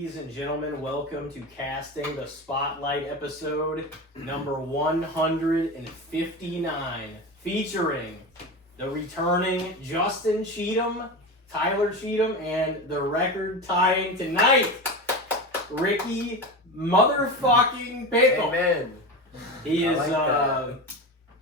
Ladies and gentlemen, welcome to Casting the Spotlight episode number 159, featuring the returning Justyn Cheatham, Tylor Cheatham, and the record tying tonight, Ricky motherfucking Pikul. Amen.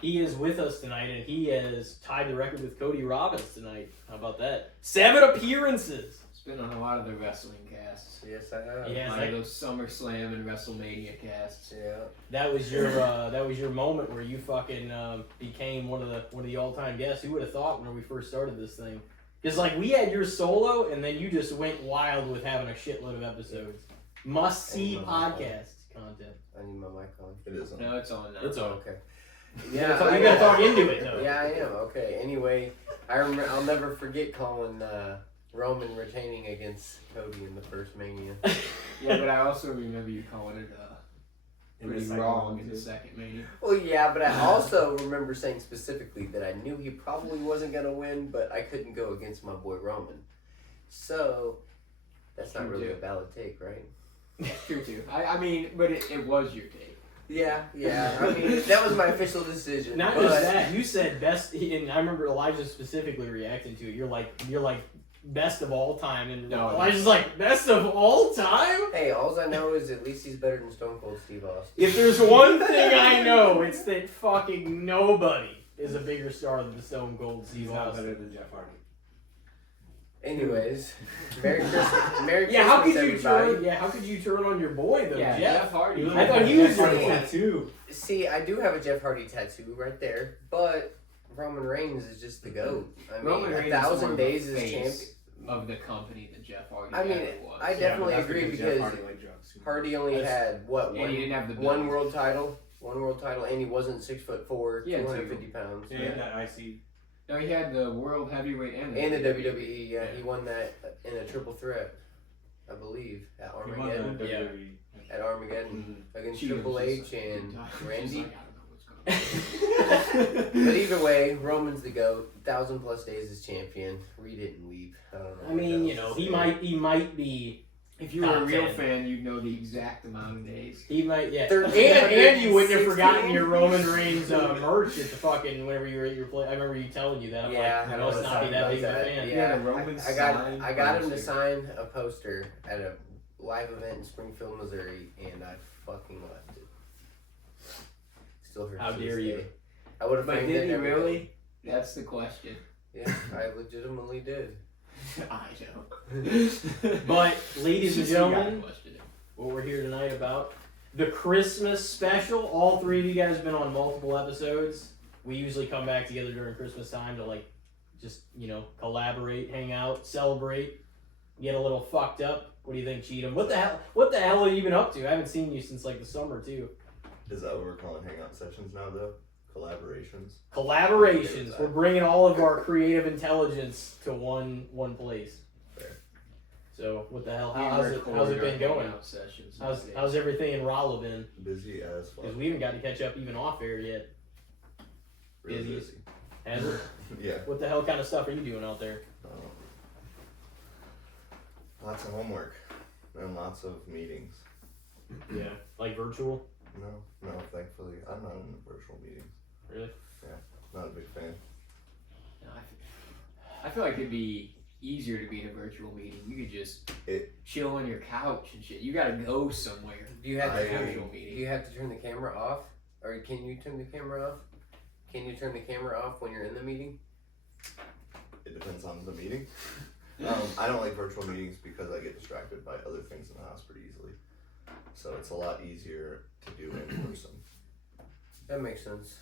He is with us tonight, and he has tied the record with Cody Robbins tonight. How about that? 7 appearances. It's been on a lot of the wrestling casts. Yes, I have. Yeah, A lot of those SummerSlam and WrestleMania casts. Yeah. That was your moment where you fucking became one of the all-time guests. Who would have thought when we first started this thing? Because like we had your solo, and then you just went wild with having a shitload of episodes. Must-see podcast content. I need my mic on. It is on. No, it's on now. It's on. Okay. You gotta talk into it though. Yeah, I am. Okay. Anyway, I'll never forget calling Roman retaining against Cody in the first Mania. Yeah, but I also remember you calling it pretty wrong in the second Mania. Well, yeah, but I also remember saying specifically that I knew he probably wasn't gonna win, but I couldn't go against my boy Roman. So that's not really a valid take, right? True too. I mean, but it was your take. Yeah. I mean, that was my official decision. Not just that, you said best, and I remember Elijah specifically reacting to it. You're like best of all time, and No, Elijah's like best of all time. Hey, all I know is at least he's better than Stone Cold Steve Austin. If there's one thing I know, it's that fucking nobody is a bigger star than the Stone Cold Steve He's not Austin. better than Jeff Hardy. Anyways, Merry Christmas. Merry Yeah, how Christmas, could you everybody. turn? Yeah, how could you turn on your boy though, Yeah, Jeff? Hardy. I thought he was Jeff Hardy your tattoo. See, I do have a Jeff Hardy tattoo right there, but Roman Reigns is just the GOAT. I mean, Roman Reigns 1,000 is days as face champion. of the company that Jeff Hardy I mean, ever was. I definitely that's agree Jeff because Hardy liked drugs. Hardy only had what and he didn't have the one belt. world title, and he wasn't 6'4", Yeah, 250 pounds. Yeah, he had that IC. No, he had the world heavyweight and And the WWE, yeah, he won that in a triple threat, I believe, at He won Armageddon. the Yeah. WWE. At Armageddon against Cheatham Triple was H just and like, Randy. I don't know what's going on. But either way, Roman's the GOAT. 1,000+ days as champion. Read it and weep. I don't know. I mean, you know, he might be. If you were a Top real 10. fan, you'd know the exact amount of days. He might, yeah. 1316. And you wouldn't have forgotten your Roman Reigns merch at the fucking whenever you were at your play. I remember you telling you that. I'm Yeah, like, I I know must what's not be up that about big of a that. fan. Yeah, Yeah, the Roman I sign got him to poster. sign a poster at a live event in Springfield, Missouri, and I fucking left it. Still hurts. How to dare this you. day. I would have But framed did it he every really? day. That's the question. Yeah, I legitimately did. I know. But, ladies and Just you gotta gentlemen, question it. what we're here tonight about, the Christmas special. All three of you guys have been on multiple episodes. We usually come back together during Christmas time to like, just, you know, collaborate, hang out, celebrate, get a little fucked up. What do you think, Cheatham? What the hell have you been up to? I haven't seen you since like the summer too. Is that what we're calling hangout sessions now, though? Collaborations? Collaborations. We're bringing all of our creative intelligence to one place. Fair. So what the hell? We How's it record been our going? hangout sessions How's everything in Rolla been? Busy as fuck. Because we haven't got to catch up even off air yet. Really busy. busy. Has it? Yeah. What the hell kind of stuff are you doing out there? Lots of homework. And lots of meetings. Yeah. Like virtual? No, thankfully. I'm not in virtual meetings. Really? Not a big fan. No, I feel like it'd be easier to be in a virtual meeting. You could just chill on your couch and shit. You gotta go somewhere. Do you have to virtual do meeting. you have to turn the camera off, or can you turn the camera off? Can you turn the camera off when you're in the meeting? It depends on the meeting. I don't like virtual meetings because I get distracted by other things in the house pretty easily. So it's a lot easier to do in person. That makes sense.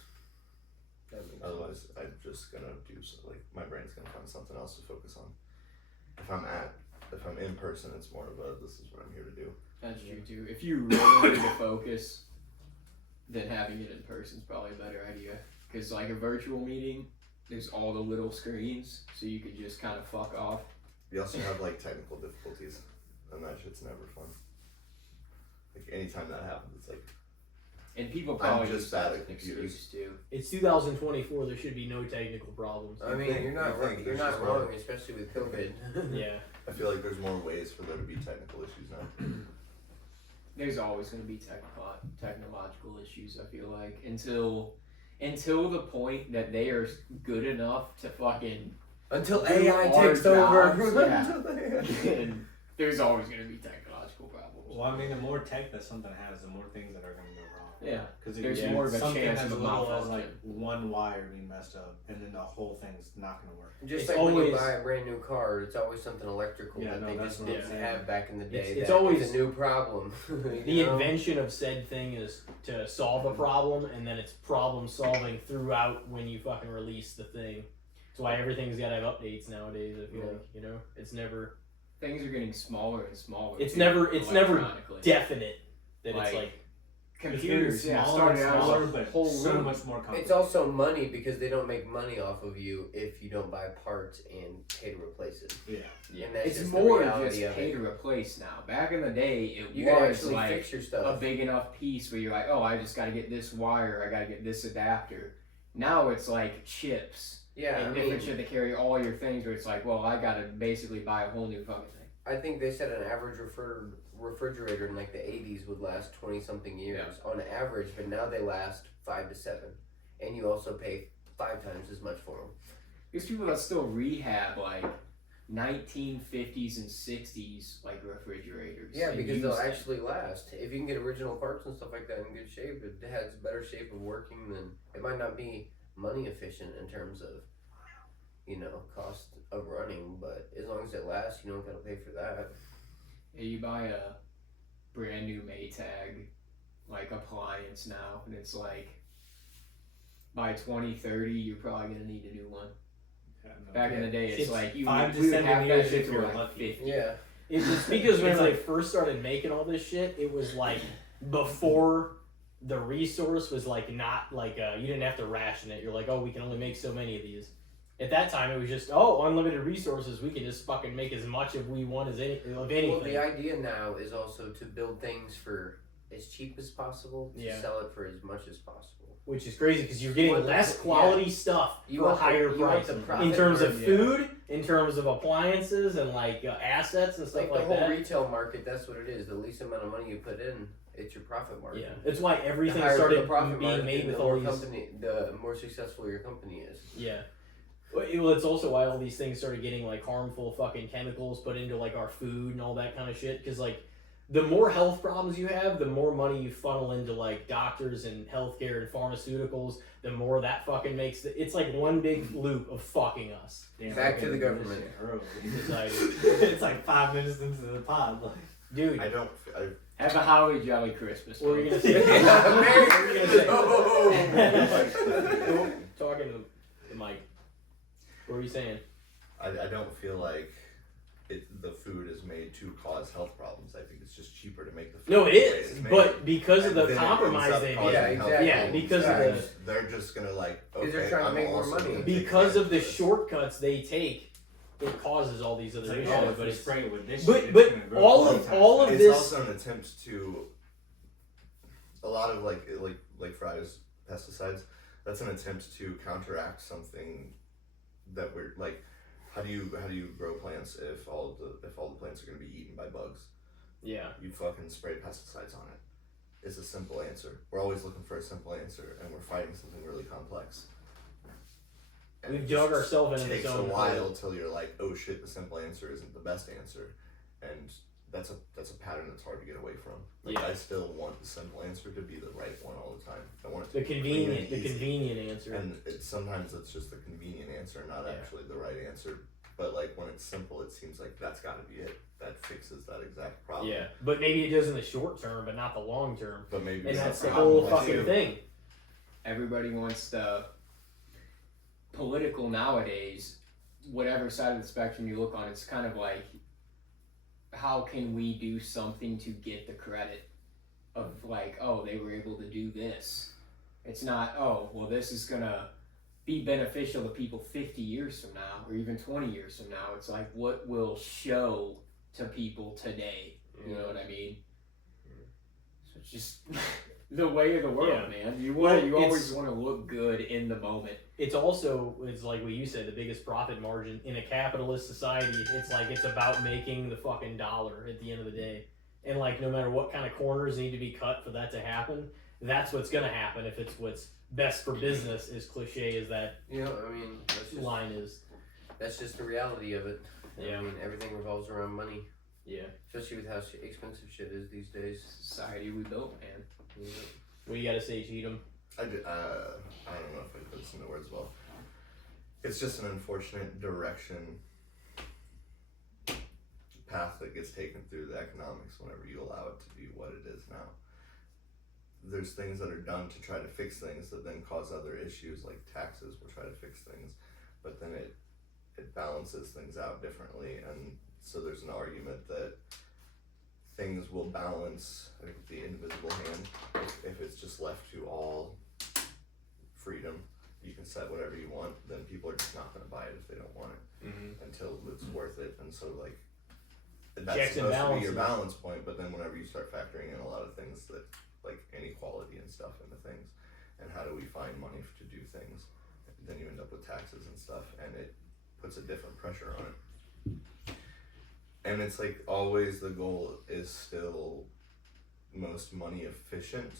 Otherwise, I'm just gonna do like my brain's gonna find something else to focus on. If I'm in person, it's more of a this is what I'm here to do. That's true too. If you really need to focus, then having it in person is probably a better idea. Because like a virtual meeting, there's all the little screens, so you could just kind of fuck off. You also have like technical difficulties, and that shit's never fun. Like anytime that happens, it's like And people probably just bad at an computers. excuse too. It's 2024. There should be no technical problems. I mean, you're not I think wrong, there's just especially with COVID. Yeah. I feel like there's more ways for there to be technical issues now. there's always going to be technological issues. I feel like until the point that they are good enough to fucking Until do AI our takes over. jobs, and there's always going to be technological problems. Well, I mean, the more tech that something has, the more things that are going to go wrong. Yeah, Because there's more of a something chance as of a little as malfunction. like one wire being messed up, and then the whole thing's not going to work. Just It's like when you always- buy a brand new car, it's always something electrical Yeah, that no, they that's just what I'm didn't saying. have back in the day. It's that always- is a new problem. you The know? invention of said thing is to solve a problem, and then it's problem solving throughout when you fucking release the thing. That's why everything's got to have updates nowadays. I feel Yeah. like, you know, it's never Things are getting smaller and smaller. It's too, never electronically. definite that it's Like, like computers. Yeah, smaller and started out smaller, as a but whole so room. much more complicated. It's also money because they don't make money off of you if you don't buy parts and pay to replace it. Yeah. And that's It's just more the just reality of pay it. to replace now. Back in the day, it You can was actually like fix your a stuff. big enough piece where you're like, oh, I just got to get this wire, I got to get this adapter. Now it's like chips Yeah, I and mean, different shit that carry all your things. Where it's like, well, I got to basically buy a whole new fucking thing. I think they said an average refrigerator in like the 80s would last 20 something years on average, but now they last 5 to 7. And you also pay 5 times as much for them. There's people that still rehab like 1950s and 60s like refrigerators. Yeah, and because use they'll them. actually last. If you can get original parts and stuff like that in good shape, it has better shape of working than it might not be money efficient in terms of, you know, cost of running, but as long as it lasts, you don't gotta pay for that. Yeah, you buy a brand new Maytag like appliance now, and it's like by 2030 you're probably gonna need a new one. Yeah, no. Back in the day, it's It's like you 5 to we would 7 have years that shit if for you're like lucky. 50. Yeah. it's because whenever It's they first started making all this shit, it was like before the resource was like not like you didn't have to ration it. You're like, oh, we can only make so many of these. At that time, it was just unlimited resources. We can just fucking make as much of we want as anything. Well, the idea now is also to build things for as cheap as possible to Yeah. sell it for as much as possible. Which is crazy because you're getting want the- less quality stuff You for a want the- higher you want price. the In profit terms of margin. food, in terms of appliances, and like assets and stuff Like like, the whole that. retail market, that's what it is. The least amount of money you put in, it's your profit margin. Yeah, that's why everything The higher started the profit being margin, made with the all more these. the more successful your company is. Yeah. Well, it's also why all these things started getting like harmful fucking chemicals put into like our food and all that kind of shit. Because like, the more health problems you have, the more money you funnel into like doctors and healthcare and pharmaceuticals. The more that fucking makes it's like one big loop of fucking us. Damn, Back to we're the getting government. this shit early. Society. It's like 5 minutes into the pod. Like, Dude, I don't. Have a holly jolly Christmas. what were you folks. gonna say? What were you gonna say? Oh. Talking to the mic. What were you saying? I don't feel like the food is made to cause health problems. I think it's just cheaper to make the food. No, it the way is, it's made. but because of And the then it compromise ends up they causing made. Yeah, health exactly. Yeah, problems. because of And the- they're just gonna like, Because okay, they're trying to I'm make more also money. gonna take Because of the advantage this. shortcuts they take, it causes all these other it's like, issues. oh, if but we it's spray it with this but- shit, but it's gonna grow all 20 of- times all of faster. It's this- also an attempt to a lot of like Fry's pesticides. That's an attempt to counteract something that we're like. How do you grow plants if all the plants are going to be eaten by bugs? yeah. You fucking spray pesticides on it. It's a simple answer. We're always looking for a simple answer, and we're fighting something really complex. And We've it dug just ourselves into takes this a own while hole. till you're like, oh shit, the simple answer isn't the best answer, and that's a pattern that's hard to get away from. Like, Yeah. I still want the simple answer to be the right one all the time. I want it to The be clean convenient, and the easy. convenient answer. And sometimes it's just the convenient answer, not Yeah. actually the right answer. But like when it's simple, it seems like that's got to be it. That fixes that exact problem. Yeah, but maybe it does in the short term, but not the long term. But maybe And it's that's not the problem whole with fucking you. thing. Everybody wants the political nowadays. Whatever side of the spectrum you look on, it's kind of like, how can we do something to get the credit of like, oh, they were able to do this. It's not, oh, well, this is gonna be beneficial to people 50 years from now or even 20 years from now. It's like, what will show to people today? You know what I mean? So it's just the way of the world, Yeah. man. You Well, always want to look good in the moment. It's also, it's like what you said, the biggest profit margin in a capitalist society. It's like it's about making the fucking dollar at the end of the day, and like no matter what kind of corners need to be cut for that to happen, that's what's gonna happen if it's what's best for business. As cliche as that You know, I mean, line is. that's just the reality of it. Yeah. I mean, everything revolves around money, Yeah. especially with how expensive shit is these days. Society we built, man. Yeah. What do you gotta say, Cheatham? I don't know if I put this into words well. It's just an unfortunate direction path that gets taken through the economics whenever you allow it to be what it is now. There's things that are done to try to fix things that then cause other issues, like taxes will try to fix things, but then it balances things out differently, and so there's an argument that things will balance the invisible hand if it's just left to all freedom. You can set whatever you want, then people are just not going to buy it if they don't want it until it's worth it. And so, like, that's Checks and supposed to be your balances. balance point, but then whenever you start factoring in a lot of things that, like inequality and stuff into things, and how do we find money to do things, then you end up with taxes and stuff, and it puts a different pressure on it. And it's like always the goal is still most money efficient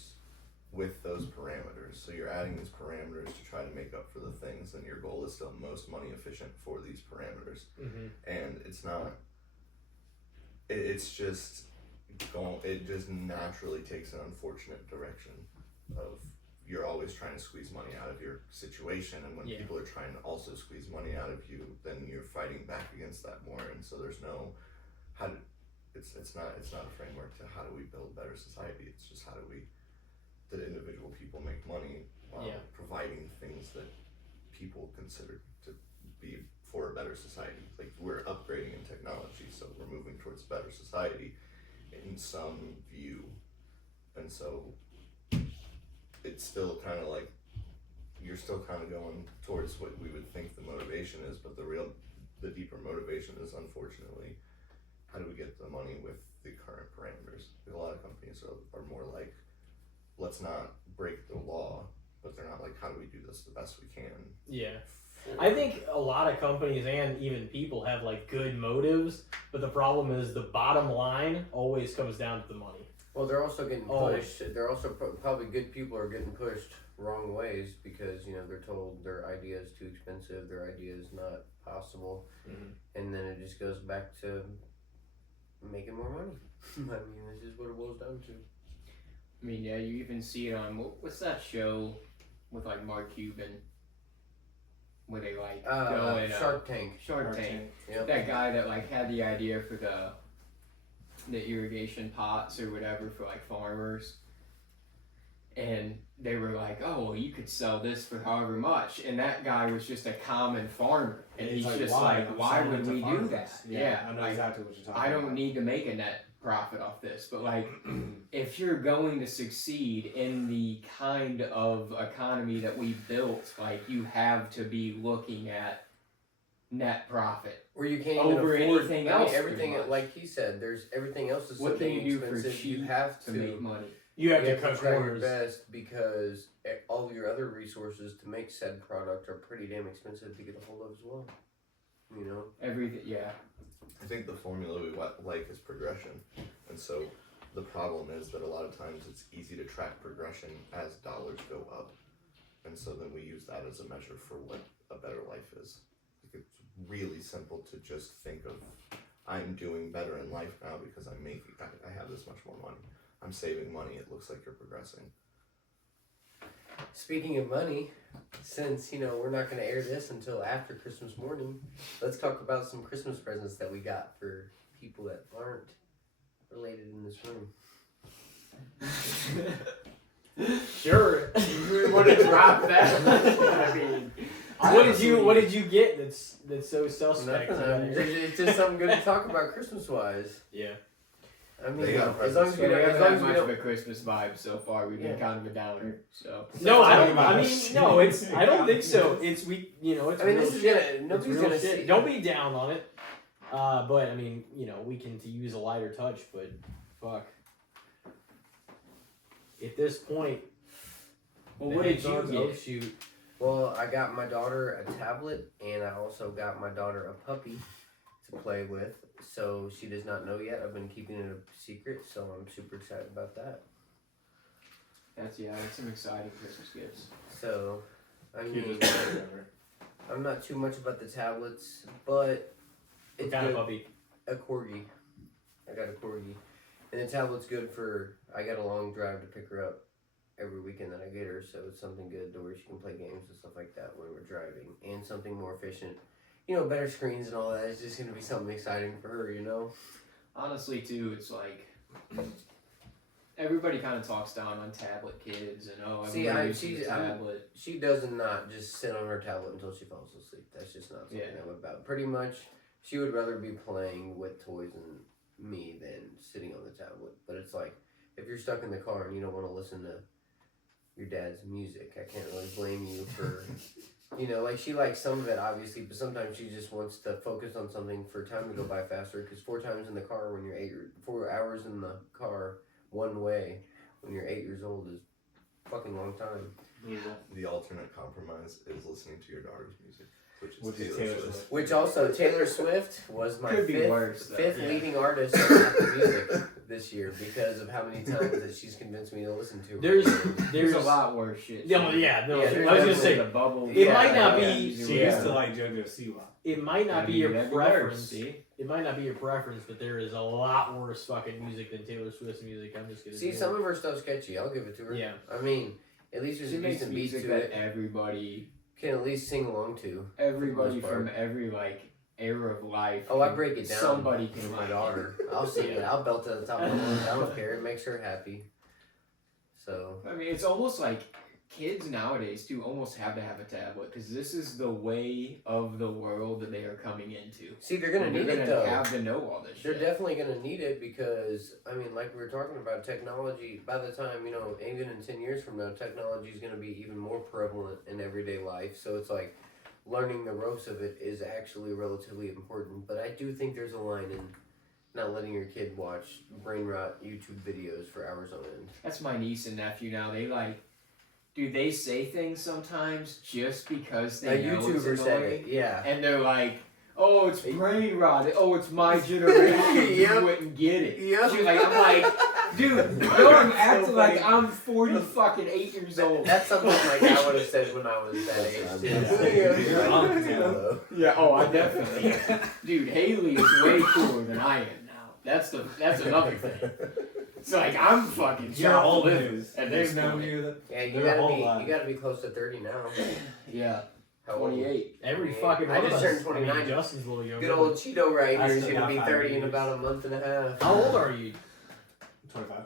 with those parameters. So you're adding these parameters to try to make up for the things, and your goal is still most money efficient for these parameters. And it's not, it's just going, it just naturally takes an unfortunate direction of you're always trying to squeeze money out of your situation, and when people are trying to also squeeze money out of you, then you're fighting back against that more. And so there's no it's not a framework to how do we build better society. It's just how do we, that individual people make money while providing things that people consider to be for a better society. Like, we're upgrading in technology, so we're moving towards a better society in some view, and so it's still kind of like you're still kind of going towards what we would think the motivation is, but the deeper motivation is, unfortunately, how do we get the money with the current parameters? Because a lot of companies are more like, let's not break the law, but they're not like, how do we do this the best we can? Yeah. I think a lot of companies and even people have like good motives, but the problem is the bottom line always comes down to the money. Well, they're also getting pushed. They're also probably good people are getting pushed wrong ways because, you know, they're told their idea is too expensive, their idea is not possible, and then it just goes back to making more money. I mean, that's just what it boils down to. I mean, yeah, you even see it on, what's that show with like Mark Cuban, where they like go in Shark Tank. Shark Tank. Yep. That guy that like had the idea for the irrigation pots or whatever for like farmers, and they were like, oh, well, you could sell this for however much, and that guy was just a common farmer, and he's just like, why would we do that? I know exactly what you're talking about. I don't need to make a net profit off this, but like, if you're going to succeed in the kind of economy that we built, like, you have to be looking at net profit. Where you can't over even afford anything I mean, else. everything, like he said, there's everything else is so What can dang you do for expensive. cheap You have to make money? You have to to cut try your corners. best because all your other resources to make said product are pretty damn expensive to get a hold of as well. You know? Everything, yeah. I think the formula we like is progression, and so the problem is that a lot of times it's easy to track progression as dollars go up, and so then we use that as a measure for what a better life is. Like, it's really simple to just think of, I'm doing better in life now because I have this much more money. I'm saving money. It looks like you're progressing. Speaking of money, since, you know, we're not going to air this until after Christmas morning, let's talk about some Christmas presents that we got for people that aren't related in this room. Sure. We would have dropped that. I mean, What did you get that's so suspect? Nothing. It's just something good to talk about Christmas wise. Yeah. I mean, They got as long as we we don't, haven't as long had as we much of don't. a Christmas vibe so far. We've been kind of a downer. So No, I don't. about I mean, this. no. It's. I don't think so. It's It's. I mean, real this is shit. gonna. Nobody's It's real gonna shit. see. Don't be down on it. But I mean, we can to use a lighter touch, but fuck. At this point, well, the what did you hands-ons, get? oh shoot. Well, I got my daughter a tablet, and I also got my daughter a puppy. to play with. So she does not know yet. I've been keeping it a secret, so I'm super excited about that. That's some exciting Christmas gifts. So, I mean, Cutest thing ever. I'm not too much about the tablets, but it's What kind of good. puppy? A corgi. I got a corgi. And the tablet's good for, I got a long drive to pick her up every weekend that I get her, so it's something good to where she can play games and stuff like that when we're driving, and something more efficient. You know, better screens and all that. It's just going to be something exciting for her, you know? Honestly, too, it's like everybody kind of talks down on tablet kids and everybody uses a tablet. She does not just sit on her tablet until she falls asleep. That's just not something I'm about. Pretty much, she would rather be playing with toys and me than sitting on the tablet. But it's like, if you're stuck in the car and you don't want to listen to your dad's music, I can't really blame you for, you know, like she likes some of it obviously, but sometimes she just wants to focus on something for time to go by faster, because 4 times in the car when you're 4 hours in the car one way when you're 8 years old is a fucking long time. The alternate compromise is listening to your daughter's music, Which is Taylor Taylor Swift. Swift. Which also, Taylor Swift was my Could be worse, though. fifth Yeah. leading artist on Apple Music this year because of how many times that she's convinced me to listen to her. There's a lot worse shit. No, yeah, no. Yeah, I was there's gonna say the bubble. it might not yeah. be. She used to like JoJo Siwa. It might not be your that'd preference. see? It might not be your preference, but there is a lot worse fucking music than Taylor Swift's music. I'm just gonna See, say. some of her stuff's catchy. I'll give it to her. Yeah. I mean, at least there's She a makes decent beat music to that it. everybody Can at least sing along to. Everybody part. from every like era of life. Oh, I break it down. Somebody can with my like daughter. I'll sing it. I'll belt it at the top of my lungs. I don't care. It makes her happy. So. I mean, it's almost like kids nowadays do almost have to have a tablet because this is the way of the world that they are coming into. See, they're gonna need it though. Have to know all this They're shit. definitely gonna need it because I mean, like we were talking about, technology. By the time, you know, even in 10 years from now, technology is gonna be even more prevalent in everyday life. So it's like learning the ropes of it is actually relatively important. But I do think there's a line in not letting your kid watch brain rot YouTube videos for hours on end. That's my niece and nephew now. They like, dude, they say things sometimes just because A they know YouTuber it's said annoying. it, yeah. And they're like, oh, it's brain rot. Oh, it's my generation. Yep. You wouldn't get it. Yep. She's like, I'm like, dude, you're acting like I'm 40 fucking 8 years old. That's something like I would have said when I was that age. too. Your uncle now. Hello. Yeah, oh, I definitely. Dude, Haley is way cooler than I am now. That's another thing. It's like I'm fucking You're sharp old living news. at They've this known point. you. Yeah, you Their whole gotta life. be close to 30 now. Yeah, How old? 28. Every Yeah. fucking I one just of us. turned 29. I mean, Justin's a little younger. Good old Cheeto right I here is still gonna got be 5 30 in years. about a month and a half. How old are you? 25.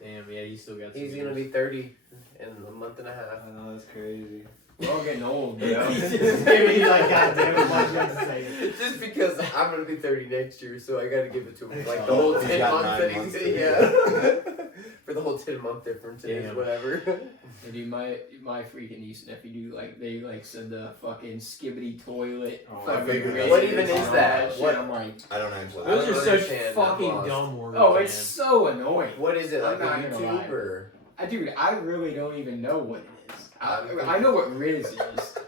Damn, yeah, you still got. He's some gonna years. be 30 in a month and a half. I know, that's crazy. We're all getting old, you know? He's just giving you like, God damn it, why'd you have to say it? Just because I'm gonna be 30 next year, so I gotta give it to him. Like the Oh, whole he's 10 got months 9 that months he's to- yeah. For the whole 10-month difference, it is Damn. whatever. And dude, my freaking niece and nephew do like they like said the fucking skibbity toilet. Oh, fucking I figured raisins What even is and all that? shit. What- I'm like, I don't actually. I Those don't are such understand. I'm fucking lost. dumb words. oh, it's man. so annoying. What is it, like I'm a not gonna lie. YouTube or? Dude, I really don't even know what it is. I know what Riz is.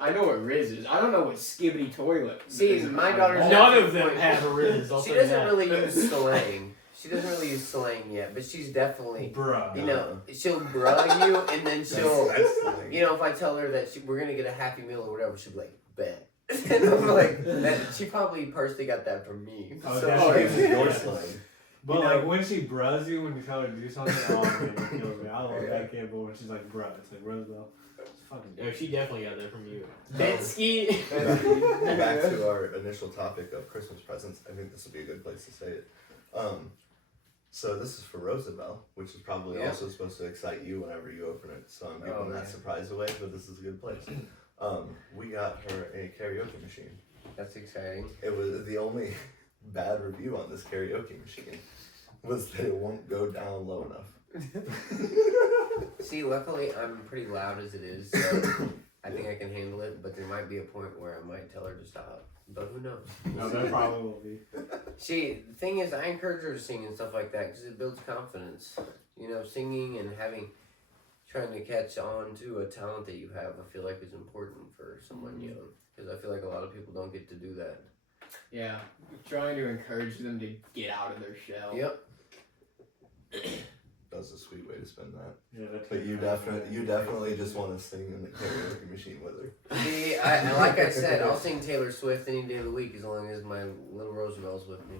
I know what Riz is. I don't know what skibbity toilet See, is. my daughter's None of them have a Riz. I'll She tell you doesn't that. really use slang. She doesn't really use slang yet, but she's definitely, Bruh. you know, she'll bruh you, and then she'll, That's like, you know, if I tell her that we're gonna get a Happy Meal or whatever, she'll be like, bet. And I'm like, that, she probably personally got that from me. Oh, So, that's oh, right. it's your slang. But You know- like when she brus you when you tell her to do something, oh man, it kills me. I love that kid, but when she's like bruh, it's like Rosebell. It's fucking Oh, she definitely got that from you. Back, back to our initial topic of Christmas presents. I think this would be a good place to say it. So this is for Rosabelle, which is probably Yeah. also supposed to excite you whenever you open it. So I'm giving Oh, that yeah. surprise away, but this is a good place. We got her a karaoke machine. That's exciting. It was the only bad review on this karaoke machine was that it won't go down low enough. See, luckily I'm pretty loud as it is, so I think I can handle it. But there might be a point where I might tell her to stop. But who knows? No, that probably will be. See, the thing is, I encourage her to sing and stuff like that because it builds confidence. You know, singing and trying to catch on to a talent that you have, I feel like is important for someone young. Because I feel like a lot of people don't get to do that. Yeah, trying to encourage them to get out of their shell. Yep. That's a sweet way to spend that. Yeah, that's But you definitely just want to sing in the karaoke machine with her. See, like I said, I'll sing Taylor Swift any day of the week as long as my little Roosevelt's with me.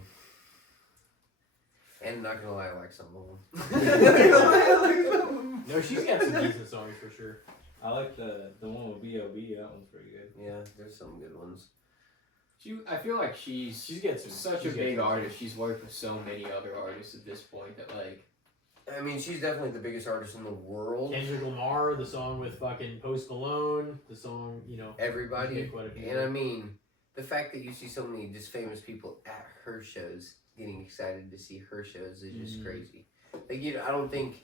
And not gonna lie, I like some of them. No, she's got some decent songs for sure. I like the one with B.O.B. That one's pretty good. Yeah, there's some good ones. I feel like she's got some. such a big artist. She's worked with so many other artists at this point that like. I mean, she's definitely the biggest artist in the world. Kendrick Lamar, the song with fucking Post Malone, the song, Everybody. she did quite a few. And I mean, the fact that you see so many just famous people at her shows getting excited to see her shows is just crazy. Like, I don't think,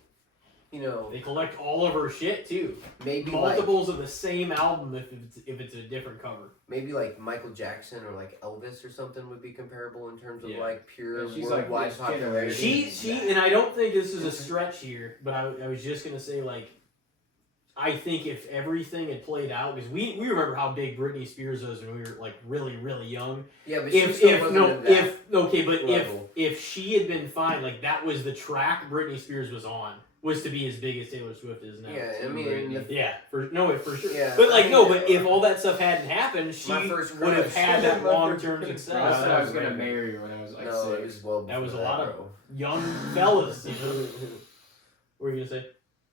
they collect all of her shit too. maybe Multiples of the same album if it's a different cover. maybe like Michael Jackson or like Elvis or something would be comparable in terms of Yeah. like pure Yeah, she's like worldwide this popularity. She and I don't think this is a stretch here, but I was just gonna say like, I think if everything had played out, because we remember how big Britney Spears was when we were like really really young. Yeah, but she still wasn't at that But level. if she had been fine, like that was the track Britney Spears was on, was to be as big as Taylor Swift is now. Yeah, I Team mean, Britney. for sure. Yeah, But like I no, mean, but if all that stuff hadn't happened, she my first would have crush. had that My long first term crush. I success. said I was gonna marry her when I was like no, 6. it was well. That was before a lot of bro. young fellas. What were you gonna say?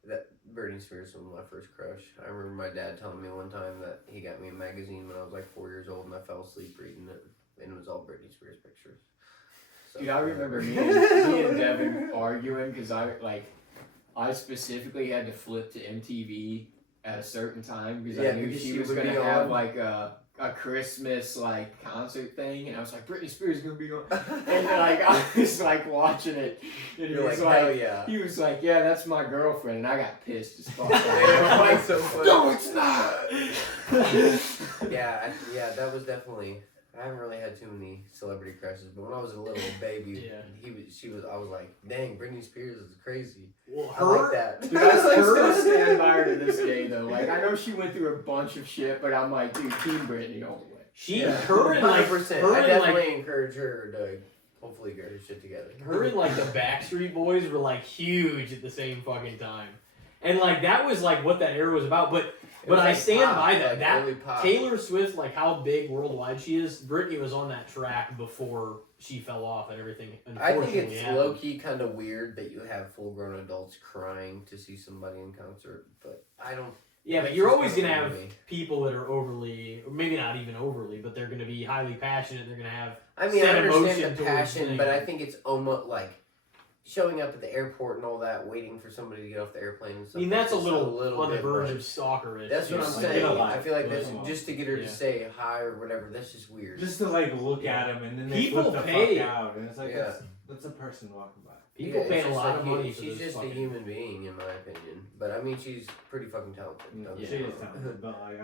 That Britney Spears was my first crush. I remember my dad telling me one time that he got me a magazine when I was like 4 years old, and I fell asleep reading it, and it was all Britney Spears pictures. So, Dude, I remember me and Devin arguing because I specifically had to flip to MTV at a certain time because I knew because she she was would gonna be have on. like a Christmas like concert thing, and I was like, Britney Spears is gonna be on, and like I was like watching it, and he You're was like, hell like, yeah. he was like, yeah, that's my girlfriend, and I got pissed as fuck. Like, so funny. No, it's not. Yeah, that was definitely. I haven't really had too many celebrity crushes, but when I was a little baby, I was like, dang, Britney Spears is crazy. Well, I like that. Dude, I still stand by her to this day though. Like I know she went through a bunch of shit, but I'm like, dude, Team Britney all the way. Her and like 100%. her I and definitely like encourage her to hopefully get her shit together. her and like the Backstreet Boys were like huge at the same fucking time, and like that was like what that era was about. But I stand by that. That early pop. Taylor Swift, like how big worldwide she is, Britney was on that track before she fell off and everything. I think Unfortunately, it's happened. low key kind of weird that you have full grown adults crying to see somebody in concert, but I don't. Yeah, but you're It's always just gonna kinda have weird. people that are overly, or maybe not even overly, but they're gonna be highly passionate. They're gonna have. I mean, I Set emotion understand the towards passion, things. but I think it's almost like showing up at the airport and all that, waiting for somebody to get off the airplane and stuff. I mean, that's a just little on the bit verge much. of stalkerish. That's what you I'm know, saying. like, I feel like but- that's just to get her Yeah. to say hi or whatever. That's just weird. Just to like look at him and then they People flip the pay. fuck out, and it's like Yeah. that's a person walking by. People Yeah, pay it's a just lot like of money for She's this just a fucking. human being, in my opinion. But I mean, she's pretty fucking talented. don't She get me is wrong. talented, but like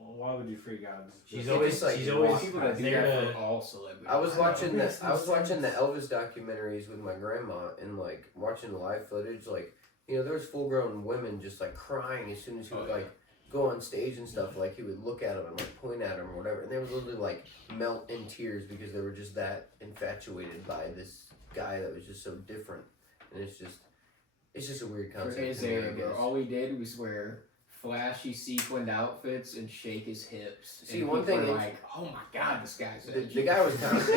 why would you freak out? She's It's always just like she's always People that do there that to. for all celebrities. I was watching It makes the no the sense. Elvis documentaries with my grandma and like watching the live footage. Like there was full grown women just like crying as soon as he would like go on stage and stuff. Like he would look at them and like point at them or whatever, and they would literally like melt in tears because they were just that infatuated by this guy that was just so different. And it's just a weird For concept. his to me, I era, bro, guess. all he did was wear flashy sequined outfits and shake his hips. See, and one people thing were is- like, oh my god, this guy's The guy was talented.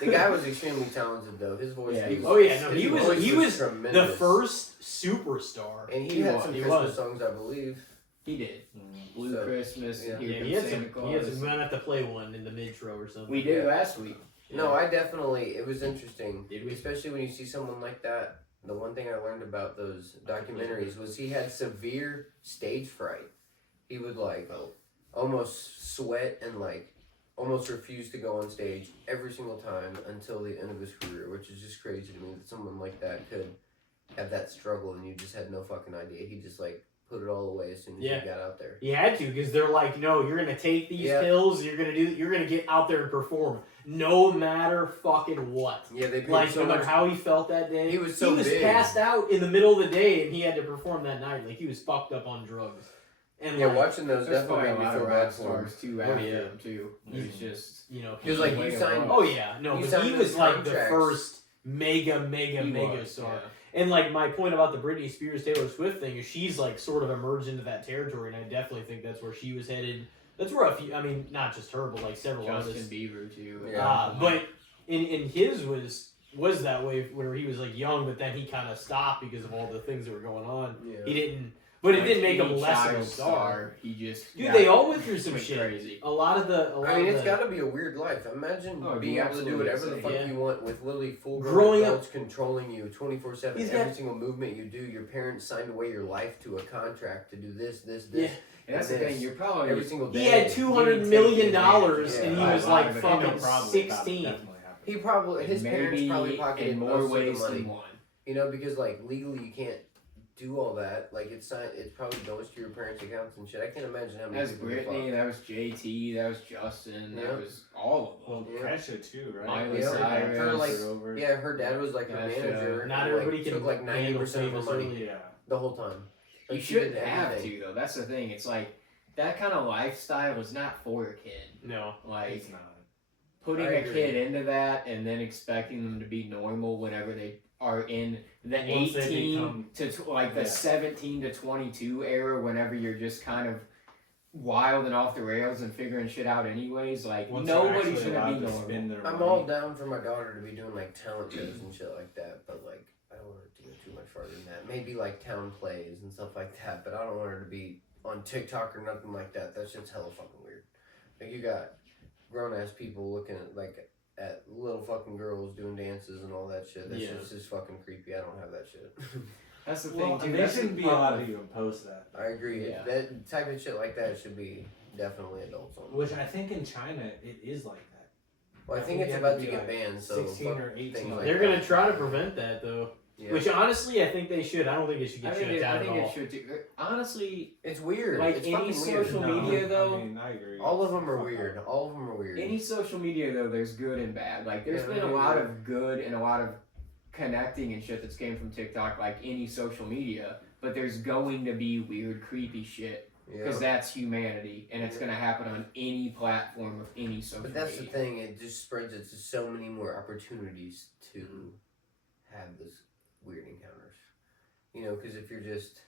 The guy was extremely talented though. His voice. Yeah, was, he Oh yeah, no, his he was voice the the first superstar. and he He had was. some He Christmas was. songs, I believe. He did. Mm. Blue So, Christmas, yeah. and Here Yeah, Comes he had Santa some. Claus. He had some. We might have to play one in the mid-tro or something. We did Yeah. last week. No, I definitely. It was interesting, Did we? especially when you see someone like that. The one thing I learned about those documentaries was he had severe stage fright. He would like almost sweat and like almost refuse to go on stage every single time until the end of his career, which is just crazy to me that someone like that could have that struggle and you just had no fucking idea. He just like put it all away as soon as Yeah. he got out there. He had to because they're like, no, you're gonna take these Yeah. pills. You're gonna get out there and perform, no matter fucking what. Yeah, they paid Like so no matter much. how he felt that day, He was so big. passed out in the middle of the day and he had to perform that night. Like he was fucked up on drugs. And Yeah, like, watching those There's definitely probably a made me lot feel of bad rap for him. stars too Oh, after yeah. him too. It's just you know, Because like Way you it signed. was. oh yeah, no, You but signed he those was like the contracts. first mega he was, star. yeah. And like my point about the Britney Spears Taylor Swift thing is she's like sort of emerged into that territory, and I definitely think that's where she was headed. That's where a few, I mean, not just her, but like several Justin others. Bieber too. Yeah. But in his was that way where he was like young, but then he kind of stopped because of all the things that were going on. Yeah. He didn't, but it Like didn't make him any less of a child star. He just Dude, they all went through some went shit. crazy. A lot of the, I mean, it's got to be a weird life. Imagine Oh, being you're able to do absolutely whatever the insane. fuck you want with literally full Growing grown up- adults controlling you 24/7. He's Every got- single movement you do, your parents signed away your life to a contract to do this. Yeah. And that's the This. thing. You're probably Every single day. He had $200 million, advantage. and he Yeah. was A lot like of it. No fucking problem. 16. Definitely happened. He probably his parents maybe probably pocketed in more most of ways the money. than one. You know, because like legally you can't do all that. Like it's probably goes to your parents' accounts and shit. I can't imagine how many That was people get Britney. fucked. That was JT. That was Justin. Yeah. That was all of them. Well, Yeah. Kesha too, right? Miley Yeah. Cyrus. Her, like, over. Yeah, her dad was like her Gosh, manager. Not and, everybody like, can took like 90% of her famous money early. Yeah. the whole time. You Like, she shouldn't did have everything. to though. That's the thing. It's like that kind of lifestyle is not for a kid. No. Like It's not. putting I a agree. kid into that and then expecting them to be normal whenever they are in the Once they 18 become- to like the Yeah. 17 to 22 era, whenever you're just kind of wild and off the rails and figuring shit out anyways. Like Once they're nobody's actually gonna allowed be to normal. spend their I'm money. all down for my daughter to be doing like talent shows and shit like that, but like I don't want her to go too much farther than that. Maybe like town plays and stuff like that, but I don't want her to be on TikTok or nothing like that. That shit's hella fucking weird. Like you got grown ass people looking at little fucking girls doing dances and all that shit. That Yeah. shit's just fucking creepy. I don't have that shit. That's the Well, thing too. they That's shouldn't the be allowed problem. to even post that. I agree. Yeah. That type of shit like that should be definitely adults on. Which I think in China it is like that. Well, I I think think it's you have about to to be, get like, banned. So 16 fuck or 18. things like They're that. gonna try to prevent that though. Yeah. Which honestly, I think they should. I don't think it should I get think shut it, down I think at all. it should too. Honestly, It's weird. Like it's any fucking weird. social No, media, though, I mean, I agree. All of them are Fuck weird. off. All of them are weird. any social media though, there's good and bad. Like there's Yeah, been a yeah, lot yeah. of good and a lot of connecting and shit that's came from TikTok, like any social media. But there's going to be weird, creepy shit Yeah. because that's humanity, and it's Yeah. gonna happen on any platform of any social But that's the media. thing. It just spreads it to so many more opportunities to have this weird encounters. You know, because if you're just,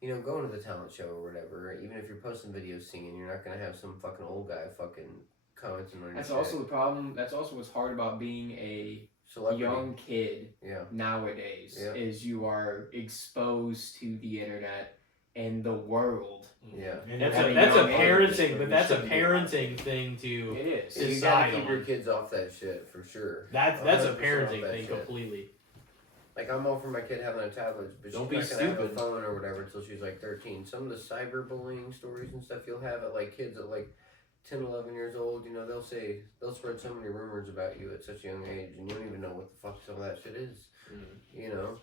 you know, going to the talent show or whatever, even if you're posting videos singing, you're not gonna have some fucking old guy fucking commenting on your That's shit. also the problem. That's also what's hard about being a Celebrity. young kid Yeah. nowadays Yeah. is you are exposed to the internet and the world. Yeah. And That's At a a that's a young age, parenting, you but that's a shouldn't be parenting thing too. It is. And you gotta Societal. keep your kids off that shit for sure. That's a 100% off parenting that thing shit. completely. Like I'm all for my kid having a tablet, but Don't she's be not gonna have a stupid. phone or whatever until she's like 13. Some of the cyberbullying stories and stuff you'll have at like kids at like 10, 11 years old, you know, they'll spread so many rumors about you at such a young age, and you don't even know what the fuck some of that shit is. You know,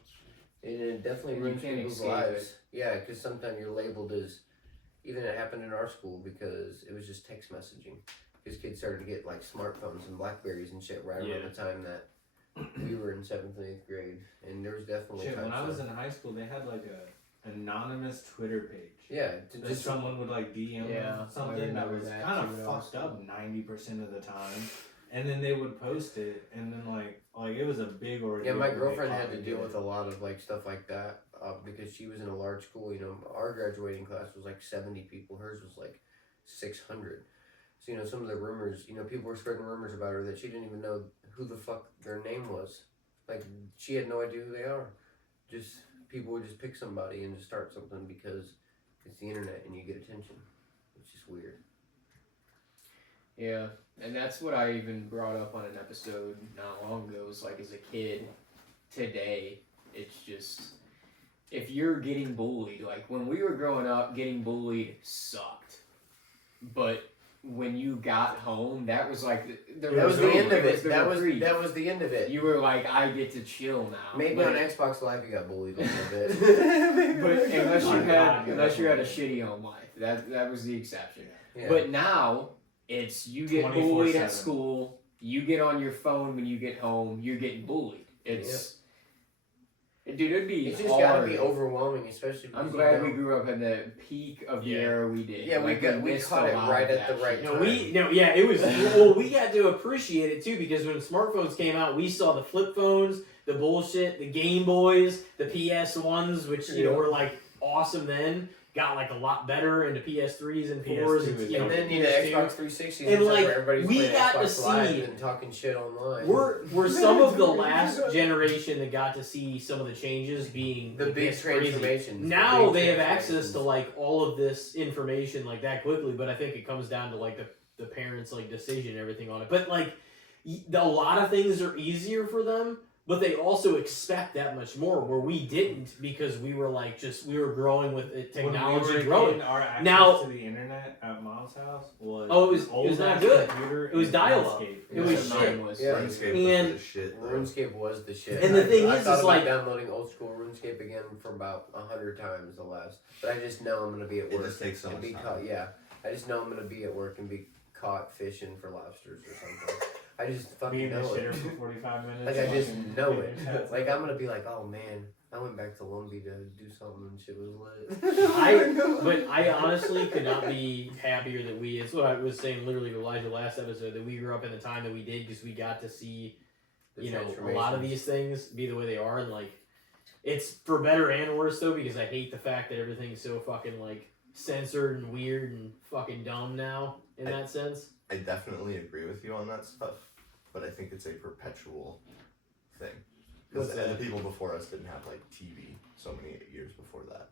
it definitely And you ruins can't people's escape lives. Yeah, because sometimes you're labeled as. Even it happened in our school because it was just text messaging. Because kids started to get like smartphones and Blackberries and shit right around the time that we were in 7th and 8th grade, and there was definitely Shit, when times I was that- in high school, they had like a anonymous Twitter page. yeah, to That just someone would like DM Yeah, I something that remember was that kind of too, fucked also. up 90% of the time, and then they would post it, and then like it was a big ordeal. yeah. My when they girlfriend had to finally deal did with it. a lot of like stuff like that because she was in a large school. You know, our graduating class was like 70 people. Hers was like 600. So you know, some of the rumors. You know, people were spreading rumors about her that she didn't even know who the fuck their name was. Like she had no idea who they are. Just people would just pick somebody and just start something because it's the internet and you get attention. It's just weird. Yeah, and that's what I even brought up on an episode not long ago. Is like as a kid, today, it's just if you're getting bullied. Like when we were growing up, getting bullied sucked, but when you got home, that was like That was the end of was it. the That reprieve. was the end of it. You were like, I get to chill now. Maybe but, on Xbox Live you got bullied a little bit. but unless you Oh, had God, unless you had a yeah. shitty home life, that was the exception. Yeah. But now it's you get bullied at 24/7. school. You get on your phone when you get home. You're getting bullied. Dude, it'd be It's just hard. gotta be overwhelming, especially. I'm because glad you know, we grew up in the peak of the Yeah. era we did. Yeah, we missed caught a it lot right of at the that right shit. No, it was. Well, we got to appreciate it too because when smartphones came out, we saw the flip phones, the bullshit, the Game Boys, the PS1s, which were like awesome then. Got like a lot better into PS3s and 4s, PS2 and And then the PS2. Xbox 360 And, like, where everybody's we playing got to Xbox Live see- and talking shit online. We're some of the last generation that got to see some of the changes being the big it's crazy. transformations. Now the big they have access transformations. to like all of this information like that quickly, but I think it comes down to like the parents' like decision and everything on it. But like a lot of things are easier for them, but they also expect that much more. Where we didn't because we were like we were growing with it, technology when we were growing. Kid, our access Now- to the internet at mom's house was it was not good. It was dial-up. It was Mine shit. was- Yeah. RuneScape And- was the shit. though. RuneScape was the shit. And the thing I is, thought it's about like- downloading old school RuneScape again for about 100 times the last. But I just know I'm gonna be at It work just takes so and much be time. caught. Yeah, I just know I'm gonna be at work and be caught fishing for lobsters or something. I just fucking being the know shitter it. for 45 minutes. Like I just fucking know figuring it. out Like I'm stuff. gonna be like, oh man, I went back to Lumbee to do something and shit was lit. But I honestly could not be happier that we. It's what I was saying literally to Elijah last episode that we grew up in the time that we did because we got to see, The you know, a lot of transformations. these things be the way they are, and like, it's for better and worse though because I hate the fact that everything's so fucking like censored and weird and fucking dumb now in that sense. I definitely agree with you on that stuff, but I think it's a perpetual thing. Because What's the that? people before us didn't have like TV so many years before that.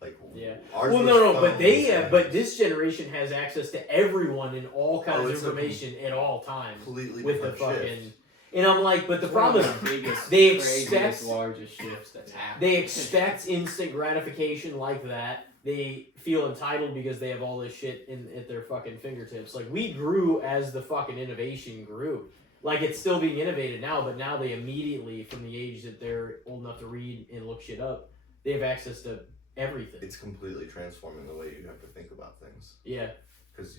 Like Yeah. ours Well, was no, but phones they and but this generation has access to everyone and all kinds Oh, of it's a information at all times completely with the different fucking. shift. And I'm like, but the It's one of problem is the biggest, they craziest, expect- largest shifts that's happened. they expect instant gratification like that. They feel entitled because they have all this shit at their fucking fingertips. Like we grew as the fucking innovation grew. Like it's still being innovated now, but now they immediately, from the age that they're old enough to read and look shit up, they have access to everything. It's completely transforming the way you have to think about things. Yeah. Because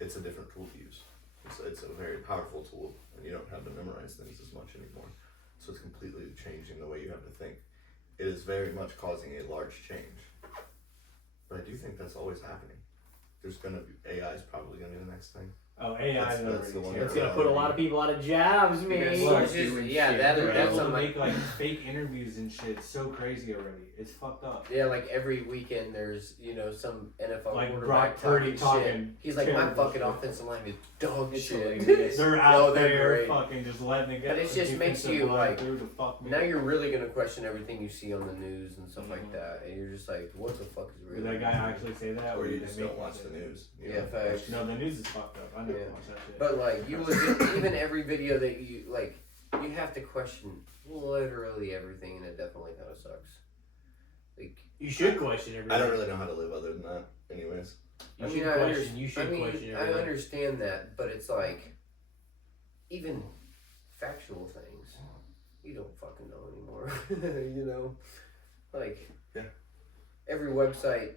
it's a different tool to use. It's a very powerful tool, and you don't have to memorize things as much anymore. So it's completely changing the way you have to think. It is very much causing a large change. But I do think that's always happening. There's gonna be AI is probably gonna be the next thing. Oh, AI is That's the one It's already gonna put a lot of people out of jobs, man. Because Well, It's it's just, doing yeah, shit. that, They're that's able to something make like fake interviews and shit so crazy already. It's fucked up. Yeah, like every weekend there's, some NFL Like quarterback Brock Purdy shit. talking He's like, my terrible fucking shit. offensive line is dog It's shit. hilarious. They're out they're there great. fucking just letting it go. But it just makes you, like, fuck me. Now you're really gonna question everything you see on the news and stuff like Mhm. that, and you're just like, what the fuck is real? Did that guy actually say that? Or you did just they don't make watch him the say news. You Yeah, know? facts. that? No, the news is fucked up. I never Yeah. watch that shit. But like, you legit, even every video that you like, you have to question literally everything, and it definitely kind of sucks. Like, You should question everything. I don't really know how to live other than that. Anyways, You I should mean, I question. under- You should I mean, question I everything. understand that, but it's like, even factual things, you don't fucking know anymore. Like, Yeah. every website,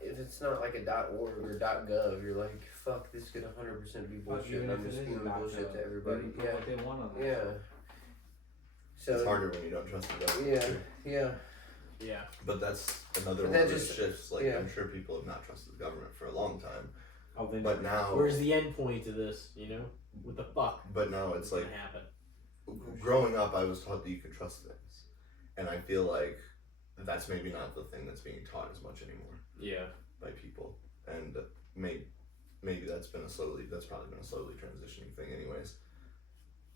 if it's not like a .org or .gov, you're like, fuck, this could 100% be Fuck, bullshit. even And I'm if it just is spewing a bullshit doctor, to everybody. they can put Yeah, what they want on that. yeah. So it's harder when you don't trust the government. Yeah, too. yeah. Yeah. But that's another But one that of those just- shifts. Like yeah. I'm sure people have not trusted the government for a long time, Oh, then but now, Where's the end point to this? What the fuck? but now it's is like gonna happen? growing up, I was taught that you could trust things, and I feel like that's maybe not the thing that's being taught as much anymore Yeah. by people, and maybe that's probably been a slowly transitioning thing, anyways.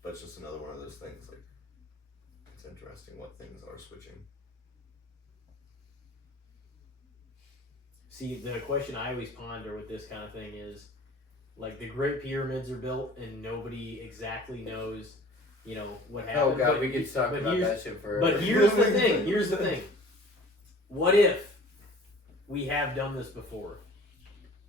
But it's just another one of those things. Like it's interesting what things are switching. See, the question I always ponder with this kind of thing is, like, the Great Pyramids are built and nobody exactly knows, what happened. Oh god, But- we could talk but about here's- that shit forever. But here's the thing. Here's the thing. What if we have done this before,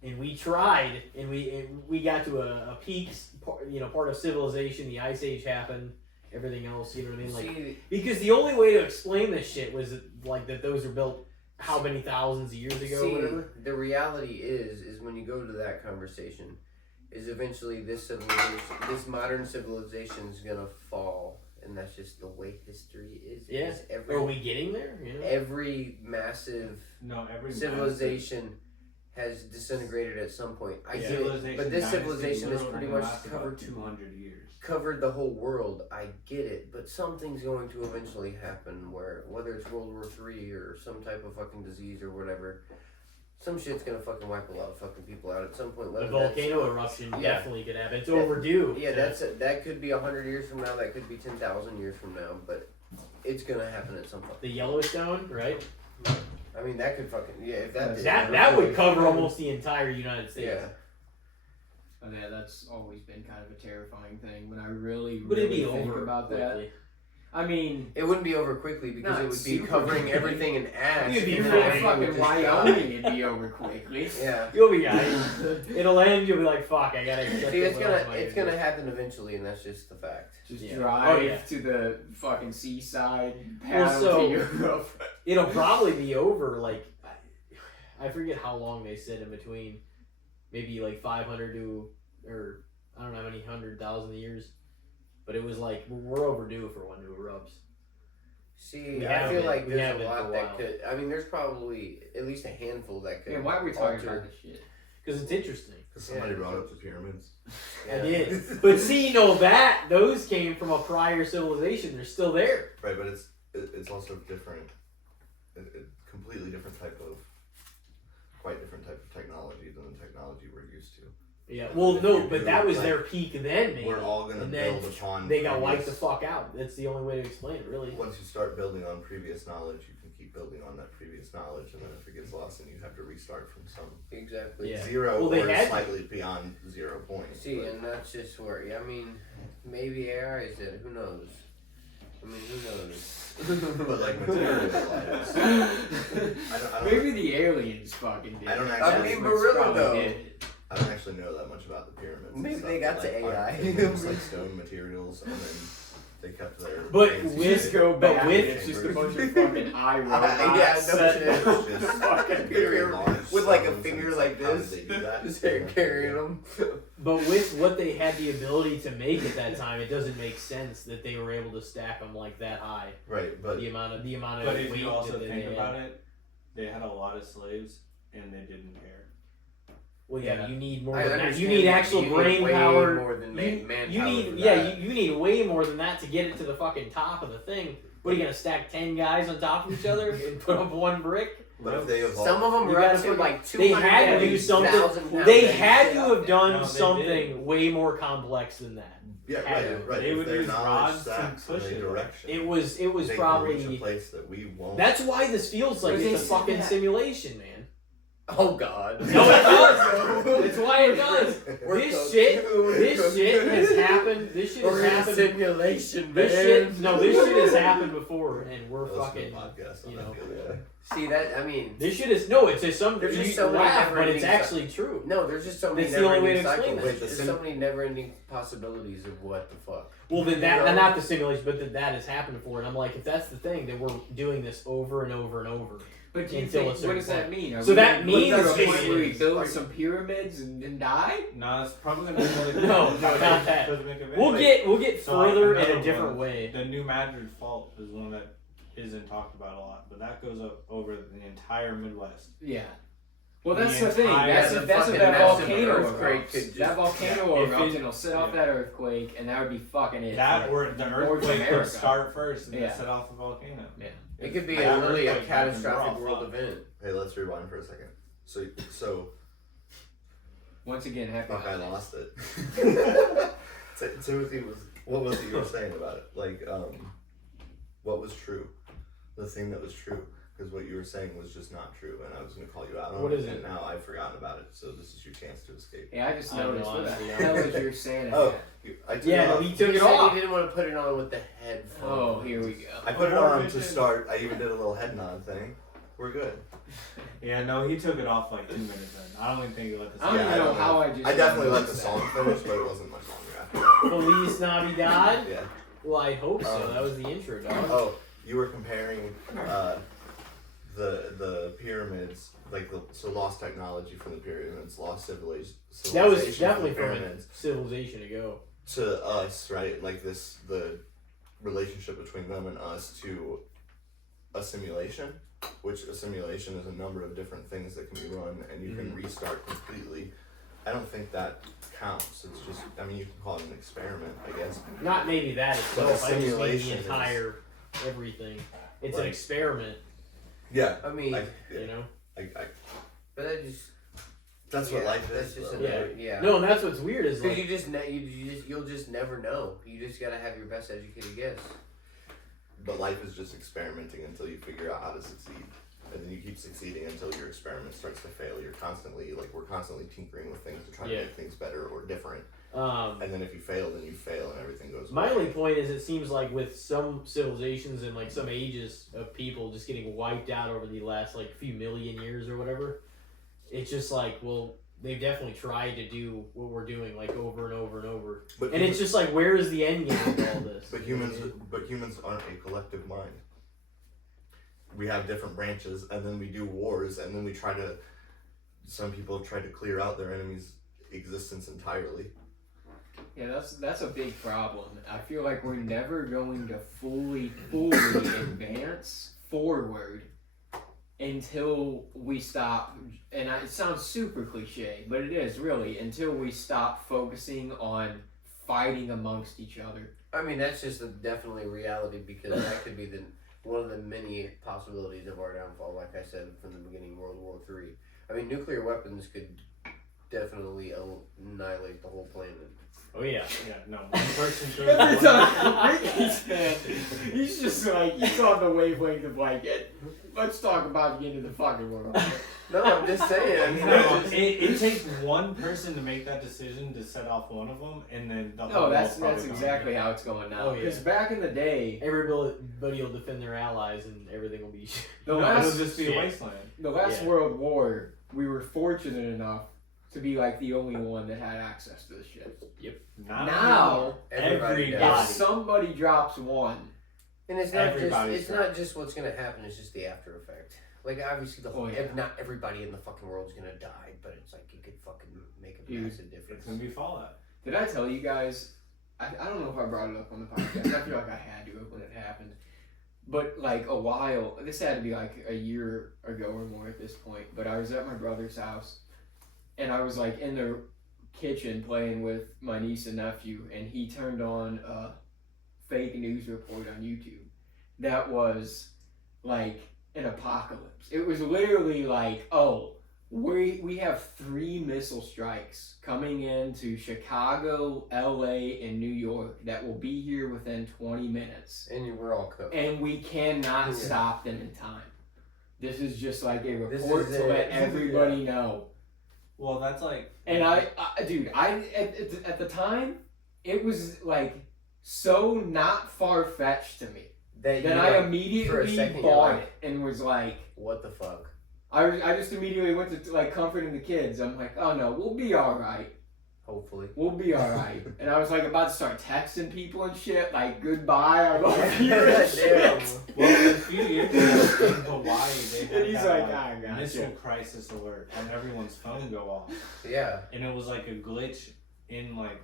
and we tried, and we got to a peak, part of civilization. The Ice Age happened. Everything else, you know what I mean? Like, See, because the only way to explain this shit was like that those were built how many thousands of years ago, or whatever. the reality is when you go to that conversation, is eventually this civilization, this modern civilization is gonna fall, and that's just the way history is. Yeah. Because Are we getting there? You know? every massive every civilization has disintegrated at some point. I get it, civilization, but this dynasty civilization has literally pretty much lasted about covered 200 years. covered the whole world. I get it, but something's going to eventually happen where, whether it's World War III or some type of fucking disease or whatever, some shit's gonna fucking wipe a lot of fucking people out at some point. The whether volcano eruption Yeah. definitely could happen. It's overdue. Yeah, that could be 100 years from now. That could be 10,000 years from now. But it's gonna happen at some point. The Yellowstone, right? I mean, that could fucking if that did, That would cover almost the entire United States. Yeah. And yeah, that's always been kind of a terrifying thing. When I really, Would it really be think over about quickly? that, I mean, It wouldn't be over quickly because Not it would be super covering quickly. everything in ash. You'd be and if then you're fine. in everything would fucking just Wyoming, die. it'd be over quickly. Yeah. You'll be alright. It'll end. You'll be like, "Fuck, I gotta." accept See, it, it's what else am gonna I it's do? gonna happen eventually, and that's just the fact. Just Yeah. drive Oh, yeah. to the fucking seaside, Well, paddle so- to Europe. It'll probably be over. Like, I forget how long they said in between. Maybe like 500 to, or I don't know how many 100,000 years. But it was like we're overdue for one to erupt. See, We I have feel been- like we there's have a been for lot a that while. could. I mean, there's probably at least a handful that could. Yeah, why are we talking alter- about this shit? Because it's interesting. Because somebody Yeah. brought up the pyramids. I Yeah. did. But see, those came from a prior civilization. They're still there. Right, but it's also different, a completely different type of, quite different type of technology than the technology we're used to. Yeah. Well, If no, you but do, that was like, their peak then, maybe. We're all gonna And then build upon. they got wiped the previous- fuck out. That's the only way to explain it, really. Once you start building on previous knowledge, you can keep building on that previous knowledge, and then if it gets lost, then you have to restart from some Exactly. Yeah. zero Well, they or had to. slightly beyond 0 point. See, But- and that's just where I mean, maybe AI is it. Who knows? I mean, who knows? But like material wise, I don't Maybe the aliens fucking did. I don't it. actually- That's I mean, what's but really probably though- did it. I don't actually know that much about the pyramids. and Maybe stuff, they got but, to like, AI. aren't they just like stone materials, and then they kept their. But fancy with- shit Go in back, with- and it's just a bunch of fucking eye robots. Yeah, no set shit. up It's just fucking very large With like a stones, finger and it's like how did this, they do that? just Yeah. carrying them. But with what they had the ability to make at that time, it doesn't make sense that they were able to stack them like that high. Right, but The amount of But weight if you also that they think had. about it, they had a lot of slaves and they didn't care. Well, yeah, Yeah. you need more I than that. You understand need that actual you need brain way power. more than you manpower need, for yeah, that. you need way more than that to get it to the fucking top of the thing. What are you gonna stack 10 guys on top of each other and put up one brick? but if they evolve, Some of them You were up gotta to fucking- like They had to do something. They had to have done No, they something way more complex than that. yeah, had right, to. right. They if would their use knowledge rods to stacks in push a it. direction, It was they can reach a probably. place that we won't. That's why this feels like But it's they a said fucking that- simulation, man. Oh God. No, it does. That's why it does. We're This cooked. shit, We're this cooked. shit has happened. This shit We're has in a happened. simulation, This man. shit, no, this shit has happened before, and we're Listen to fucking. a podcast on you that know. the other day. See that? I mean, This shit is no. It's just some. There's just you so many laugh, but it's never-ending actually true. no. There's just so many That's the only way never-ending to explain cycles. that. Wait, the There's sim- so many never-ending possibilities of what the fuck. Well, then that, You know? not the simulation, but that has happened before, and I'm like, if that's the thing, then we're doing this over and over and over. But do you Until a think, certain what does that point. mean? Are So we that gonna means get to a it's- point where we build like- some pyramids and die? No, it's probably gonna be really No, not that. We'll get So, like, further in another a different one. way. The New Madrid Fault is one that isn't talked about a lot, but that goes up over the entire Midwest. Yeah. Well, The that's the thing. entire- That's Yeah, what the that fucking volcano massive earthquake erupts. could just- That volcano Yeah, if erupts it- and it'll set off yeah. that earthquake, and that would be fucking it. That for or the North earthquake America. could start first and Yeah. then set off the volcano. Yeah. It could be That literally a earthquake happens, we're catastrophic all world fucked. event. Hey, let's rewind for a second. So Once again, happy fuck, I holidays. lost it. Timothy what was it you were saying about it? Like, what was true? The thing that was true. Because what you were saying was just not true, and I was going to call you out on What it, is it? and now I've forgotten about it, so this is your chance to escape. Yeah, I just I don't noticed. know, What the honestly, hell is your Santa Oh, hat? I took Yeah, it no, off. he took He it said off. he didn't want to put it on with the headphones. Oh, here we go. I put it More on to vision. start. I even did a little head nod thing. We're good. Yeah, no, he took it off like 2 minutes in. I don't even think he let the I don't Yeah, even know don't how I just. I definitely let the noticed song that. finish, but it wasn't much longer after. Feliz Navidad. Yeah. Well, I hope so. Um, That was the intro, dog. Oh, you were comparing the pyramids, like so lost technology from the pyramids, lost civilization. That was from definitely the from a pyramids civilization ago. to us, right? Like the relationship between them and us to a simulation, which a simulation is a number of different things that can be run, and you can restart completely. I don't think that counts. It's just, I mean, you can call it an experiment, I guess. Not maybe that But a itself. I just mean the simulation entire everything. It's an Like- experiment, Yeah, I mean, you know. but that just that's what life that's is. just though. another, yeah. No, and that's what's weird is Because like you'll just never know. You just gotta have your best educated guess. But life is just experimenting until you figure out how to succeed. And then you keep succeeding until your experiment starts to fail. You're constantly, we're constantly tinkering with things to try to make things better or different. And then if you fail, then you fail and everything goes my away. only point is it seems like with some civilizations and like some ages of people just getting wiped out over the last like few million years or whatever, it's just like, well, they've definitely tried to do what we're doing like over and over and over. But And it's just like, where is the end game of all this? But humans aren't a collective mind. We have different branches, and then we do wars, and then we some people try to clear out their enemy's existence entirely. Yeah, that's a big problem. I feel like we're never going to fully advance forward until we stop, and it sounds super cliche, but it is really, until we stop focusing on fighting amongst each other. I mean, that's just definitely a reality, because that could be one of the many possibilities of our downfall. Like I said from the beginning, World War III. I mean, nuclear weapons could definitely annihilate the whole planet. Oh yeah. Yeah, no. One person throws Every one- time he's just like, he's on the wavelength of like, let's talk about the end of the fucking world. No, I'm just saying. I mean, No, that's just, it takes one person to make that decision to set off one of them, and then the whole No, that's world's probably gone. exactly how it's going now. Oh, yeah. Because back in the day, Everybody will defend their allies and everything will be the No, last it'll just be a shit. wasteland. last Yeah. World War, we were fortunate enough to be like the only one that had access to the ships. Not Now, everybody if does. somebody drops one, And it's not Everybody's not just what's gonna happen. It's just the after effect. Like obviously the whole, Oh, yeah. not everybody in the fucking world's gonna die, but it's like it could fucking make a Dude, massive difference. It's gonna be Fallout. did I tell you guys? I don't know if I brought it up on the podcast. I feel like I had to when it happened. But like a while, this had to be like a year ago or more at this point. But I was at my brother's house, and I was like in the kitchen playing with my niece and nephew, and he turned on a fake news report on YouTube that was like an apocalypse. It was literally like, oh, we have 3 missile strikes coming into Chicago, LA, and New York that will be here within 20 minutes. And we're all cooked. And we cannot Yeah. stop them in time. This is just like a This report is to it. let everybody know. Well, that's like. And dude, at the time, it was like so not far-fetched to me That that you, I like, for a immediately second, you're bought like, it and was like, what the fuck? I just immediately went to like comforting the kids. I'm like, oh no, we'll be all right. Hopefully. We'll be all right. And I was like about to start texting people and shit, like goodbye, I love you and Damn. shit. Well, a few years ago in Hawaii, they had And he's that, like, I gotcha. missile crisis alert on everyone's phone go off, Yeah. and it was like a glitch in like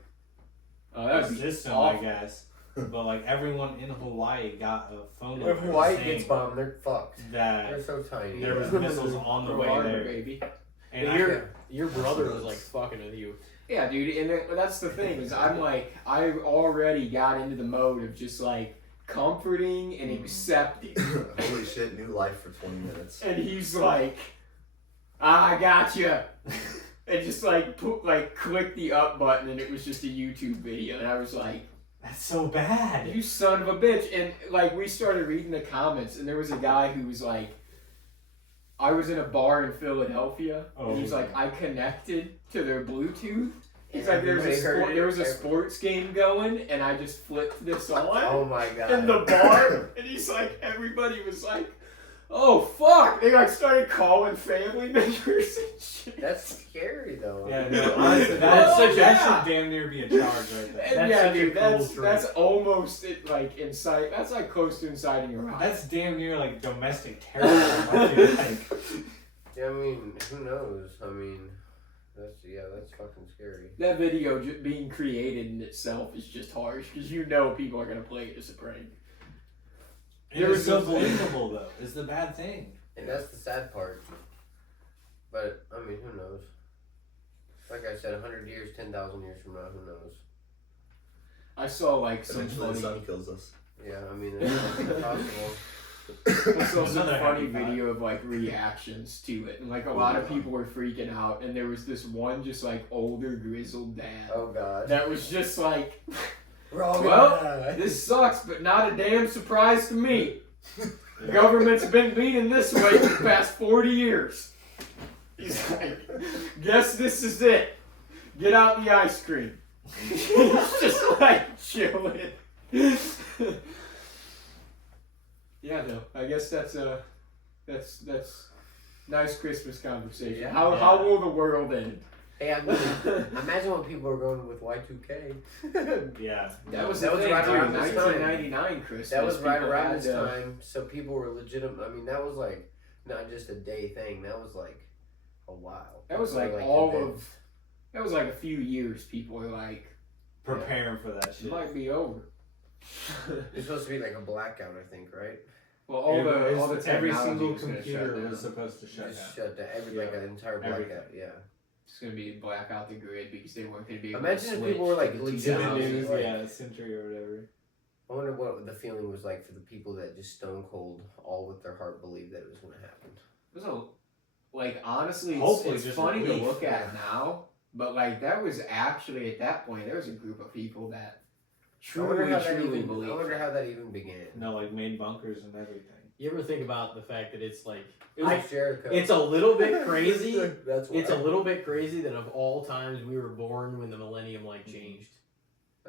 Oh, the that'd be system, awful. I guess. But like everyone in Hawaii got a phone If alert Hawaii saying gets bombed, they're fucked. that They're so tiny. there was missiles on the Pearl way Harbor, there, baby. and But I, your brother was like fucking with you. Yeah, dude, and that's the thing is I'm like I already got into the mode of just like comforting and accepting, Holy shit, new life for 20 minutes. and he's like, I got you, and just like click the up button, and it was just a YouTube video, and I was like, that's so bad. you son of a bitch, and like we started reading the comments, and there was a guy who was like, I was in a bar in Philadelphia, and he's like, I connected to their Bluetooth. He's like, Everybody heard it. there was a sports game going, and I just flipped this on Oh my god. in the bar, and he's like, everybody was like, oh fuck! They like started calling family members and shit. That's scary though. Yeah, no, honestly, Oh, that yeah. should damn near be a charge right there. And That's yeah, such a dude, cool that's trick. almost it, like incite. That's like close to inciting a riot. That's damn near like domestic terrorism. I feel like. Yeah, I mean, who knows? I mean, That's fucking scary. That video being created in itself is just harsh because you know people are gonna play it as a prank. It was so believable though. It's the bad thing. And that's the sad part. But I mean, who knows? Like I said, 100 years, 10,000 years from now, who knows? I saw like some Eventually the funny, sun kills us. Yeah, I mean, it's possible. I saw some Another funny happy thought. video of like reactions to it, and like a lot of people were freaking out, and there was this one just like older grizzled dad Oh god. that was just like, We're all well, gonna die. this sucks, but not a damn surprise to me. The government's been leaning this way for the past 40 years. He's like, guess this is it. Get out the ice cream. He's just like chilling. Yeah, no. I guess that's nice Christmas conversation. Yeah. How will the world end? Hey, I mean, imagine what people are going with Y2K. Yeah. That was That was thing, right dude, around this time. 1999 Christmas. That was right people around had this to- time, so people were legitimate. I mean, that was like not just a day thing. That was like a while. That was like Like all events. of. That was like a few years. People were like, Preparing for that it shit. might be over. It's supposed to be like a blackout, I think, right? Well, all the every technology single was gonna shut computer down. was supposed to shut Just down. shut down like Yeah. an entire blackout. Everything. Yeah. It's gonna be black out the grid because they weren't gonna be able Imagine to if switch people were, like, to the legitimate 2000s. news, Yeah, Century or whatever. I wonder what the feeling was like for the people that just stone cold, all with their heart, believed that it was going to happen. It was a, like honestly, Hopefully it's just funny to relief, look at yeah. now, but like that was actually at that point there was a group of people that I wonder truly, how that truly even. believed. I wonder that. how that even began. No, like made bunkers and everything. You ever think about the fact that it's like It was Jericho. it's a little bit crazy. That's why. It's a little bit crazy that of all times we were born when the millennium like changed.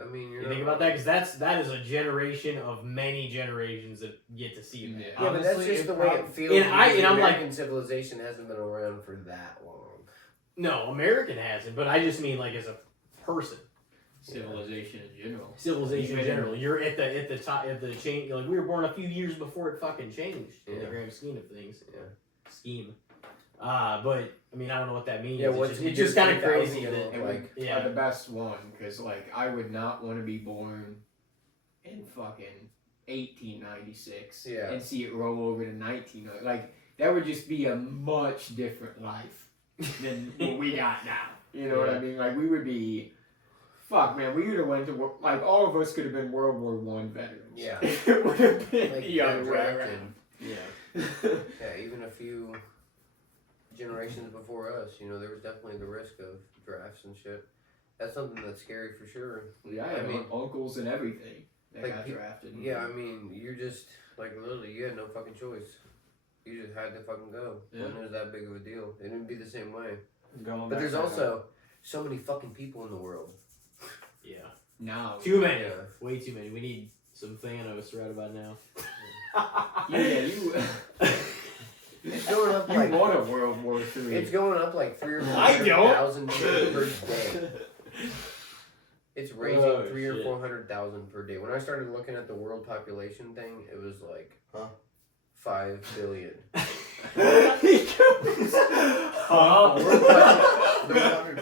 I mean, You think about that because that is a generation of many generations that get to see that. Yeah. Yeah, but that's Honestly, just it the way it prob- feels. And because I'm like- American civilization hasn't been around for that long. No, American hasn't, but I just mean like as a person, Civilization in general. civilization in Even- general. You're at the top of the chain. Like we were born a few years before it fucking changed in the Yeah. grand scheme of things. Yeah. Scheme. But I mean I don't know what that means. Yeah, It's just kind of crazy that that And like we yeah. are the best one because like I would not want to be born in fucking 1896 Yeah. and see it roll over to 1900. Like that would just be a much different life than what we got now. You know what I mean? Like we would be, fuck man, we would have went to like all of us could have been World War I veterans. Yeah. It would have been Like, the other got way drafted. around. Yeah. Yeah, even a few generations before us, there was definitely the risk of drafts and shit. That's something that's scary for sure. Yeah, I I mean- mean uncles and everything that Like, got drafted. Yeah, I mean, you're just like literally, you had no fucking choice. You just had to fucking go. Yeah. When it was that big of a deal, it didn't be the same way. Going But back there's to also so many fucking people in the world. Yeah. Now. Too many. Yeah. Way too many. We need some Thanos right about now. Yeah, you. It's going up You like want a World War III. it's going up like 3 or I don't. 400,000 per day. It's raising Oh, 3 or shit. 400,000 per day. When I started looking at the world population thing, it was like Huh? 5 billion. He goes, huh?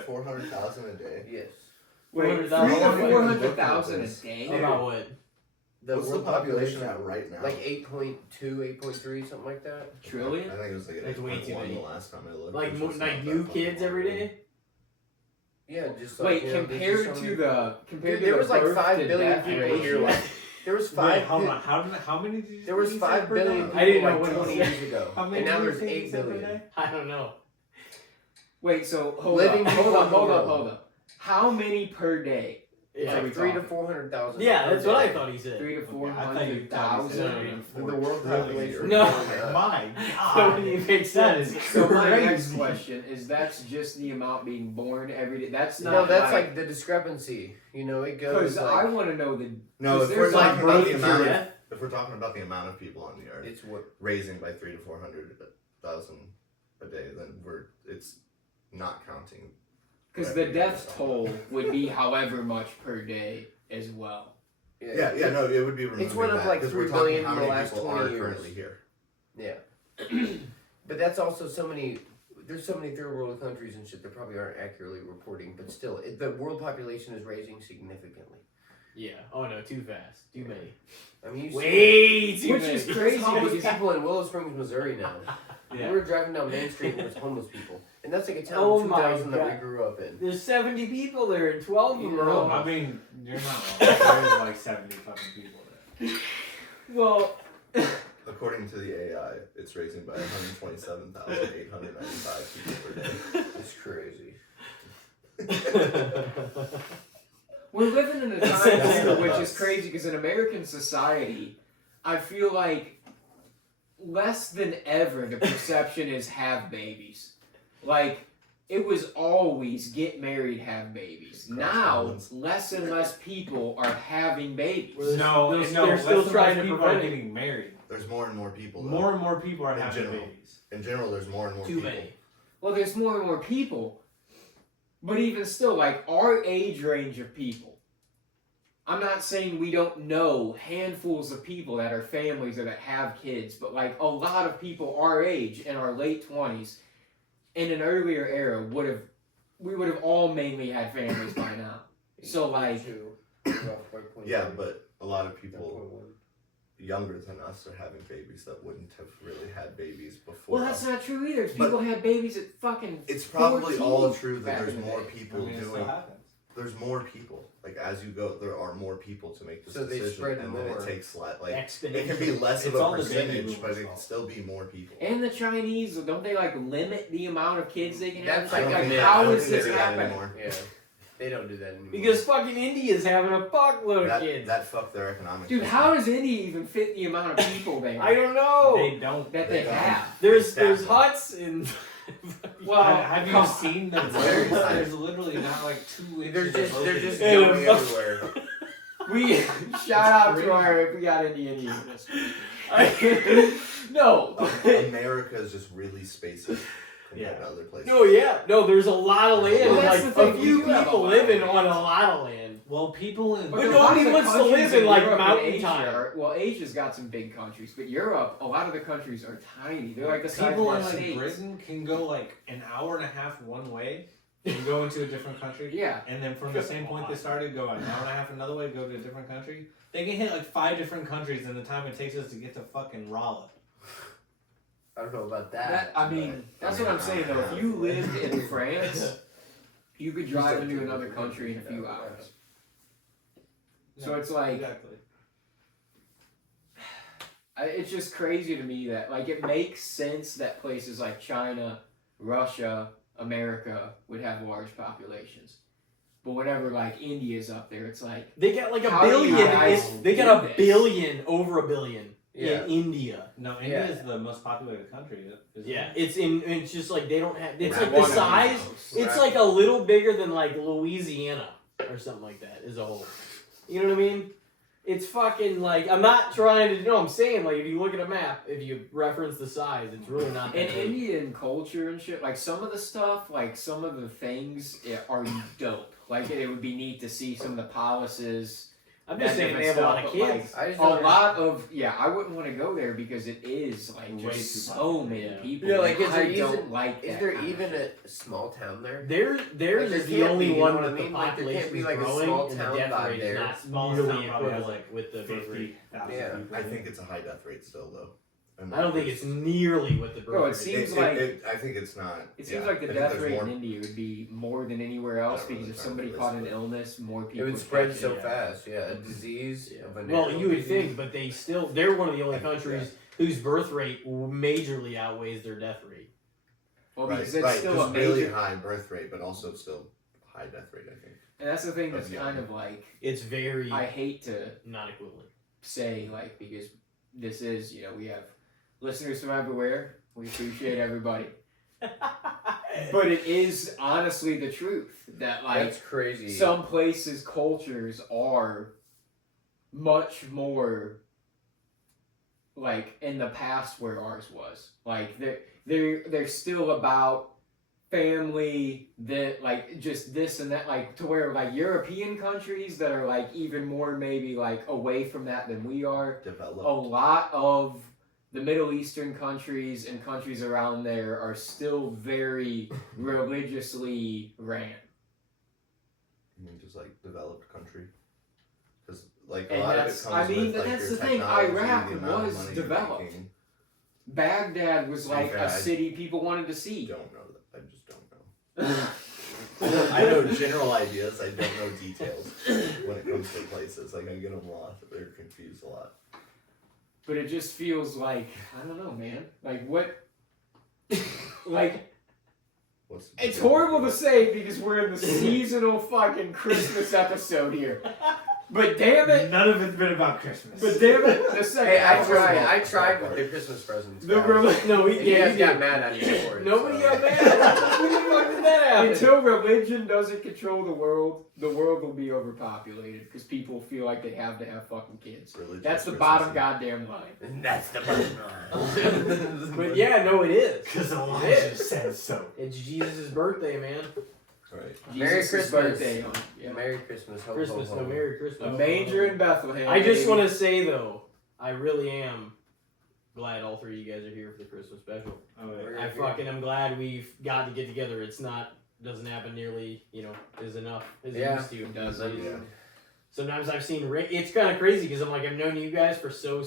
400,000 a day. Yes. Wait, 400,000 400,000 a day? About what? The What's the world population at right now? Like 8.2, 8.3, something like that. Trillion? I think it was like That's way too 8.1 many. the last time I looked. Like which was like not new that fucking kids every long. day? Yeah, just like Wait, there's just compared so to many- the compared Dude, to there the was like birth 5 to billion death people ratio. here. Like, there was 5. Wait, hold on. How many did you? There was you say 5 per billion day? people I didn't know like what it 20 was. years ago, How many and now did you there's say you 8 said per billion. day? I don't know. Wait, so hold Living up, hold people up, in the hold up, world. hold up. How many per day? Yeah, Are we Like 3 to talking? 400,000. yeah, that's what I per day. thought he said. 3 to I thought you 400,000. The world Really? population. No. Yeah. My That God. wouldn't even make That sense. is So my next crazy. question is: that's just the amount being born every day? That's not. No, that's like the discrepancy. It goes because I like want to know the. No, 'cause if we're there's, like, talking about the birth to amount, death. if we're talking about the amount of people on the earth it's what raising by 3 to 400,000 a day, then it's not counting. Because the death toll would be however much per day as well. Yeah, no, it would be removing went up that, like 'cause 3 we're talking billion how in the many last people 20 are years. currently here. Yeah. But that's also so many. there's so many third world countries and shit that probably aren't accurately reporting, but still, the world population is raising significantly. Yeah. Oh no, too fast. Too many. I mean, you Way see, too which many. is crazy homeless because people in Willow Springs, Missouri now. Yeah. We were driving down Main Street and there's homeless people, and that's like a town Oh of my 2,000 that we God. grew up in. There's 70 people there, and 12 of them are No, homeless. I mean, you're not wrong. There's like 70 fucking people there. Well, According to the AI, it's raising by 127,895 people per day. It's crazy. We're living in a That's time so too, which is nuts. crazy because in American society, I feel like less than ever the perception is have babies. Like it was always get married, have babies. Now Correspondence. less and less people are having babies. Well, No, they're no, still less and trying less to people are prevent it. getting married. There's more and more people. Though. More and more people are In having general. babies. In general, there's more and more too people. many. Well, there's more and more people, but even still, like our age range of people. I'm not saying we don't know handfuls of people that are families or that have kids, but like a lot of people our age in our late 20s, in an earlier era, we would have all mainly had families by now. So like, Yeah, but a lot of people younger than us are having babies that wouldn't have really had babies before. well, that's us. not true either. But- People had babies at fucking. It's probably 14 all true that back there's in the more day. I people mean, it still doing. happens. There's more people. Like as you go, there are more people to make this So they decision, spread and then more. it takes like Exponentially. it can be less of It's a all the baby percentage, boomers' but it can fault. still be more people. And the Chinese, don't they like limit the amount of kids they can have? That's I don't Like, think they- I how don't is think they this do that happening? anymore. Yeah, they don't do that anymore. Because fucking India's having a fuckload of That, kids. that fucked their economic Dude, system. how does India even fit the amount of people there I don't know. They don't. that they they don't. have? there's Exactly. huts in. Well, Have you seen the It's birds? very There's literally not like 2 inches. they're of just ocean. going Yeah. everywhere. We shout out to our if we got any Indian listeners. No, America is just really spacey compared to other places. No, yeah, no. There's a lot of land. Well, and, that's like the a thing, we few do have a people lot of living land. on a lot of land. Well, people in. But a lot nobody of the wants to countries live in, like, Europe and mountain Asia time. well, Asia's got some big countries, but Europe, a lot of the countries are tiny. They're like the size of people our in like states. Britain can go like an hour and a half one way and go into a different country. Yeah. And then from the same point they started, go an hour and a half another way, go to a different country. They can hit like 5 different countries in the time it takes us to get to fucking Rolla. I don't know about that. I mean, that's what I'm saying though. If you lived in France, you could drive into another country in a few hours. So it's like, Exactly. it's just crazy to me that like it makes sense that places like China, Russia, America would have large populations. But whenever like India's up there, it's like They got like a How do you billion. guys They got do a this? billion, over a billion Yeah. in India. No, India is the most populated country. Isn't Yeah, it? it's in. It's just like they don't have. It's Right. like the One of size. those. It's like a little bigger than like Louisiana or something like that as a whole. You know what I mean? It's fucking like I'm not trying to. You know what I'm saying? Like if you look at a map, if you reference the size, it's really not that in big. Indian culture and shit, like some of the stuff, like some of the things are dope. Like it would be neat to see some of the palaces. I'm just that saying they have different a lot of stuff, but, kids. I just A don't lot of I wouldn't want to go there because it is like Way just too so many Yeah. people. Yeah, like, is I there don't even- like. Is that there kind of even shit. a small town there? Theirs Like, there is the can't only be, you one know what that I the mean? Like, there can't population be, is like, a growing small and the town death vibe rate there. is not Smallest nearly town probably has, equivalent like, with the birth rate. 50,000 Yeah. people. I think it's a high death rate still, though. And I don't think it's nearly what the birth Bro, it rate seems is. like- I think it's not. It seems yeah, like I the think death there's rate more- in India would be more than anywhere else I don't because really if know somebody the caught list, an but- illness, more people It would spread catch so it. fast. Yeah, a disease. Yeah. Of a Well, you would disease. think, but they're one of the only Yeah. countries whose birth rate majorly outweighs their death rate. Well, Right, because it's right. still There's a major. really high birth rate, but also still high death rate. I think. And that's the thing that's Yeah. kind of like It's very I hate to not equivalent. say like because this is we have listeners from everywhere. We appreciate everybody, but it is honestly the truth that like That's crazy. some places cultures are much more like in the past where ours was like they're still about family that like just this and that like to where like European countries that are like even more maybe like away from that than we are Developed. a lot of the Middle Eastern countries and countries around there are still very religiously ran. I mean, just like developed country, because like a And lot of it that's- comes I mean, with like that's your the thing, technology, Iraq the amount of was money you're developed. making. Baghdad was like Okay, a city people wanted to see. Don't know that. I just don't know. I know general ideas. I don't know details when it comes to places. Like I get them lost. They're confused a lot. But it just feels like, I don't know, man. Like what? Like, What's the it's horrible to say because we're in the seasonal fucking Christmas episode here. But damn it. None of it's been about Christmas. But damn it. The second Hey, I half- tried with the Christmas presents. The guys. reli- No, we You guys we got did. mad at me for it. Nobody so. got mad. When the fuck did that happen? Until religion doesn't control the world will be overpopulated because people feel like they have to have fucking kids. Religious That's the Christmas bottom Eve. goddamn line. And that's the button. But yeah, no, it is. Because It Elijah is. said so. It's Jesus' birthday, man. Right. Merry Jesus' Christmas. birthday. Yeah. Merry Christmas. Ho, Christmas, ho, no, ho. Merry Christmas. A manger in Bethlehem. I just baby. want to say though, I really am glad all three of you guys are here for the Christmas special. Oh, wait. We're I here. fucking am glad we've got to get together. It's not doesn't happen nearly, is enough as Yeah, it used to. it does. I mean, Yeah. Sometimes I've seen Rick. It's kind of crazy because I'm like I've known you guys for so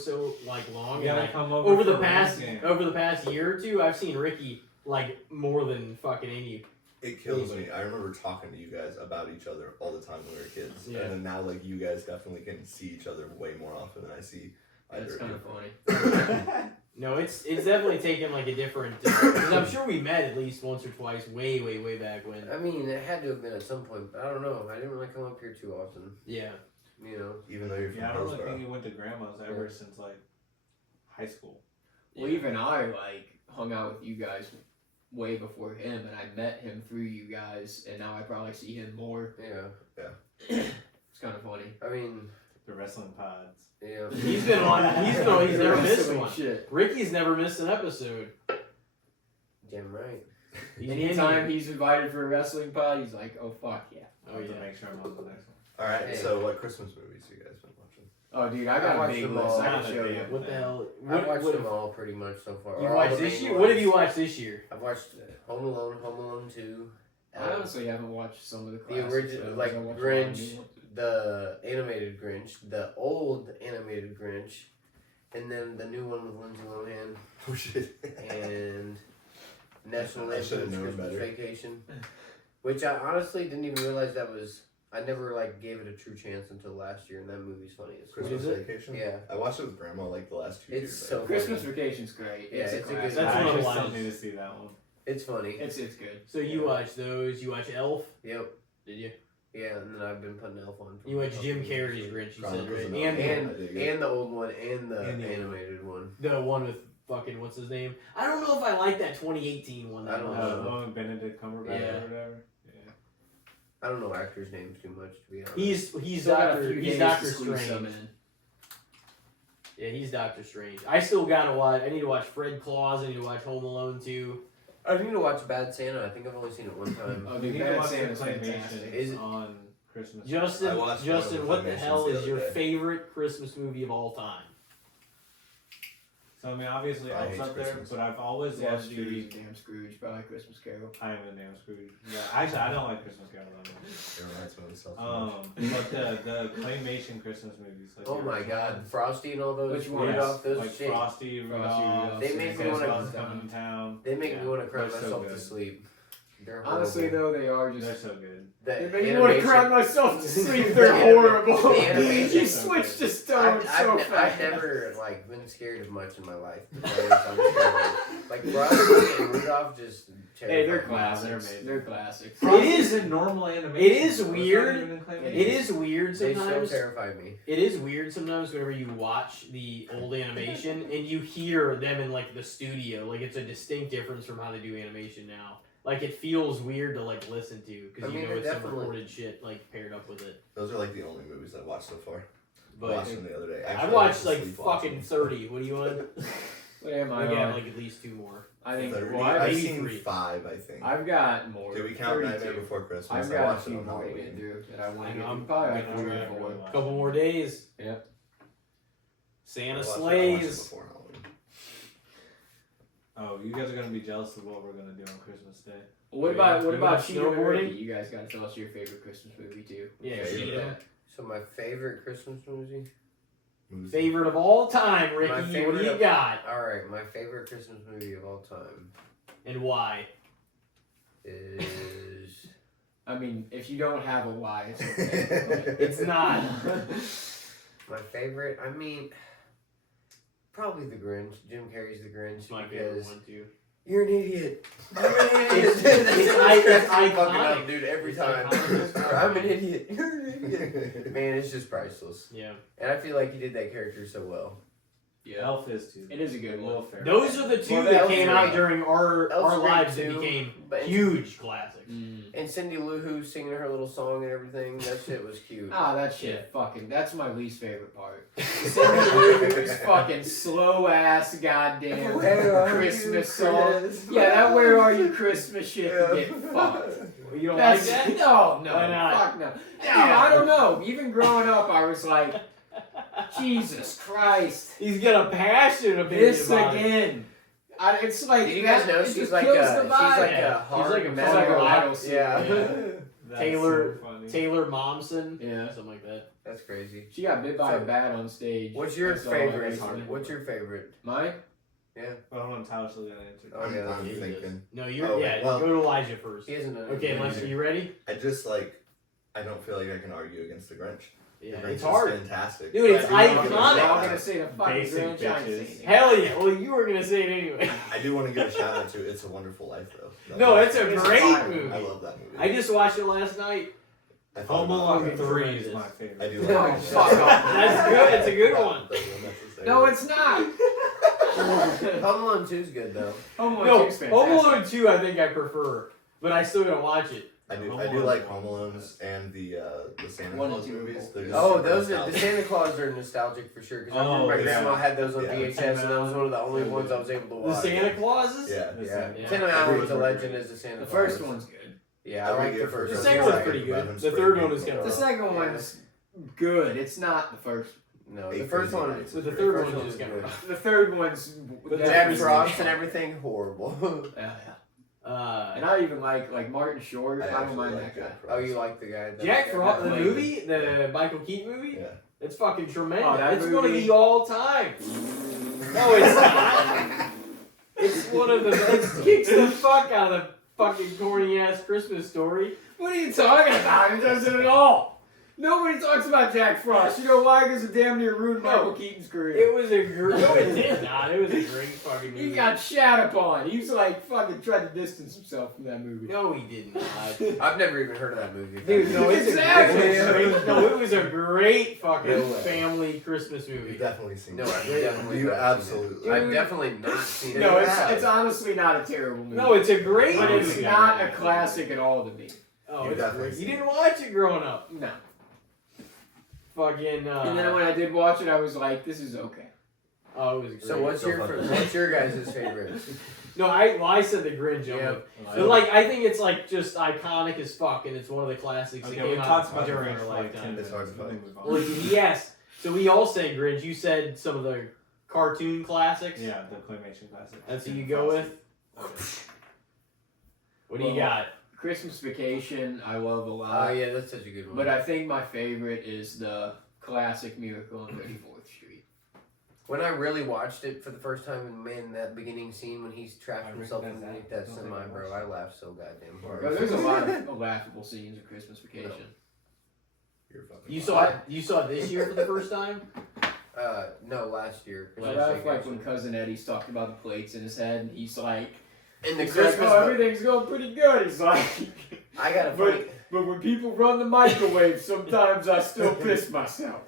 like long, You and gotta like, come over over for the a past Rams game. year or two, I've seen Ricky like more than fucking any. It kills me. I remember talking to you guys about each other all the time when we were kids, Yeah. and then now like you guys definitely can see each other way more often than I see either That's of kind you. of funny. No, it's definitely taken like a different. Because I'm sure we met at least once or twice, way back when. I mean, it had to have been at some point, but I don't know. I didn't really come up here too often. Yeah. You know. Even though you're from Yeah, I don't really Hillsborough. think he went to grandma's ever since like high school. Well, even I like hung out with you guys way before him, and I met him through you guys, and now I probably see him more. Yeah. It's kind of funny. I mean, The wrestling pods. yeah. He's been on. He's never missed Wrestling one. Shit. Ricky's never missed an episode. Damn right. He's Anytime in here. he's invited for a wrestling pod, he's like, "Oh fuck yeah!" I have to make sure I'm on the next one. All right. Hey. So, what Christmas movies you guys been watching? Oh, dude, I I got a watched big them list. all. I Not can a show big you. What the hell? I've watched What them all pretty much so far. you Or all watched the this main year? ones. What have you watched this year? I've watched Home Alone 2. I honestly haven't watched some of the classics. original- though, like so I watched Grinch. a lot of new ones. The animated Grinch, the old animated Grinch, and then the new one with Lindsay Lohan, Oh shit. and National I should've Lampoon's known Christmas better. Vacation, which I honestly didn't even realize that was. I never like gave it a true chance until last year, and that movie's funny as fuck. Christmas is it? Vacation. Yeah. I watched it with Grandma like the last 2 It's years. so Christmas funny. Vacation's great. Yeah, It's a it's a good- classic. That's I one of the just still ones. need to see that one. It's funny. It's good. So you watched those? You watched Elf? Yep. Did you? Yeah, and then I've been putting Elf on. for You watched a Jim couple years, Carrey's so- Grinch? You said Chronicles right? of And Narnia. I dig it. And the old one, and the And the- animated one. the one with fucking what's his name? I don't know if I like that 2018 one. I that don't much. know. The one with Benedict Cumberbatch Yeah. or whatever. Yeah. I don't know actors' names too much, to be honest. He's Still got a Doctor few he's days Doctor to squeeze some Strange. in. Yeah, he's Doctor Strange. I still gotta watch. I need to watch Fred Claus. I need to watch Home Alone 2. I need to watch Bad Santa. I think I've only seen it one time. Oh, You dude, need to Bad watch the Santa's fantastic. claymation Is it- on Christmas. I Justin, watched one of the what the Claymations hell the is other your day. favorite Christmas movie of all time? So I mean, obviously I Elf's hate up there, Christmas. but I've always Yeah, loved Scrooge, the. damn Scrooge, probably Christmas Carol. I am a damn Scrooge. Yeah, actually, I don't like Christmas Carol that much. It reminds me of myself. so much. But the claymation Christmas movies. Like Oh the my original god, ones. Frosty and all those. Which one? Rudolph, those like shit. Frosty, Rudolph. Rudolph, They make me Santa wanna- Claus is coming to town. They make Yeah, me want to cry they're so myself to good. sleep. They're Honestly, horrible. though, they are They're just. so good. The They make me want to cry myself to sleep. They're horrible. The animation- You switched to stone so fast. I've never like been scared of much in my life. Because I'm scared. Like Frosty and Rudolph just. Hey, they're terrify me. They're classics. amazing. They're classics. It is- in normal animation. it is so it's not weird. even in claymation. It is weird They still sometimes. terrify me. It is weird sometimes whenever you watch the old animation and you hear them in like the studio. Like it's a distinct difference from how they do animation now. Like it feels weird to like listen to because I you mean, know they're it's some definitely- recorded shit like paired up with it. Those are like the only movies I've watched so far. I But watched them the other day. I've Actually, I watched went like to sleep watching fucking them. 30. What do you want? What am I We got on? like at least 2 more. I think. 30. Well, I've I've, maybe seen 3. 5, I think. I've got more. Did we count 32. Nightmare Before Christmas? I've I got a watched it few on more to Halloween. get through that I want I to know, get I'm through. Probably like gonna 3 try or to 4. Couple more days. Yep. Santa I watched it slays. before Halloween. Oh, you guys are gonna be jealous of what we're gonna do on Christmas Day. What You about going Cheatham and snowboarding? Ricky? You guys gotta tell us your favorite Christmas movie too. Yeah, Okay, Cheatham. So my favorite Christmas movie. Favorite of all time, Ricky. My What favorite do you of- got? All right, my favorite Christmas movie of all time And why? is. I mean, if you don't have a why, it's okay. It's not. My favorite, I mean, probably The Grinch. Jim Carrey's The Grinch. It's my favorite because one too. you're an idiot. You're an idiot. It's That's me iconic. fucking up, dude, every It's time. iconic. I'm an idiot. You're an idiot. Man, it's just priceless. Yeah. And I feel like he did that character so well. Yeah, Elf is too. it is a good Will one. Ferrell. Those are the two Well, that Elf's came out great. during our Elf's great lives that too, became but huge classics. And Cindy Lou Who singing her little song and everything, that shit was cute. Ah, that shit, fucking. That's my least favorite part. Cindy Lou's fucking slow ass goddamn Where are Christmas you, song. Christmas? Yeah, that "Where Are You Christmas" shit can get fucked. You don't That's like that? no, Why not? fuck no. Dude, I don't know. Even growing up, I was like, Jesus Christ, He's got a passion opinion this about it. again. It's like Did you guys that- know it she's just like kills a the vibe. She's like a metal like a rock. idol singer, Yeah. That's Taylor- so funny. Taylor Momsen. Yeah. Something like that. That's crazy. She got bit by a So, bat on stage. What's your That's all favorite? I remember. What's your favorite? Mine? Well, hold on, Tyler's still gonna answer. Oh, yeah, I'm he thinking. No, you're Oh, yeah. well- Go to Elijah first. He hasn't done Okay, anything. Elijah, you ready? I just like. I don't feel like I can argue against the Grinch. Yeah, The Grinch it's is hard. fantastic. Dude, it's But I do wanna give a iconic. We're all shout gonna out- say the fucking Basic Grinch. I ain't bitches. saying it. Hell yeah. Well, you were gonna say it anyway. I do want to give a shout out to "It's a Wonderful Life" though. No, it's a It's great fine. movie. I love that movie. I just watched it last night. I thought Home about Alone it. 3 Tremendous. is my favorite. I do No, like it. fuck off. That's good. It's a good one. No, it's not. Home Alone 2 is good though. Home Alone No, 2's fantastic. Home Alone 2 I think I prefer, but I still gotta watch it. I do. Home I do Alone. like Home Alones and the Santa One and Claus two. movies. They're just Oh, super those are the nostalgic. Santa Claus are nostalgic for sure. Because I Oh, remember my yeah. grandma had those on Yeah. VHS, and that was one of the only Yeah. ones I was able to The watch. Santa Clauses? Yeah. The Yeah, Santa- Yeah. Tin Every Island's a one's legend great. as a Santa The Claus. first one's good. Yeah, I Every like year the for first The one. second Christmas, one's I pretty get good. Bevan's The Spray third one Paint is kinda Roll. The rough. second one's good. It's not the first. No, Eight the first Crazy one. Nights So is the great. third First one's one's just kinda good. rough. The third one's. But Jack Definitely Frost fun. and everything horrible. Yeah. And Uh, I even like Martin Short. I don't actually mind like that guy. Jack Oh, Frost. you like the guy? Jack Frost, the Like- movie, the Michael Keaton movie, Yeah. it's fucking tremendous. Oh, that it's one of movie- the all time. No, it's not. It's one of the. It kicks the fuck out of the fucking corny ass Christmas Story. What are you talking about? It doesn't at all. Nobody talks about Jack Frost. You know why? Because it damn near ruined Michael Keaton's career. It was a great. No, it did not. It was a great fucking movie. He got shat upon. He was like fucking tried to distance himself from that movie. No, he did not. I've never even heard of that movie. Dude, no, it's Exactly. a great. No, it was a great fucking No way. family Christmas movie. You've definitely seen No, it. I've definitely You not seen absolutely. it. I've definitely not seen it. No, Yeah. it's honestly not a terrible movie. No, it's a great but movie. it's not a classic at all to me. Oh, You it's definitely great. You seen didn't watch it growing up. No. Fucking. And then when I did watch it, I was like, this is okay. Oh, it was great. So what's So your fun. what's your guys' favorite? No, I said the Grinch. Yeah. Yeah. But like, I think it's like just iconic as fuck, and it's one of the classics Okay, that we came talked out about the during Grinch our for like 10 lifetime. minutes. It's hard to We can find. move on. Well, yes. So we all said Grinch. You said some of the cartoon classics. Yeah, the claymation classic. That's who you go with. What do you Well, got? Christmas Vacation, I love a Oh lot. yeah, that's such a good one. But I think my favorite is the classic Miracle on 34th Street. When I really watched it for the first time, and man, that beginning scene when he's trapped I himself recognize that. underneath I that don't think semi, I bro, watched I laughed so goddamn hard. Bro, there's a lot of laughable scenes of Christmas Vacation. You're fucking You fine. saw it. You saw it this year for the first time. No, last year. I Christmas laugh like Vacation. when Cousin Eddie's talking about the plates in his head, and he's like, In the he's like, Christmas, oh, everything's going pretty good. He's like, I got a funny. but when people run the microwave, sometimes I still piss myself.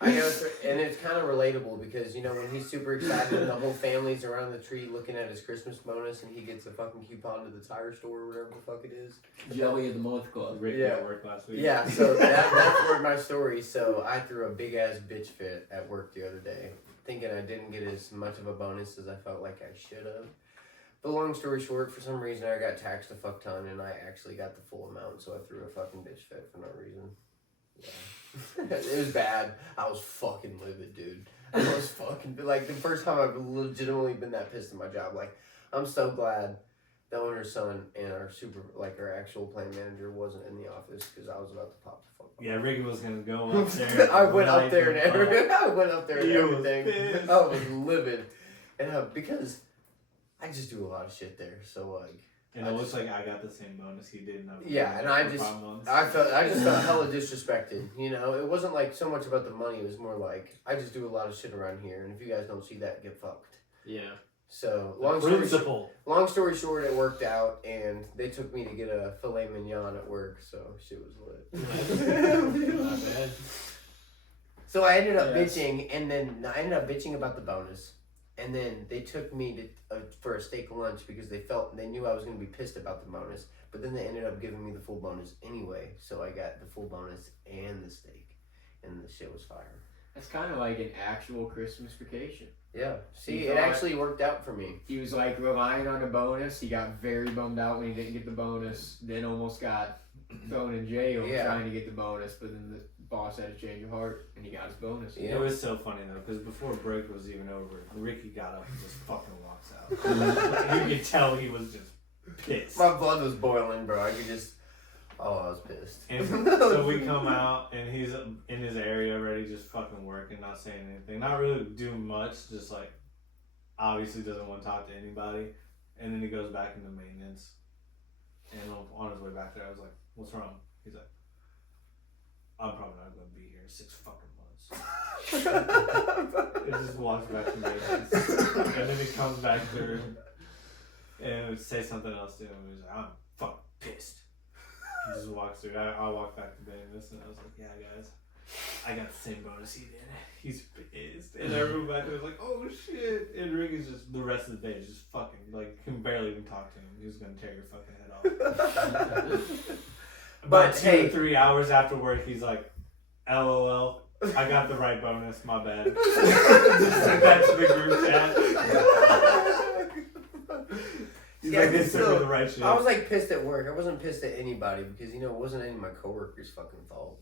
I know, and it's kind of relatable because you know when he's super excited and the whole family's around the tree looking at his Christmas bonus and he gets a fucking coupon to the tire store or whatever the fuck it is. Jelly of the Month Club. Rick Yeah. at work last week. Yeah, so that's where my story. So I threw a big ass bitch fit at work the other day, thinking I didn't get as much of a bonus as I felt like I should have. But long story short, for some reason I got taxed a fuck ton and I actually got the full amount, so I threw a fucking bitch fit for no reason. Yeah. It was bad. I was fucking livid, dude. I was fucking like the first time I've legitimately been that pissed at my job. Like, I'm so glad the owner's son and our actual plant manager wasn't in the office because I was about to pop the fuck off. Yeah, Ricky was gonna go up there. I went up there and everything. I went up there and You was everything. pissed. I was livid, and because I just do a lot of shit there. So like. And it looks like I got the same bonus he did. Yeah, and I just felt hella disrespected. You know, it wasn't like so much about the money. It was more like I just do a lot of shit around here, and if you guys don't see that, get fucked. Yeah. So Principle. long story short, it worked out, and they took me to get a filet mignon at work. So shit was lit. Not bad. So I ended up bitching, and then I ended up bitching about the bonus. And then they took me to for a steak lunch because they knew I was going to be pissed about the bonus. But then they ended up giving me the full bonus anyway. So I got the full bonus and the steak. And the shit was fire. That's kind of like an actual Christmas vacation. Yeah. See, You it thought- actually worked out for me. He was like relying on a bonus. He got very bummed out when he didn't get the bonus. Then almost got thrown in jail trying to get the bonus. But then the boss had a change of heart and he got his bonus. Yeah. It was so funny though, because before break was even over, Ricky got up and just fucking walks out. You could tell he was just pissed. My blood was boiling, bro. I could just... Oh, I was pissed. And so we come out and he's in his area ready, just fucking working, not saying anything, not really doing much, just like obviously doesn't want to talk to anybody. And then he goes back into maintenance. And on his way back there, I was like, "What's wrong?" He's like, "I'm probably not going to be here in 6 fucking months." He just walks back to maintenance, and then he comes back through and would say something else to him. He's like, "I'm fucking pissed." He just walks through. I walked back to maintenance, and I was like, "Yeah, guys, I got the same bonus he did. He's pissed." And everyone back there was like, "Oh shit!" And Ricky's just the rest of the day is just fucking like can barely even talk to him. He was gonna tear your fucking head off. About 2 or 3 hours after work, he's like, "LOL, I got the right bonus. My bad." Just sent that to the group chat. He's like, "This is the right shit." I was like pissed at work. I wasn't pissed at anybody because it wasn't any of my coworkers' fucking fault,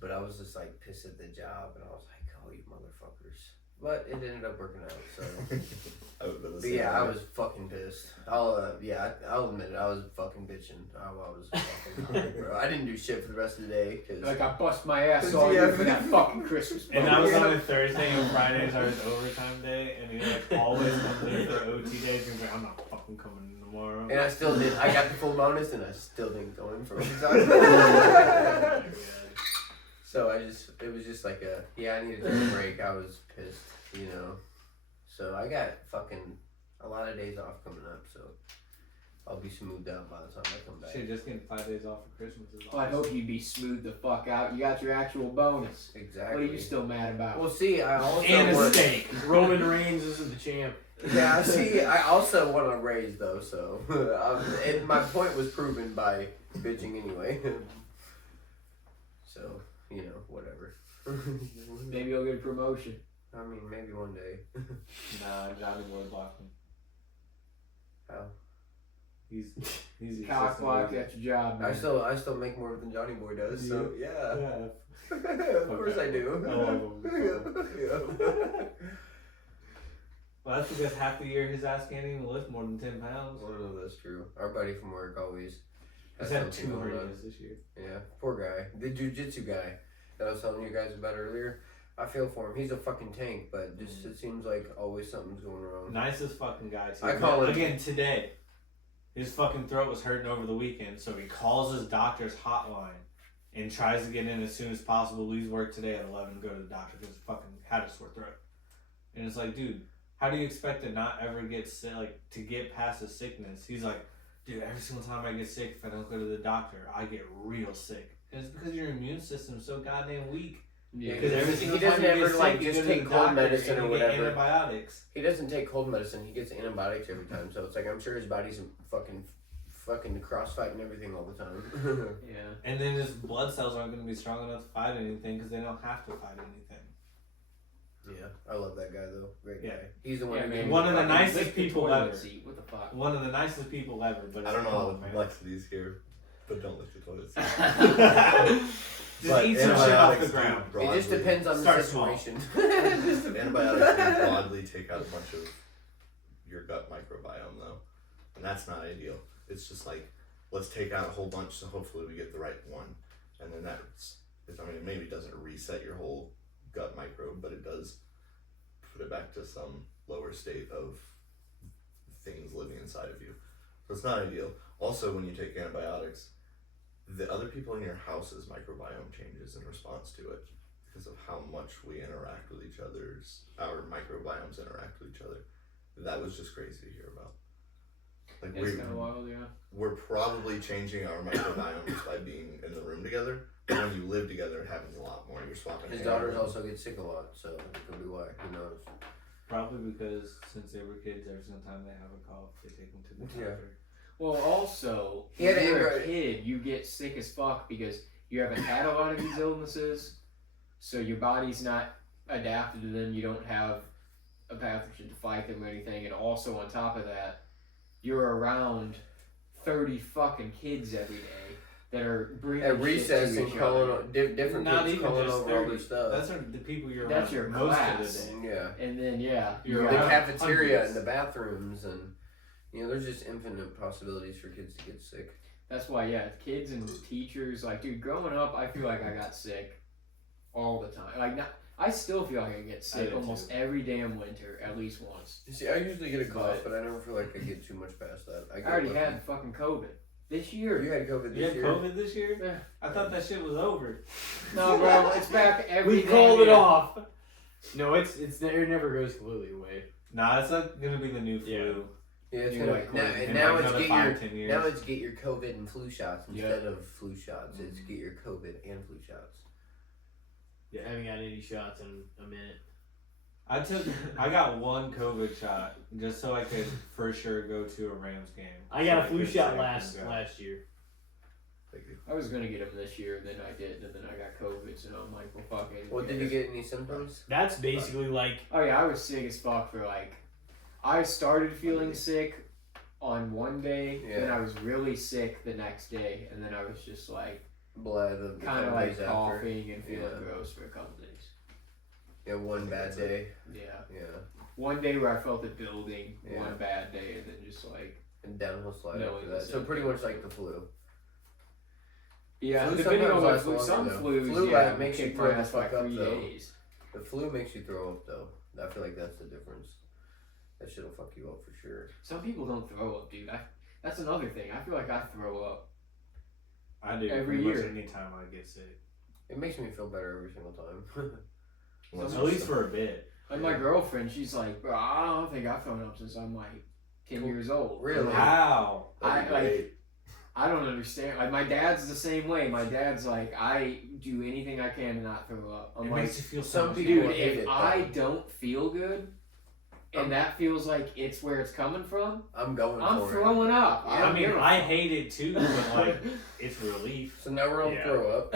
But I was just like pissed at the job, and I was like, "Oh, you motherfuckers!" But it ended up working out. So, but yeah, I was fucking pissed. I'll admit it. I was fucking bitching. I was fucking hungry, bro. I didn't do shit for the rest of the day because Like I bust my ass all year for that fucking Christmas. And that bonus. was on a Thursday, and Fridays are his overtime day, and he like always comes in for OT days, and he's like, "I'm not fucking coming in tomorrow." and I still did. I got the full bonus, and I still didn't go in for overtime. So it was just like I needed a break. I was pissed, So I got fucking a lot of days off coming up, so I'll be smoothed out by the time I come back. Shit, just getting 5 days off for Christmas is Well, I awesome. hope you'd be smooth the fuck out. You got your actual bonus. Exactly. What are you still mad about? Well, see, I also And a want... steak. Roman Reigns isn't the champ. Yeah, see, I also want a raise, though, so... and my point was proven by bitching anyway. So, whatever. Maybe you'll get a promotion. I mean, maybe one day. Nah, Johnny Boy blocked him. How? He's the Cock assistant block leader. at your job, man. I still make more than Johnny Boy does, so yeah. Yeah. Of course I do. I love him. Well, that's because half the year his ass can't even lift more than 10 pounds. Well, no, that's true. Our buddy from work always He's has had 2 something going on. hernias this year. Yeah, poor guy. The jujitsu guy that I was telling you guys about earlier. I feel for him. He's a fucking tank, but just it seems like always something's going wrong. Nicest fucking guy too. I call him- again today. His fucking throat was hurting over the weekend, so he calls his doctor's hotline and tries to get in as soon as possible. Leaves work today at 11 to go to the doctor because he fucking had a sore throat. And it's like, dude, how do you expect to not ever get sick, like to get past a sickness? He's like, dude, every single time I get sick, if I don't go to the doctor, I get real sick. And it's because your immune system's so goddamn weak. Yeah, Because every he single doesn't time you ever get like sick, you just go to take the cold doctor medicine and or you get whatever. antibiotics. He doesn't take cold medicine. He gets antibiotics every time. So it's like I'm sure his body's fucking crossfighting everything all the time. Yeah. And then his blood cells aren't going to be strong enough to fight anything because they don't have to fight anything. Yeah, I love that guy though. Great Yeah. guy. He's the one Yeah, who man, gave me One of the fucking- nicest Lift the people toilet ever. seat. What the fuck? One of the nicest people ever. But I it's don't know cold, all the man. complexities here. But don't lick the toilet seat. Just eat some shit off the Antibiotics ground. do It just broadly- depends on Start the small. situation. Antibiotics do broadly take out a bunch of your gut microbiome, though, and that's not ideal. It's just like, let's take out a whole bunch, so hopefully we get the right one, and then it maybe doesn't reset your whole gut microbe, but it does put it back to some lower state of things living inside of you. So it's not ideal. Also, when you take antibiotics, the other people in your house's microbiome changes in response to it because of how much we interact with each other's, our microbiomes interact with each other. That was just crazy to hear about. Like It's kind of wild, yeah. we're probably changing our microbiomes by being in the room together. But when you live together, it happens a lot more. You're swapping. His air. daughters also get sick a lot, so it could be why. Who knows? Probably because since they were kids, every single time they have a cough, they take them to the Yeah. doctor. Well, also, He had when you're a to- kid, you get sick as fuck because you haven't had a lot of these illnesses, so your body's not adapted to them. You don't have a pathogen to fight them or anything, and also on top of that, you're around 30 fucking kids every day that are bringing At shit recess to and each calling other. different Not kids even calling just over 30. other stuff. That's the people you're That's around your most class. of the day. Yeah. And then You're The around cafeteria hundreds. and the bathrooms, and there's just infinite possibilities for kids to get sick. That's why, yeah, kids and teachers, like, dude, growing up, I feel like I got sick all the time. Like, not, I still feel like I get sick do almost too. every damn winter, at least once. You see, I usually get a cough, But- but I never feel like I get too much past that. I get already lucky. had fucking COVID this year. You had COVID You this had year. COVID this year? Yeah. I thought that shit was over. No, bro, it's back every We day, called it man. off. No, it never goes completely away. Nah, it's not gonna be the new flu. Yeah. Yeah, it's You're gonna, like now, COVID. and In now like it's another get 5-10 your years. now it's get your COVID and flu shots instead of flu shots. It's get your COVID and flu shots. I haven't got any shots in a minute. I got one COVID shot just so I could for sure go to a Rams game. I got So a flu could shot say last I can go. year. Thank you. I was gonna get them this year, and then I didn't, and then I got COVID, so I'm like, well, fuck it. Well, did you get any symptoms? That's basically like Oh, yeah, I was sick as fuck for like. I started feeling sick on one day, then Yeah. I was really sick the next day, and then I was just like, Blood of kind of like days coughing and feeling Yeah. gross for a couple days. Yeah, one bad day. Yeah. Yeah, One day where I felt it building, Yeah. one bad day, and then just like. and downhill slide No, after it that. was So pretty symptoms. much like the flu. Yeah, Flu depending on sometimes what lasts flu. longer, Some though. flus, Flu, yeah, like, makes you kick throw my the ass for fuck like up, 3 though. days. The flu makes you throw up though. I feel like that's the difference. That shit'll fuck you up for sure. Some people don't throw up, dude. That's another thing. I feel like I throw up. I do Every pretty much year. anytime I get sick. It makes me feel better every single time. Unless At least for a bit. Like my girlfriend, she's like, bro, I don't think I've thrown up since I'm like 10 years old. Really? How? that'd be I, like, great. I don't understand. Like my dad's the same way. My dad's like, I do anything I can to not throw up. I'm It like, makes you feel some so much people dude, hate if it, I though. don't feel good, and that feels like it's where it's coming from, I'm going I'm for throwing up. Yeah, I I don't mean, give a I fuck. hate it too, but like, it's relief. it. So now we're on Yeah. throw up.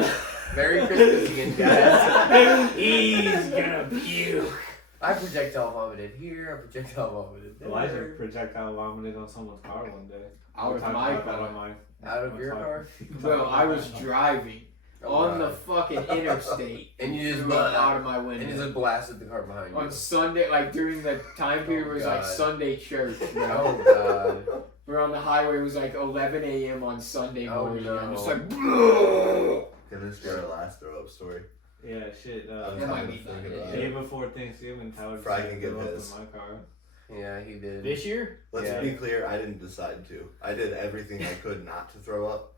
Merry Christmas again, guys. he's gonna puke. I projectile vomited here. I projectile vomited there. Elijah projectile vomited on someone's car one day. Out We of talked my about that car. on my. Out of your car? Well, I was driving Oh, on the God. fucking interstate And you just threw up blah- out of my And you window. just blasted the car behind you. On Sunday, like during the time period, Oh, it was like God. Sunday church. Bro. Oh god. We're on the highway. It was like 11 a.m. on Sunday Oh, morning. no. I'm just like, Can this be our last throw up story? Yeah, shit. I'm That might kind be of thinking fun, about Day it. before Thanksgiving, Tyler Fry decided can to get go up his. in my car. Yeah, he did. This year? Let's Yeah. be clear, I didn't decide to. I did everything I could not to throw up.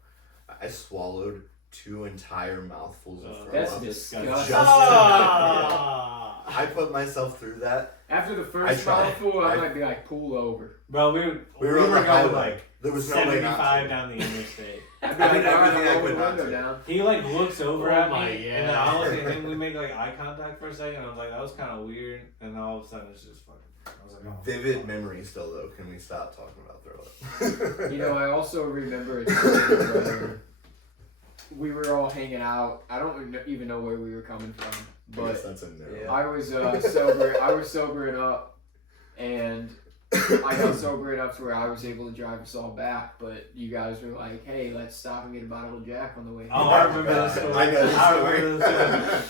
I swallowed 2 entire mouthfuls of throw that's up. disgusting. Just- Ah! I put myself through that. After the I first tried. mouthful, I I- might be like, pull over. Bro, we were on the going highway. like There was no way not 75 to. down the interstate. I'd be I like, did all right, everything I I'll roll could the not window to. down. He like looks over Oh at my me, and then I God. look at him. We make like eye contact for a second. I was like, that was kind of weird. And then all of a sudden, it's just fucking. I was like, oh, Vivid fuck. memory still though. Can we stop talking about throw up? You know, I also remember a time where we were all hanging out. I don't even know where we were coming from, I guess but that's in there. Yeah. I was sober. I was sobering up, and I got sober enough to where I was able to drive us all back, but you guys were like, "Hey, let's stop and get a bottle of Jack on the way." Oh, I remember this story. I know this I story. remember this story.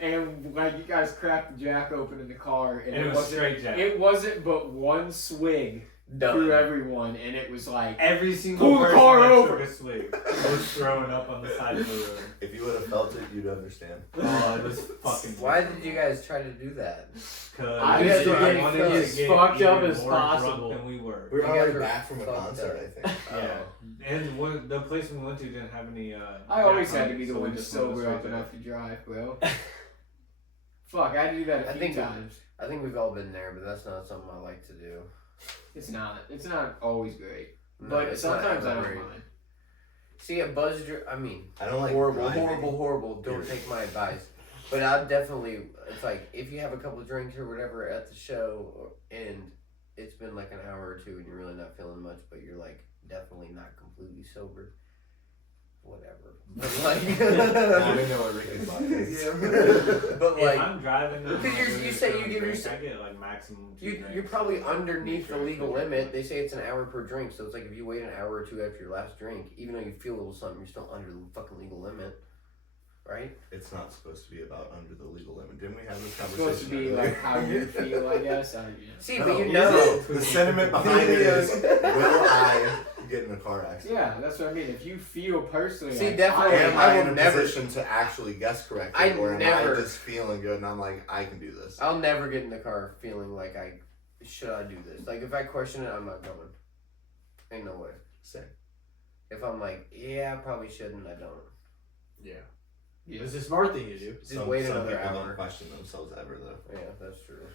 And like you guys cracked the Jack open in the car, And it was wasn't- straight Jack. It wasn't but one swig through everyone, and it was like, Every single Pull the person car that over. took a swig was throwing up on the side of the road. If you would have felt it, you'd understand. Oh, it was fucking. Why did you guys try to do that? Cause I just I wanted wanted to to as get fucked up even as more drunk possible. than we were. We were You on guys our way were back from a fucked concert, up. I think. Yeah, and the place we went to didn't have any. I always Jack had to on be it, the so we one just went sober straight up to enough to drive, bro. Fuck, I had to do that a I few think- times. I think we've all been there, but that's not something I like to do. It's not always great, No, but it's not sometimes I ever don't great. mind. See, a buzz I mean, I don't like horrible, driving. horrible. Don't Period. take my advice. But I'll definitely, it's like, if you have a couple of drinks or whatever at the show, and it's been like an hour or two and you're really not feeling much, but you're like definitely not completely sober, whatever. But like, Now we know what Ricky's about is. Yeah. But If like, I'm driving, and Because I'm you doing say a you give drink, yourself- I get like maximum 2 you're drinks. probably underneath the Sure, legal sure. limit. They say it's an hour per drink, so it's like if you wait an hour or two after your last drink, even though you feel a little something, you're still under the fucking legal limit, right? It's not supposed to be about under the legal limit. Didn't we have this It's conversation? supposed to be earlier? like how you feel, I guess. See, No, but you is know. The sentiment behind it is, will I get in a car accident? Yeah, that's what I mean. If you feel personally, See, like, definitely, Am I I will in a never- position to actually guess correctly, I or am never- I just feeling good and I'm like, I can do this? I'll never get in the car feeling like should I do this? Like if I question it, I'm not going. Ain't no way. Same. If I'm like, yeah, I probably shouldn't, I don't. Yeah. Yeah. It's a smart thing to do. Just wait some another people hour. don't question themselves ever, though. Yeah, that's true.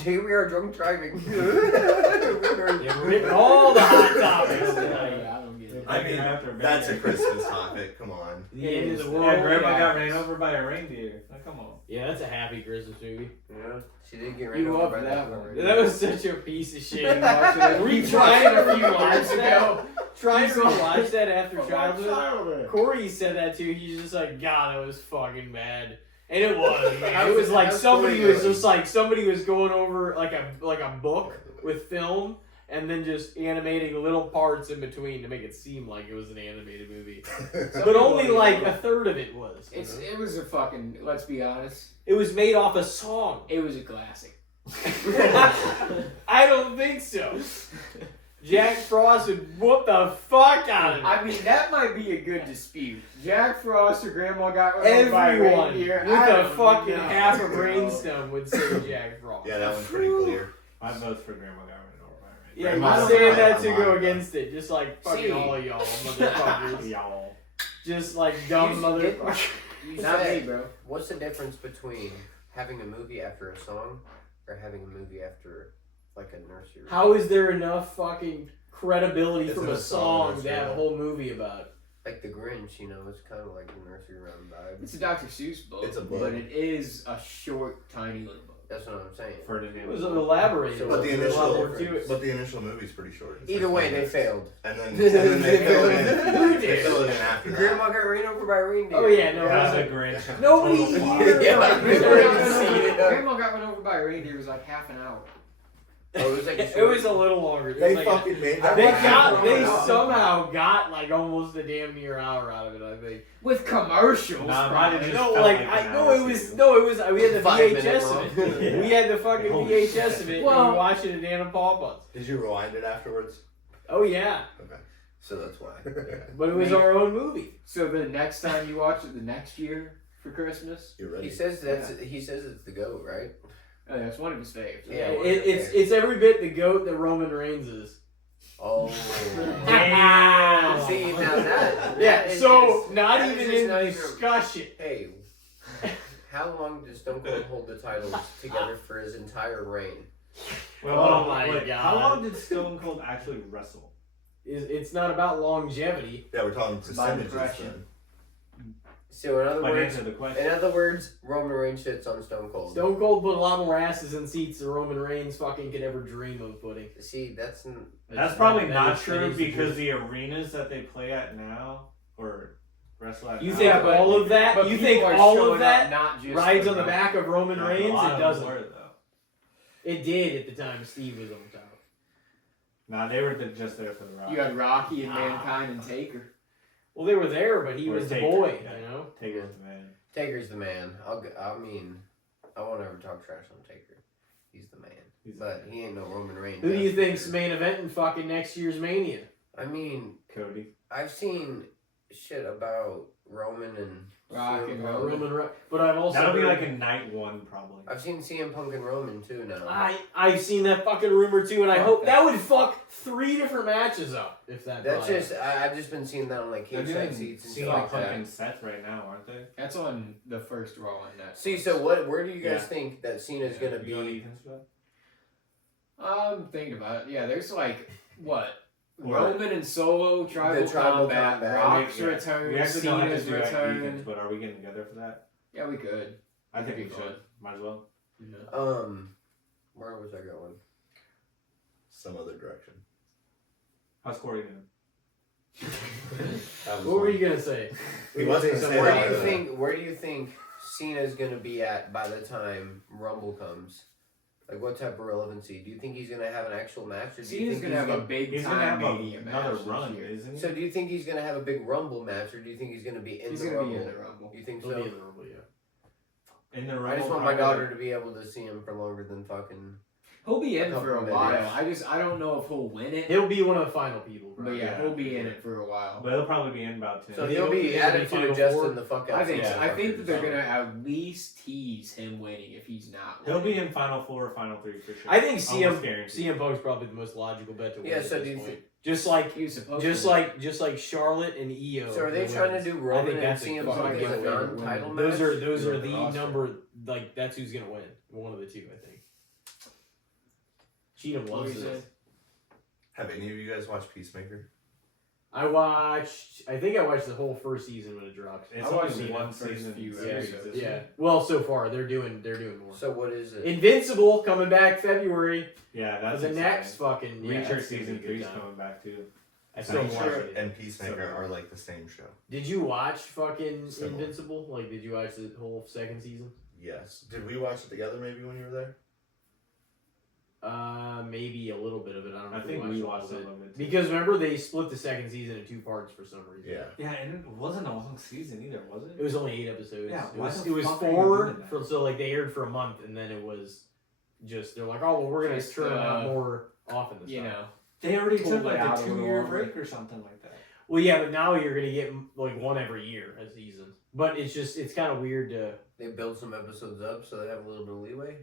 Here we are drunk driving. Yeah, we're hitting all the hot topics tonight. I don't get it. I mean, After a that's a bad- Christmas topic. Come on. The end of the world. Yeah, Grandma yeah. got ran over by a reindeer. Like, come on. Yeah, that's a happy Christmas movie. Yeah, she did get ran You over love by that that one. one. That was such a piece of shit. Watching it. We We tried tried a a few few years ago. Trying to He's like- rewatch that after childhood. Corey said that too. He's just like, God, that was fucking bad. And it was, man. It was like How's somebody Corey was doing? just like somebody was going over like a book with film and then just animating little parts in between to make it seem like it was an animated movie. But only like a third of it was. It was a fucking. Let's be honest. It was made off a song. It was a classic. I don't think so. Jack Frost would whoop the fuck out of it. I mean, that might be a good dispute. Jack Frost or Grandma got run over by a Everyone reindeer. with I a don't fucking know. half a brainstem would say Jack Frost. Yeah, that one's pretty clear. My vote's for Grandma got ran over by a Yeah, reindeer. Grandma's you're saying right that on to mine, go though. against it, just like fucking See. all of y'all motherfuckers. Y'all. Just like dumb You motherfuckers. You Not me, said, bro. what's the difference between having a movie after a song or having a movie after like a nursery? How is there enough fucking credibility It's from in a a song, song it's to have a real. whole movie about? Like the Grinch, you know, it's kind of like a nursery rhyme vibe. It's a Dr. Seuss book. It's a book. But it is a short, tiny little book. That's what I'm saying. Ferdinand. It was elaborated. So But the There's a lot initial, more to it. but the initial movie's pretty short. It's Either like way, 20 they minutes. failed. And then they fill it in. Who They did? fill it in after that. Grandma got ran over by a reindeer. Oh yeah, no, Yeah, it the Grinch. Nobody Total here- flop. Yeah, like, we we already already seen it. Grandma got run over by a reindeer. It was like half an hour. Oh, it was like a it short. was a little longer. It was They like fucking made they that. they happen. somehow got like almost a damn near hour out of it. I think. With commercials. Nah, probably. mine is No, felt like like I an no, hour it was too. no, it was. We had the 5 VHS minutes of long. it. Yeah. We had the fucking Holy VHS of it. Well- and we watched it at Anna Papa's. Did you rewind it afterwards? Oh yeah, Okay. So that's why. but it was our own movie. So the next time you watch it, the next year for Christmas, You're ready. He says he says it's the goat, right? oh, that's one of his faves. Yeah, It's every bit the goat that Roman Reigns is. Oh. Damn. See, now that. Yeah, that is so just- not that is even just in not even- discussion. Hey, how long did Stone Cold hold the titles together for his entire reign? Well, Oh hold on, my wait, God. How long did Stone Cold actually wrestle? It's not about longevity. Yeah, we're talking By percentages depression. then. So in other Like, words, answer the question. Roman Reigns shits on Stone Cold. Stone Cold put a lot more asses in seats than Roman Reigns fucking could ever dream of putting. See, that's That's probably that not is- true that is the because truth. the arenas that they play at now or wrestle at You now. think Yeah, but- all of that? But You people think are all showing of up that not just rides for on the Roman. back of Roman A Reigns? lot It of them doesn't. were, though. It did at the time Steve was on top. Nah, they were just there for the ride. You had Rocky and Mankind and Taker. Well, they were there, but he Or was the Taker, boy, yeah. you know? Taker's the man. Taker's the man. I won't ever talk trash on Taker. He's the man. But he ain't no Roman Reigns. Who do you that's for think's sure. main event in fucking next year's Mania? I mean, Cody. I've seen shit about Roman and Rock CM and Punk. Roman. But I've also That'll be heard- like a night one, probably. I've seen CM Punk and Roman too now. I've seen that fucking rumor too, and I Fuck hope that. that would fuck 3 different matches up if that. That's probably just I've just been seeing that on like They're cage doing side seats and CM stuff like Punk that. and Seth right now, aren't they? That's on the first Raw on that. See, so where do you guys Yeah. think that Cena's gonna You know be? Ethan's about? I'm thinking about it. Yeah, there's like what? Or- Roman and Solo tribal, The tribal combat, combat. Rock's Yeah. return, We actually don't have to Cena's do that return. Ethan's, but are we getting together for that? Yeah, we could. I think we That'd be should. Might as well. Where was I going? Some other direction. How's Corey doing? That was What were one. you gonna say? He was gonna So say Where that, do you but- think? Where do you think Cena's gonna be at by the time Rumble comes? Like, what type of relevancy? Do you think he's gonna have an actual match, or do you Cena's think gonna he's have a big He's gonna time have Mania another match this run, year. isn't he? So do you think he's gonna have a big Rumble match, or do you think he's gonna be in He's the gonna Rumble? be in the Rumble. You think He'll be so? in the Rumble, yeah. In the I just Rumble, want my probably- daughter to be able to see him for longer than fucking. He'll be in A for a couple while. minutes. I don't know if he'll win it, He'll be one of the final people, but bro. yeah, Yeah. he'll be in it for a while. But he'll probably be in about 10. So He'll he'll be be added Final to Four. Justin the fuck out. I think Yeah. so. I think that they're So- gonna at least tease him winning if he's not. He'll be winning. in Final 4 or Final 3 for sure. I think Almost CM guaranteed. Punk's probably the most logical bet to win. Yeah, at so this do you point. think- Just like He was supposed just like Charlotte and Io. So are they who trying to wins. do I Roman think and that's CM fucking Punk as a giveaway. non-title match? Those are Yeah, the roster. number, like that's who's gonna win. One of the two, I think. Cheatham What loves do you this. say? Have any of you guys watched Peacemaker? I think I watched the whole first season when it dropped. It's I only watched one the first season few series, episodes. isn't Yeah. it? Well, so far they're doing more. So what is it? Invincible coming back February Yeah, for that's the exciting. next fucking Reacher that's gonna season be a 3 good is time. coming back too. I still haven't watched Reacher it. and Peacemaker So- are like the same show. Did you watch fucking Similar. Invincible? Like, did you watch the whole second season? Yes. Did we watch it together maybe when you were there? Maybe a little bit of it. I don't know. I if think we we watched watched all some of of it too. Because remember they split the second season in 2 parts for some reason. Yeah. Yeah, and it wasn't a long season either, was it? It was only 8 episodes. Yeah, it why was, the it was fuck are you 4 doing that? for so like they aired for a month and then it was just they're like, oh well, we're gonna Just, turn them out more often this You time. know, They already Pulled took it like out a a little 2-year longer. break or something like that. Well, yeah, but now you're gonna get like one every year a season. But it's kind of weird to. They build some episodes up so they have a little bit of leeway.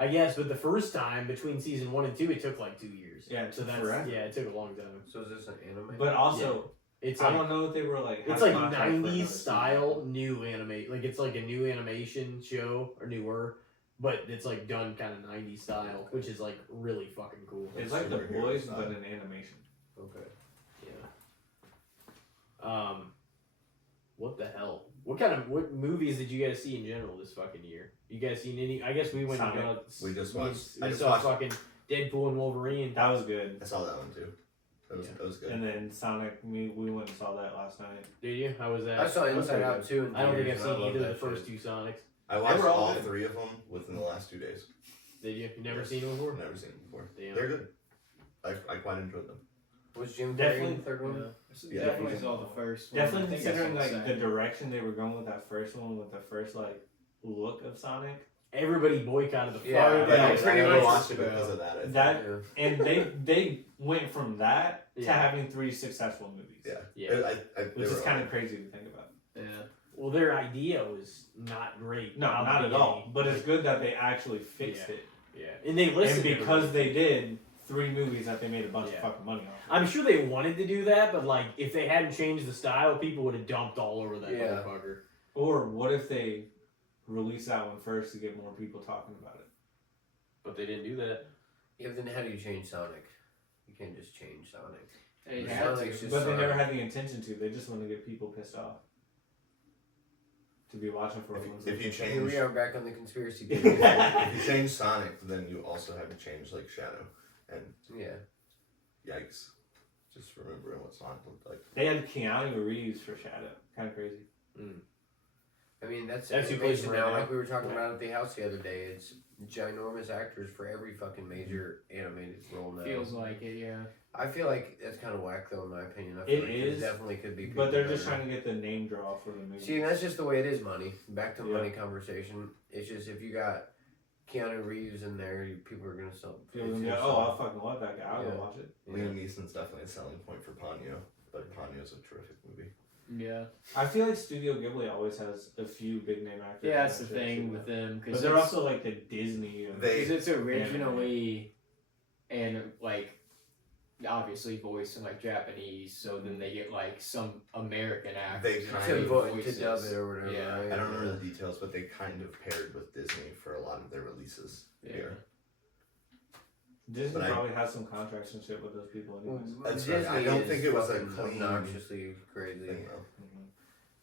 I guess, but the first time between season 1 and 2, it took like 2 years. Yeah, it so took that's forever. yeah, it took a long time. So is this an anime? But also, It's I like don't know if they were like. it's had like contract for another 90s season. style new anime. Like it's like a new animation show or newer, but it's like done kind of 90s style, which is like really fucking cool. It's like The Superhero Boys, style. but in animation. Okay. Yeah. What the hell? What movies did you guys see in general this fucking year? You guys seen any? I guess we went and Sonic. got. We just we- watched- I We just saw watched- fucking Deadpool and Wolverine. That was good. I saw that one too. That was good. And then Sonic, we went and saw that last night. Did you? How was that? I saw That was Inside pretty Out good. too. In I don't think I've theaters, and seen love either of the that first shit. 2 Sonics. I watched were all all good. 3 of them within the last 2 days. Did you? You never Yes. seen them before? I've never seen them before. Damn. They're good. I quite enjoyed them. Was Jim Carrey Definitely- in the third one? Yeah, definitely yeah. saw the first one. Definitely I think I saw considering the like the second. direction they were going with that first one, with the first like look of Sonic, Everybody boycotted the fuck. Yeah, out of yeah, it. pretty I much never watched just it because of that. I think. that Yeah. and they went from that to Yeah. having 3 successful movies. Yeah. Yeah. Which is kind of crazy to think about. Yeah. Well, their idea was not great. No, out of not the at all. beginning. But it's good that they actually fixed Yeah. it. Yeah, and they listened. And to because everybody. they did 3 movies that they made a bunch Yeah. of fucking money off. I'm sure they wanted to do that, but like if they hadn't changed the style, people would have dumped all over that Yeah. motherfucker. Or what if they released that one first to get more people talking about it? But they didn't do that. Yeah, then how do you change Sonic? You can't just change Sonic. They The had Sonic's to. just But they Sonic. never had the intention to. They just want to get people pissed off. To be watching for If you Here we change are back on the conspiracy if theory. you change Sonic, then you also have to change like Shadow and Yeah. yikes. Just remembering what Sonic looked like. They had Keanu Reeves for Shadow. Kind of crazy. I mean, that's That's who plays animation him now. right now. Like we were talking about at the house the other day. It's ginormous actors for every fucking major animated role now. Feels like it, yeah. I feel like it's kind of whack though, in my opinion. I feel It like is, there definitely could be people But they're just better. trying to get the name draw for the movie. See, and that's just the way it is, money. Back to Yeah. money conversation. It's just if you got Keanu Reeves in there, people are gonna sell. People it's go, gonna oh, sell. I'll fucking love that guy. I'll Yeah. go watch it. Liam Neeson's definitely a selling point for Ponyo, but Ponyo's a terrific movie. Yeah. I feel like Studio Ghibli always has a few big name actors. Yeah, that's the in their thing shit. with them. But they're also like the Disney. Of, Because it's originally, and like, obviously voiced in like Japanese, so then they get like some American actors. They kind To, of to dub it or whatever. Yeah. Right? I don't remember the details, but they kind of paired with Disney for a lot of their releases here. Disney But I- probably has some contracts and shit with those people anyways. That's Disney right. I don't is think it was a fucking clean obnoxiously crazy. thing though.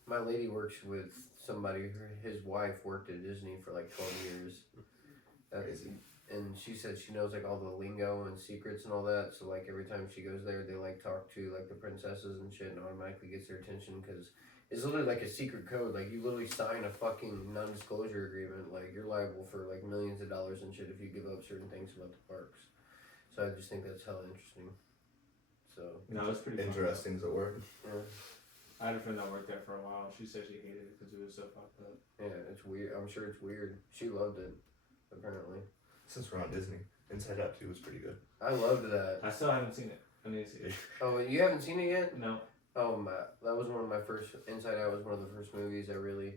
My lady works with somebody. His wife worked at Disney for like 12 years. Crazy. And she said she knows like all the lingo and secrets and all that. So like every time she goes there, they like talk to like the princesses and shit, and automatically gets their attention because it's literally like a secret code. Like you literally sign a fucking non-disclosure agreement. Like you're liable for like millions of dollars and shit if you give up certain things about the parks. So I just think that's hella interesting. So No, it's pretty fun. Interesting's a word. I had a friend that worked there for a while. She said she hated it because it was so fucked up. yeah, it's weird. I'm sure it's weird. She loved it, apparently. Since we're on Disney, Inside Out 2 was pretty good. I loved that. I still haven't seen it. I need to see it. Oh, you haven't seen it yet? No. Oh my, that was one of my first. Inside Out was one of the first movies I really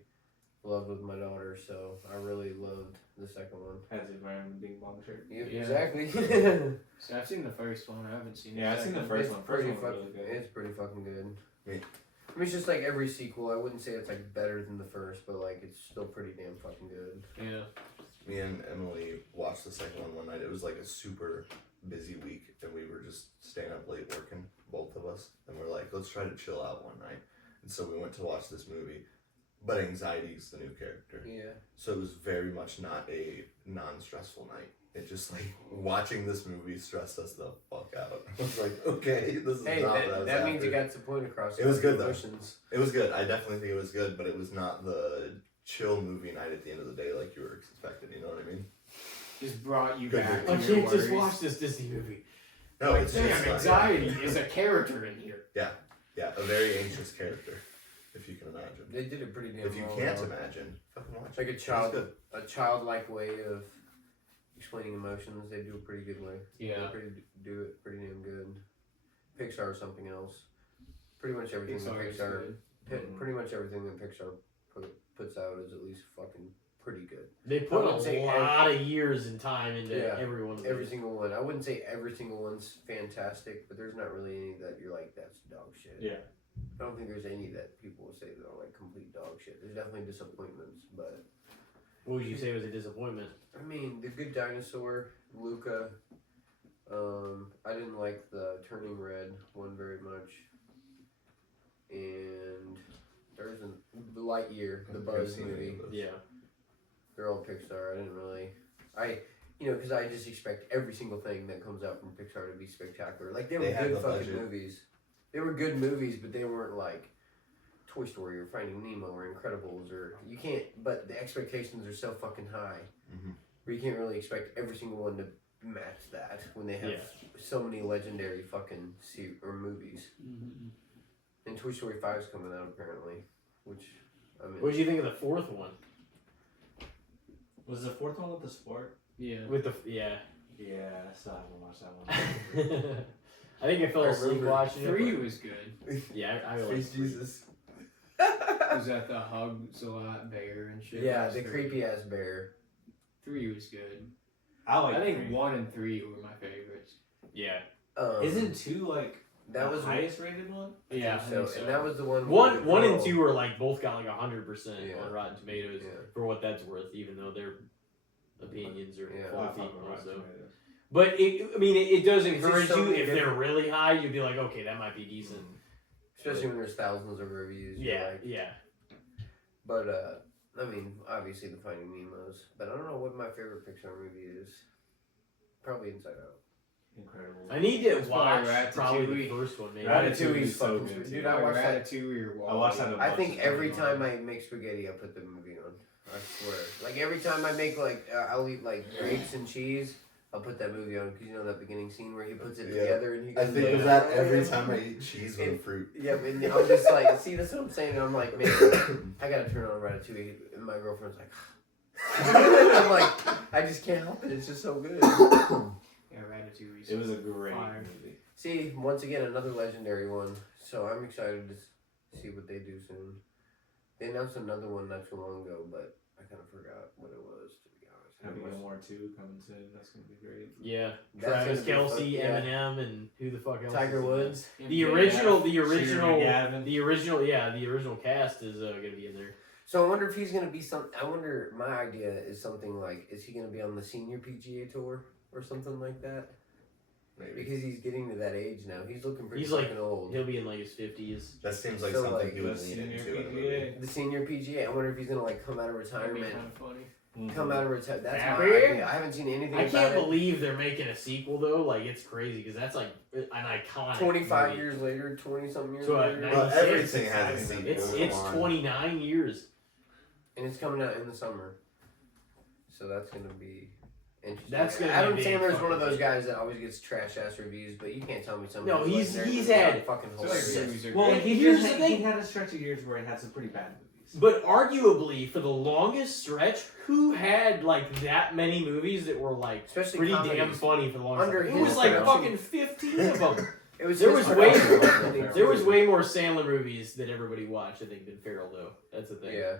loved with my daughter. So I really loved the second one. Has it wearing a big bomb shirt? Yeah, Yeah. exactly. So I've seen the first one. I haven't seen. Yeah, I've seen the first one. First pretty one was really good. It's pretty fucking good. Me. I mean, it's just like every sequel. I wouldn't say it's like better than the first, but like it's still pretty damn fucking good. Yeah. Me and Emily watched the second one night. It was like a super busy week, and we were just staying up late working, both of us. And we're like, let's try to chill out one night. And so we went to watch this movie. But anxiety's the new character. Yeah. So it was very much not a non-stressful night. It just like watching this movie stressed us the fuck out. I was like, okay, this is Hey, not what I was that means after. you got the point across. It was good, though. Emotions. It was good. I definitely think it was good, but it was not the chill movie night at the end of the day like you were expecting. You know what I mean? Just brought you Good back. movie. To I your can't just worries. watch this Disney movie. No, Like, it's damn, just anxiety is a character in here. Yeah, a very anxious character, if you can imagine. They did it pretty damn If you well, can't though. imagine, fucking watch It's like it. a It's child, good. a childlike way of explaining emotions. They do a pretty good way. Yeah. They do it pretty damn good. Pixar or something else. Pretty much everything that Pixar is Pixar, good. pretty much everything that Pixar puts out is at least fucking pretty good. They put I wouldn't a say lot of years and time into Yeah, every one of Every those. single one. I wouldn't say every single one's fantastic, but there's not really any that you're like, that's dog shit. Yeah. I don't think there's any that people will say that are like complete dog shit. There's definitely disappointments, but What would you say was a disappointment? I mean, The Good Dinosaur, Luca. I didn't like the Turning Red one very much, and there's the Lightyear, the I've never Buzz seen any movie. of those. Yeah. They're all Pixar. I didn't really, because I just expect every single thing that comes out from Pixar to be spectacular. Like they were They had good the fucking budget. movies. They were good movies, but they weren't like Toy Story or Finding Nemo or Incredibles or you can't. But the expectations are so fucking high, Mhm. where you can't really expect every single one to match that when they have so many legendary fucking movies. Mm-hmm. And Toy Story 5 is coming out apparently, which I mean. What did you think of the fourth one? Was the fourth one with the sport? Yeah. With the yeah. Yeah, I still haven't watched that one. I think I fell I asleep remember watching it. 3 but- was good. Yeah, I like Praise Jesus. Was that the hugs a lot bear and shit? Yeah, That was the 3. creepy ass bear. 3 was good. I I think three. 1 and 3 were my favorites. Yeah. Isn't 2 like that the was highest rated one? Yeah, I so, think so. and that was the one. One and 2 were like both got like 100% Yeah. on Rotten Tomatoes Yeah. for what that's worth, even though their opinions are Yeah. I faulty fuck with Rotten also. Tomatoes. But it does It's just encourage so you many if they're different- really high, you'd be like, okay, that might be decent. Especially when there's thousands of reviews. you're Yeah, like- yeah. But I mean, obviously the Finding Nemo's, but I don't know what my favorite Pixar movie is. Probably Inside Out. Incredible. I need to It's probably watch probably the Ratatouille. first one, maybe. Ratatouille's so fucking good, sweet. too. Dude, I watched that. Ratatouille or I watched that Wall-E. a I bunch think of every times. time I make spaghetti, I put the movie on. I swear. Like every time I make I'll eat like grapes and cheese. I'll put that movie on because you know that beginning scene where he puts it together and he goes. I think of that every time I eat cheese with fruit. Yeah, and I'm just like, see, that's what I'm saying. I'm like, man, I gotta turn on Ratatouille, and my girlfriend's like, I'm like, I just can't help it. It's just so good. Yeah, Ratatouille. It was a great Fire. movie. See, once again, another legendary one. So I'm excited to see what they do soon. They announced another one not too long ago, but I kind of forgot what it was, to be honest. Happy Gilmore 2 coming soon. That's gonna be great. Yeah, That's Travis gonna be Kelce, fun, yeah. Eminem, and who the fuck else? Tiger is in Woods. that? The original McGavin. the original cast is gonna be in there. So I wonder if he's gonna be some. I wonder. My idea is something like, is he gonna be on the senior PGA tour or something like that? Maybe. Because he's getting to that age now. He's looking pretty He's like- fucking old. He'll be in like his 50s. That seems like So, something like, he would the lean senior into in a movie. PGA. The senior PGA. I wonder if he's gonna like come out of That'd be retirement. kind of funny. Mhm. Come out of retirement. That's my Happy? idea. I haven't seen anything I about can't it. believe they're making a sequel though. Like it's crazy because that's like an iconic. 25 movie. years later, 20 something years So, later, 96, everything has a sequel. It's Come on. 29 years. and it's coming out in the summer. So that's gonna be interesting. That's gonna be Adam big Sandler's one of fucking those guys that always gets trash ass reviews, but you can't tell me some. No, of his he's legendary he's movies had. aren't fucking So, like, hilarious. movies are Well, great. here's the he thing. had a stretch of years where it had some pretty bad movies. But arguably, for the longest stretch, who had like that many movies that were like Especially pretty comedies. damn funny for the longest Under time? It his was like direction. fucking 15 of them. It was There his was way- direction. There was way more Sandler movies that everybody watched, I think, than Farrell though. That's the thing. Yeah.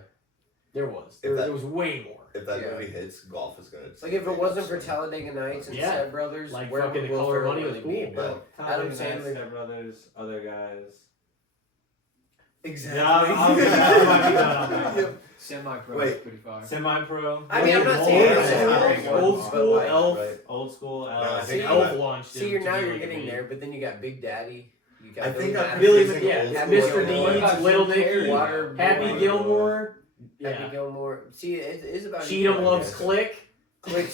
There was. If that- There was way more. If that Yeah. movie hits, golf is gonna. Like if it wasn't for Talladega Nights and Yeah. Step Brothers, Like where fucking would The Will Color Ferrell Money was really be? cool. But Adam Adam Sandler- Sandler, Step Brothers, other guys. exactly. I might be done on that one. Yep. Semi-pro Wait. is pretty fire. Semi-pro. I mean, I'm not saying Old it's school, not very good, old but school like- Elf. Right. Old school. No, I See, think Elf launched him See, you're to now be you're like a getting meme. there, but then you got Big Daddy. You got I think I'm Billy, confusing yeah, old Happy school Mr. with Gilmore. Deeds, Little Nicky, Water, Happy Water, Gilmore. Happy Yeah. Gilmore. See, it is about Cheatham equal, I loves guess. Click. Click,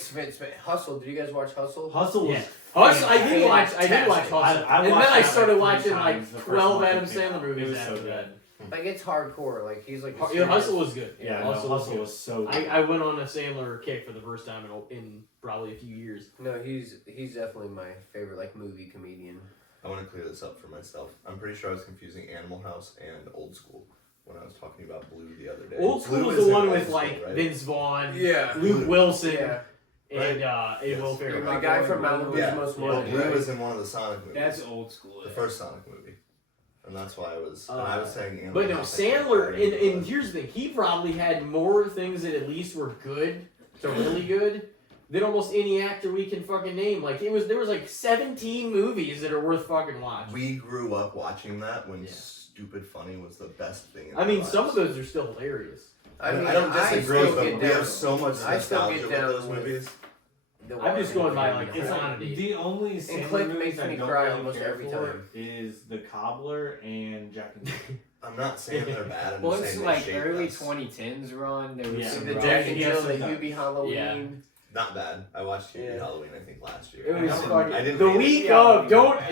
Hustle. Did you guys watch Hustle? Hustle was. Yeah. Hustle, I did watch Fantastic. Hustle. I And then watched I that, started like, watching 3 like times the first 12 one that Adam came out. Sandler It movies was after so that. Like it's hardcore. Like he's like. Yeah, Hustle was good. Yeah, Hustle no, was Hustle good. was so good. I went on a Sandler kick for the first time in probably a few years. No, he's definitely my favorite like movie comedian. I want to clear this up for myself. I'm pretty sure I was confusing Animal House and Old School when I was talking about Blue the other day. Old School Blue was is the in one Old with School, like right? Vince Vaughn, Yeah. Luke Wilson, Yeah. and Yes. Will Ferrell. The guy from Malibu's Yeah. Most Well, Wanted. Blue right? was in one of the Sonic movies. That's old school. the yeah. first Sonic movie, and that's why I was. And I was saying. Animal But no, House, I think, Sandler, right? and here's the thing, he probably had more things that at least were good, to really good, than almost any actor we can fucking name. Like, there was like 17 movies that are worth fucking watching. We grew up watching that when Yeah. Stupid Funny was the best thing. In I mean, our some lives. of those are still hilarious. I mean, I don't disagree, still but get we down- have so much I still nostalgia get with down those with- movies. The I'm just going by, like, Walking it's Dead. on it. The only And Sandler Click movies makes I me don't cry really almost care every for time. is The Cobbler and Jack and Jill. I'm not saying they're bad. I'm Well, just it's saying like they shaped early us. 2010s run. There was Yeah. some The rough- Jack and Yeah, Jill, the sometimes. Hubie Halloween. Not bad. I watched Hubie Yeah. Halloween, I think, last year. It was I didn't- fucking. I didn't The hate it. week Yeah. of,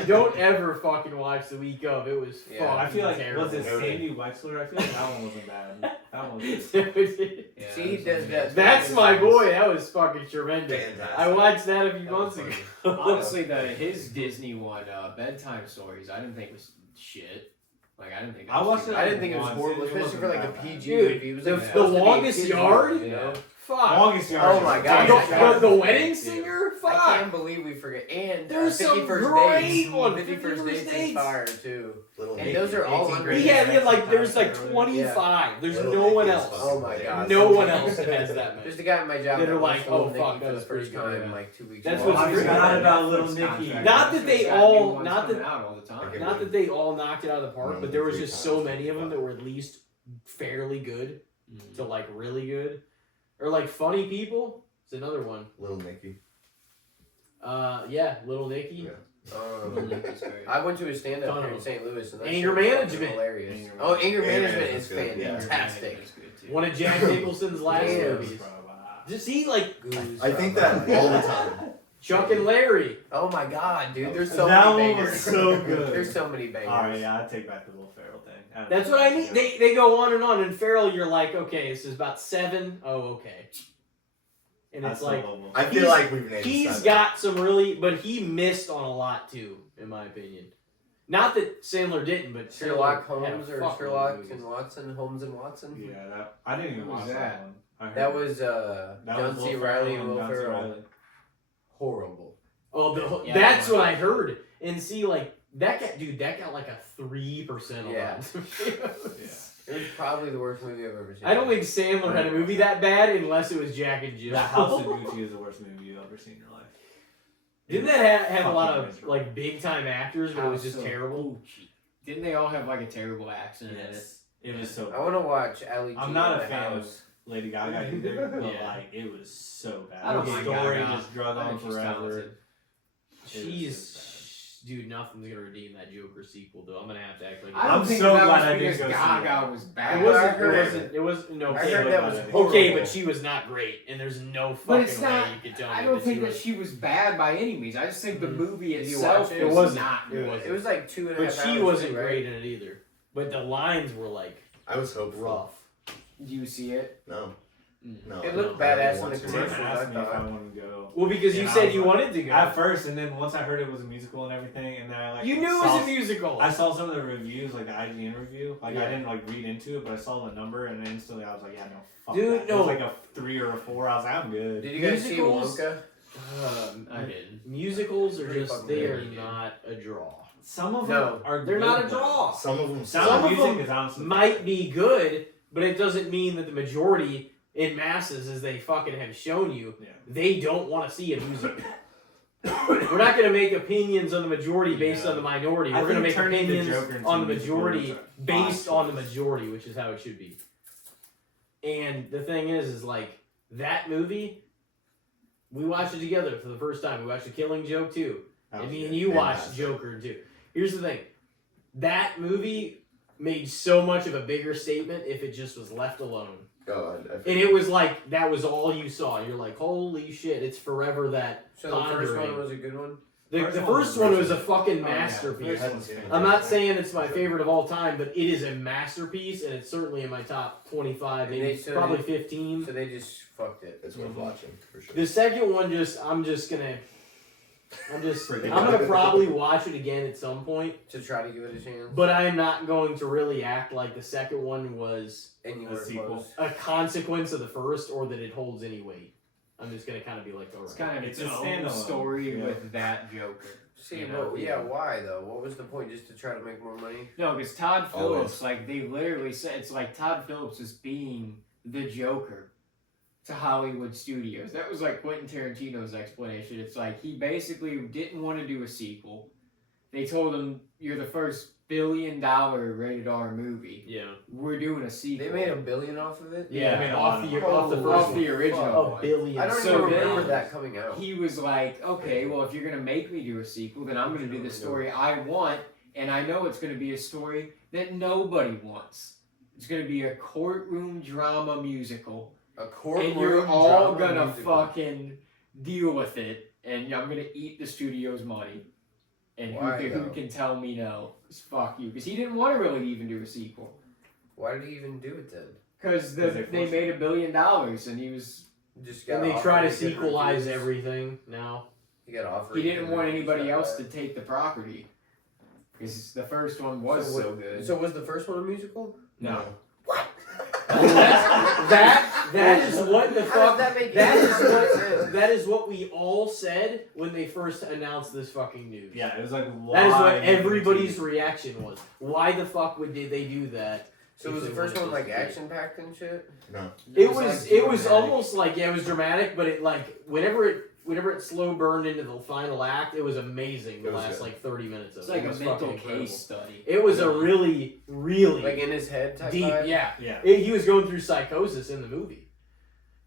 don't ever fucking watch the week of. It was Yeah. fucking I feel like terrible. was it Noted. Sandy Wexler? I feel like that one wasn't bad. That one was Yeah, See, he that does was that. That's my boy. That was fucking tremendous. Fantastic. I watched that a few That months was ago. funny. Honestly, his Disney one, Bedtime Stories, I didn't think was shit. Like I didn't think. I watched it. I didn't think it was Once, horrible, it especially for wasn't like a that PG Dude, movie. It was the- like the supposed to be a longest kid's yard? movie, you know? Fuck. Longest yard. Oh my God. The wedding singer? I Fuck. can't believe we forget. And There's some 51st great Dates. ones. 51st Dates is fire too. Little And Nicky. those are all 18 under- He had like there's like 25. There's Little no one Nicky is else. Oh my God. No one else has that There's many. the guy at my job That are watched like, Little oh, Nicky fuck, for that the was first pretty time good. like 2 weeks That's ago. what's I great. forgot about Little Netflix Nicky. contract. Not that they Netflix got all- new ones not coming that- out all the time. Okay. Not that they all knocked it out of the park, No, but there was 3 just so times. many of them that were at least fairly good Mm. to like really good, or like Funny People. It's another one. Little Nicky. Yeah, Little Nicky. Yeah. Little Nicky's great. I went to a stand-up Ton here of in St. Louis, and that Anger shit was Management. fucking hilarious. Anger Oh, Anger Management. Management Anger is Management's good, yeah. fantastic. That's good too. One of Jack Nicholson's last Damn. movies. Just see, like, Goose, I think that all the time. Chuck and Larry. Oh my god, dude! There's so That many one was bangers. so good. There's so many bangers. Alright, yeah, I'd take back the Will Ferrell thing. That's what I mean. They go on. And Farrell, you're like, okay, this is about 7. Oh, okay. And it's like, I feel like we've named he's 7. got some really, but he missed on a lot too, in my opinion. Not that Sandler didn't, but Sherlock Sandler had Holmes a or fuckload of Sherlock movies. and Watson, Holmes and Watson. Yeah, that I didn't even What watch was that that? one. I heard That was John Will C. Ferrell Reilly and Will John C. Ferrell. Reilly. Horrible. Oh, Yeah, that's yeah. what I heard. And see, like that got like a 3% on Yeah. Rotten Tomatoes. Yeah. It was probably the worst movie I've ever seen. I don't think Sandler had a movie that bad unless it was Jack and Jill. The House of Gucci is the worst movie you've ever seen in your life. Didn't that have a lot Fucking of miserable. like big time actors, but it was just House of terrible? Gucci. Didn't they all have like a terrible accent in it? Yes. It was so I want to watch Ali G. I'm not in a the fan of house. Lady Gaga either, but Yeah. like it was so bad. I don't the mind story Gaga. just drug I on think she's forever. talented. Dude, nothing's gonna redeem that Joker sequel though. I'm gonna have to act like I don't I'm think so that glad was I didn't because go see Gaga it. was bad. It wasn't. I heard It wasn't. No. I Okay, heard but, that was Okay, horrible. okay, but she was not great, and there's no But fucking it's way not. you could tell me I don't that think she that was. she was bad by any means. I just think the movie Did you itself watch it? was It wasn't. not It good. wasn't. It was like 2.5 hours. But she wasn't too, right? great in it either. But the lines were like I was hopeful. rough. Do you see it? No. No. It I looked don't- I don't badass in want the to. Tim commercials, I asked me if I thought. wanted to go. Well, because you And I said was you like- wanted to go. At first, and then once I heard it was a musical and everything, and then I like You knew it saw, was a musical. I saw some of the reviews, like the IGN review. Like Yeah. I didn't like read into it, but I saw the number, and then instantly I was like, yeah, no, fuck Dude, that. no. It was like a 3 or a 4. I was like, I'm good. Did you guys Musicals- see Wonka? I didn't. Musicals are Pretty just fucking they are good. not a draw. Some of No. them are. They're good, not a though. draw. Some of them. Sound Some of of Music them is honestly Might be good, but it doesn't mean that the majority in masses, as they fucking have shown you, Yeah. they don't want to see a musical. We're not going to make opinions on the majority based Yeah. on the minority. I We're going to think make turning the opinions Joker into on the a musical majority is a based odd on the choice. majority, which is how it should be. And the thing is like that movie, we watched it together for the first time. We watched The Killing Joke too. That And was me good. and you watched Fantastic. Joker too. Here's the thing. That movie made so much of a bigger statement if it just was left alone. Oh, And it was like, that was all you saw. You're like, holy shit, it's forever that So the first pondering. one was a good one? The First first one one was was a fucking Oh, yeah. masterpiece. First one's fantastic. I'm not saying it's my favorite of all time, but it is a masterpiece, and it's certainly in my top 25, And maybe they- so probably they- 15. So they just fucked it. It's worth watching for sure. The second one, I'm gonna probably watch it again at some point, To try to give it a chance. but I am not going to really act like the second one was And you A were sequel. close. a consequence of the first, or that it holds any weight. I'm just gonna kind of be like, It's alright. kind of It's its a own standalone. story Yeah. with that Joker. See, You know, well, yeah, why though? What was the point? Just to try to make more money? No, because Todd Always. Phillips, like they literally said, it's like Todd Phillips is being the Joker to Hollywood studios. That was like Quentin Tarantino's explanation. It's like he basically didn't want to do a sequel. They told him, "You're the first $1 billion rated R movie. Yeah. We're doing a sequel." They made $1 billion off of it. Yeah, I mean, off the first off one. the original A one. billion. I don't So even remember then- that coming out. He was like, okay, well, if you're going to make me do a sequel, then I'm going to do the story I want, and I know it's going to be a story that nobody wants. It's going to be a courtroom drama musical, A courtroom and you're all drama going to musical. fucking deal with it, and I'm going to eat the studio's money. And Why, who though? can tell me no? Just fuck you. Because he didn't want to really even do a sequel. Why did he even do it then? Because they they forced made $1 billion, and he was... Just got And they offered try to good sequelize reviews. everything now. He got offered. He didn't good want reviews anybody like else that. to take the property. Because the first one was So so what- good. So was the first one a musical? No. That is what the How fuck. does that make That any is sense? what. That is what we all said when they first announced this fucking news. Yeah, it was like That is why what did you everybody's do- Reaction was. Why the fuck did they do that? So if was the they first wanted one like this to be- action packed and shit? No. It was. like, It was dramatic. almost like it was dramatic, but it like whenever it slow burned into the final act, it was amazing. The It was last good. like 30 minutes of It's it. like It a was mental fucking incredible. case study. It was a really, really Like in his head type deep. vibe? Yeah, Yeah. he was going through psychosis in the movie,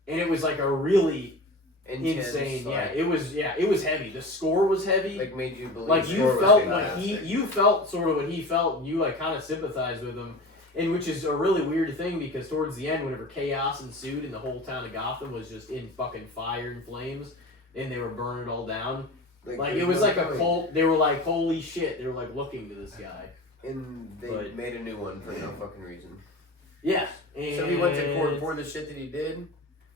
and it was like a really Intense, insane. like, It was heavy. The score was heavy. like made you believe. Like the you story was felt fantastic. what you felt sort of what he felt, and you like kind of sympathized with him, and which is a really weird thing because towards the end, whenever chaos ensued and the whole town of Gotham was just in fucking fire and flames, and they were burning it all down. Like there's it was no like a point. cult. They were like, holy shit. They were like looking to this guy. And they But- made a new one for no fucking reason. Yeah. And So he went to court for the shit that he did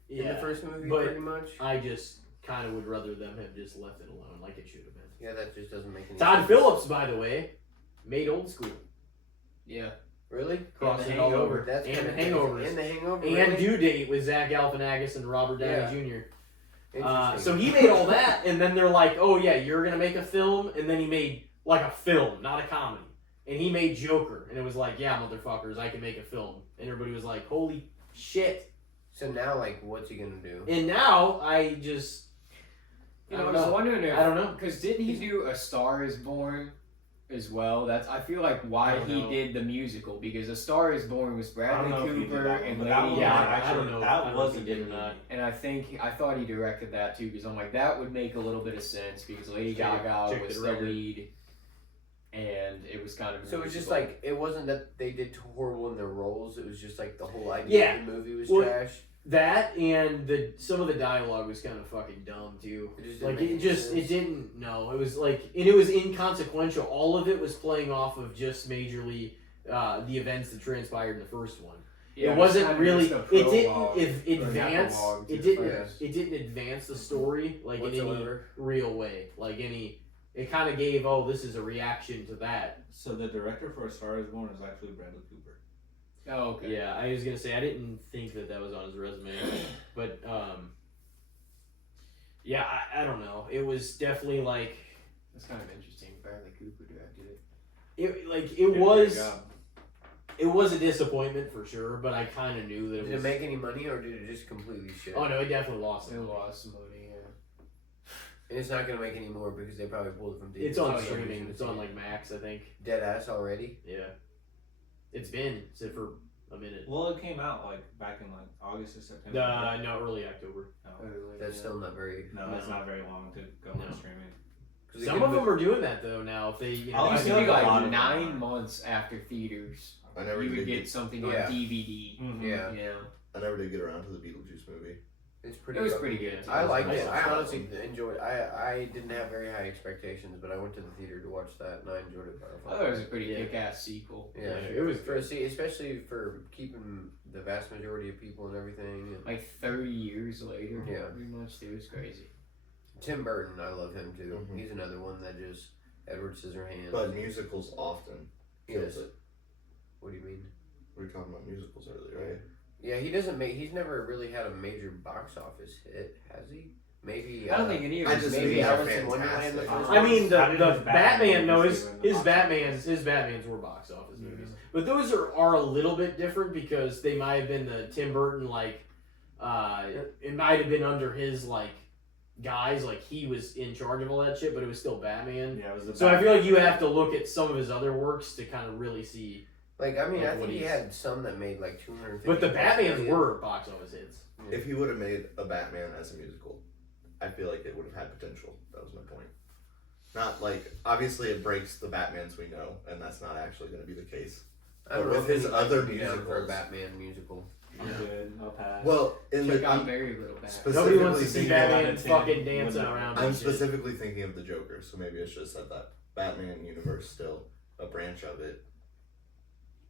in the Yeah. first movie, but- pretty much. I just kind of would rather them have just left it alone, like it should have been. Yeah, that just doesn't make any Todd sense. Phillips, by the way, made Old School. Yeah. Really? Crossing The it all Hangover. over. That's And kinda the Hangovers. And the Hangover. And really? Due Date with Zach Galifianakis and Robert Downey Yeah. Jr. Interesting. So he made all that, and then they're like, "Oh yeah, you're gonna make a film," and then he made like a film, not a comedy, and he made Joker, and it was like, "Yeah, motherfuckers, I can make a film," and everybody was like, "Holy shit!" So now, like, what's he gonna do? And now I just, You I know, I don't was know. wondering if I don't know. because didn't he do A Star Is Born as well? That's I feel like I why don't he know. did the musical because A Star Is Born was I don't Bradley know if he did Cooper that one, and but Lady that one was Yeah, Gaga. I actually don't know. I that don't was know a if he did good or not. movie. And I thought he directed that too because I'm like that would make a little bit of sense because Lady Check- Gaga check was the the record. lead, and it was kind of So it's just musical. like it wasn't that they did too horrible in their roles. It was just like the whole idea Yeah. of the movie was Well, trash. that and some of the dialogue was kind of fucking dumb too. It just didn't Like make it any just sense. it didn't no it was like and it was inconsequential. All of it was playing off of just majorly the events that transpired in the first one. Yeah, it wasn't kind of really just the it didn't prologue, or advance epilogue to it the didn't first. it didn't advance the story like in any Whatsoever. real way. Like any it kind of gave this is a reaction to that. So the director for A Star Is Born is actually Bradley Cooper. Oh, okay. Yeah, I was gonna say I didn't think that was on his resume, but yeah, I don't know. It was definitely like That's kind of interesting. Bradley Cooper directed it. it Did a great was job. it was a disappointment for sure, but I kind of knew that it Did was. it make any money or did it just completely shit? Oh no, it definitely lost. They It. lost some money. Yeah. And it's not gonna make any more because they probably pulled it from It's theaters. on Oh, yeah, streaming. we It's can on see like Max, I think. it. Dead ass already. Yeah, it's been sit for a minute. Well, it came out like back in like August or September. right? No, early October. No, That's still not very. no, it's No. not very long to go No. on streaming. 'cause it Some could of them be- are doing that though now. If they, you know, Oh, It used to I be feel like a lot like of them 9 are. months after theaters. I never You would did get something Yeah. on DVD. Mhm. Yeah, Yeah. I never did get around to the Beetlejuice movie. it's pretty. It was fucking pretty good. good. I liked I it. saw I that honestly enjoyed. I didn't have very high expectations, but I went to the theater to watch that, and I enjoyed it. I thought it was a pretty Yeah. kick-ass sequel. Yeah, it was for good. especially for keeping the vast majority of people and everything. And Like 30 years later. Yeah. Pretty much. It was crazy. Tim Burton, I love him too. Mhm. He's another one that just Edward Scissorhands. But musicals often kills Yes. it. What do you mean? We were talking about musicals earlier, right? Yeah, he doesn't make. He's never really had a major box office hit, has he? Maybe. I don't think any of I us just maybe think they're Alice in Wonderland. The fantastic. first I mean, I mean, the his Batman. No, movies his were in his the box Batman's were box office movies, but those are a little bit different because they might have been the Tim Burton like, it might have been under his like guys like he was in charge of all that shit, but it was still Batman. Yeah, it was the So I feel like you have to look at some of his other works to kind of really see. Like I mean, Like I think what he he's- had some that made like 250. But the Batmans million. were box office hits. If he would have made a Batman as a musical, I feel like it would have had potential. That was my point. Not like obviously it breaks the Batmans we know, and that's not actually going to be the case. I don't But know with if his anybody other would be down for a musicals- Batman musical. I'm good. I'll pass. Well, in Check the out I'm, very little back. Nobody wants to Specifically see thinking Batman about it, fucking Tim. dancing Wouldn't- around. I'm and shit. specifically thinking of the Joker, so maybe I should have said that. Batman universe still a branch of it.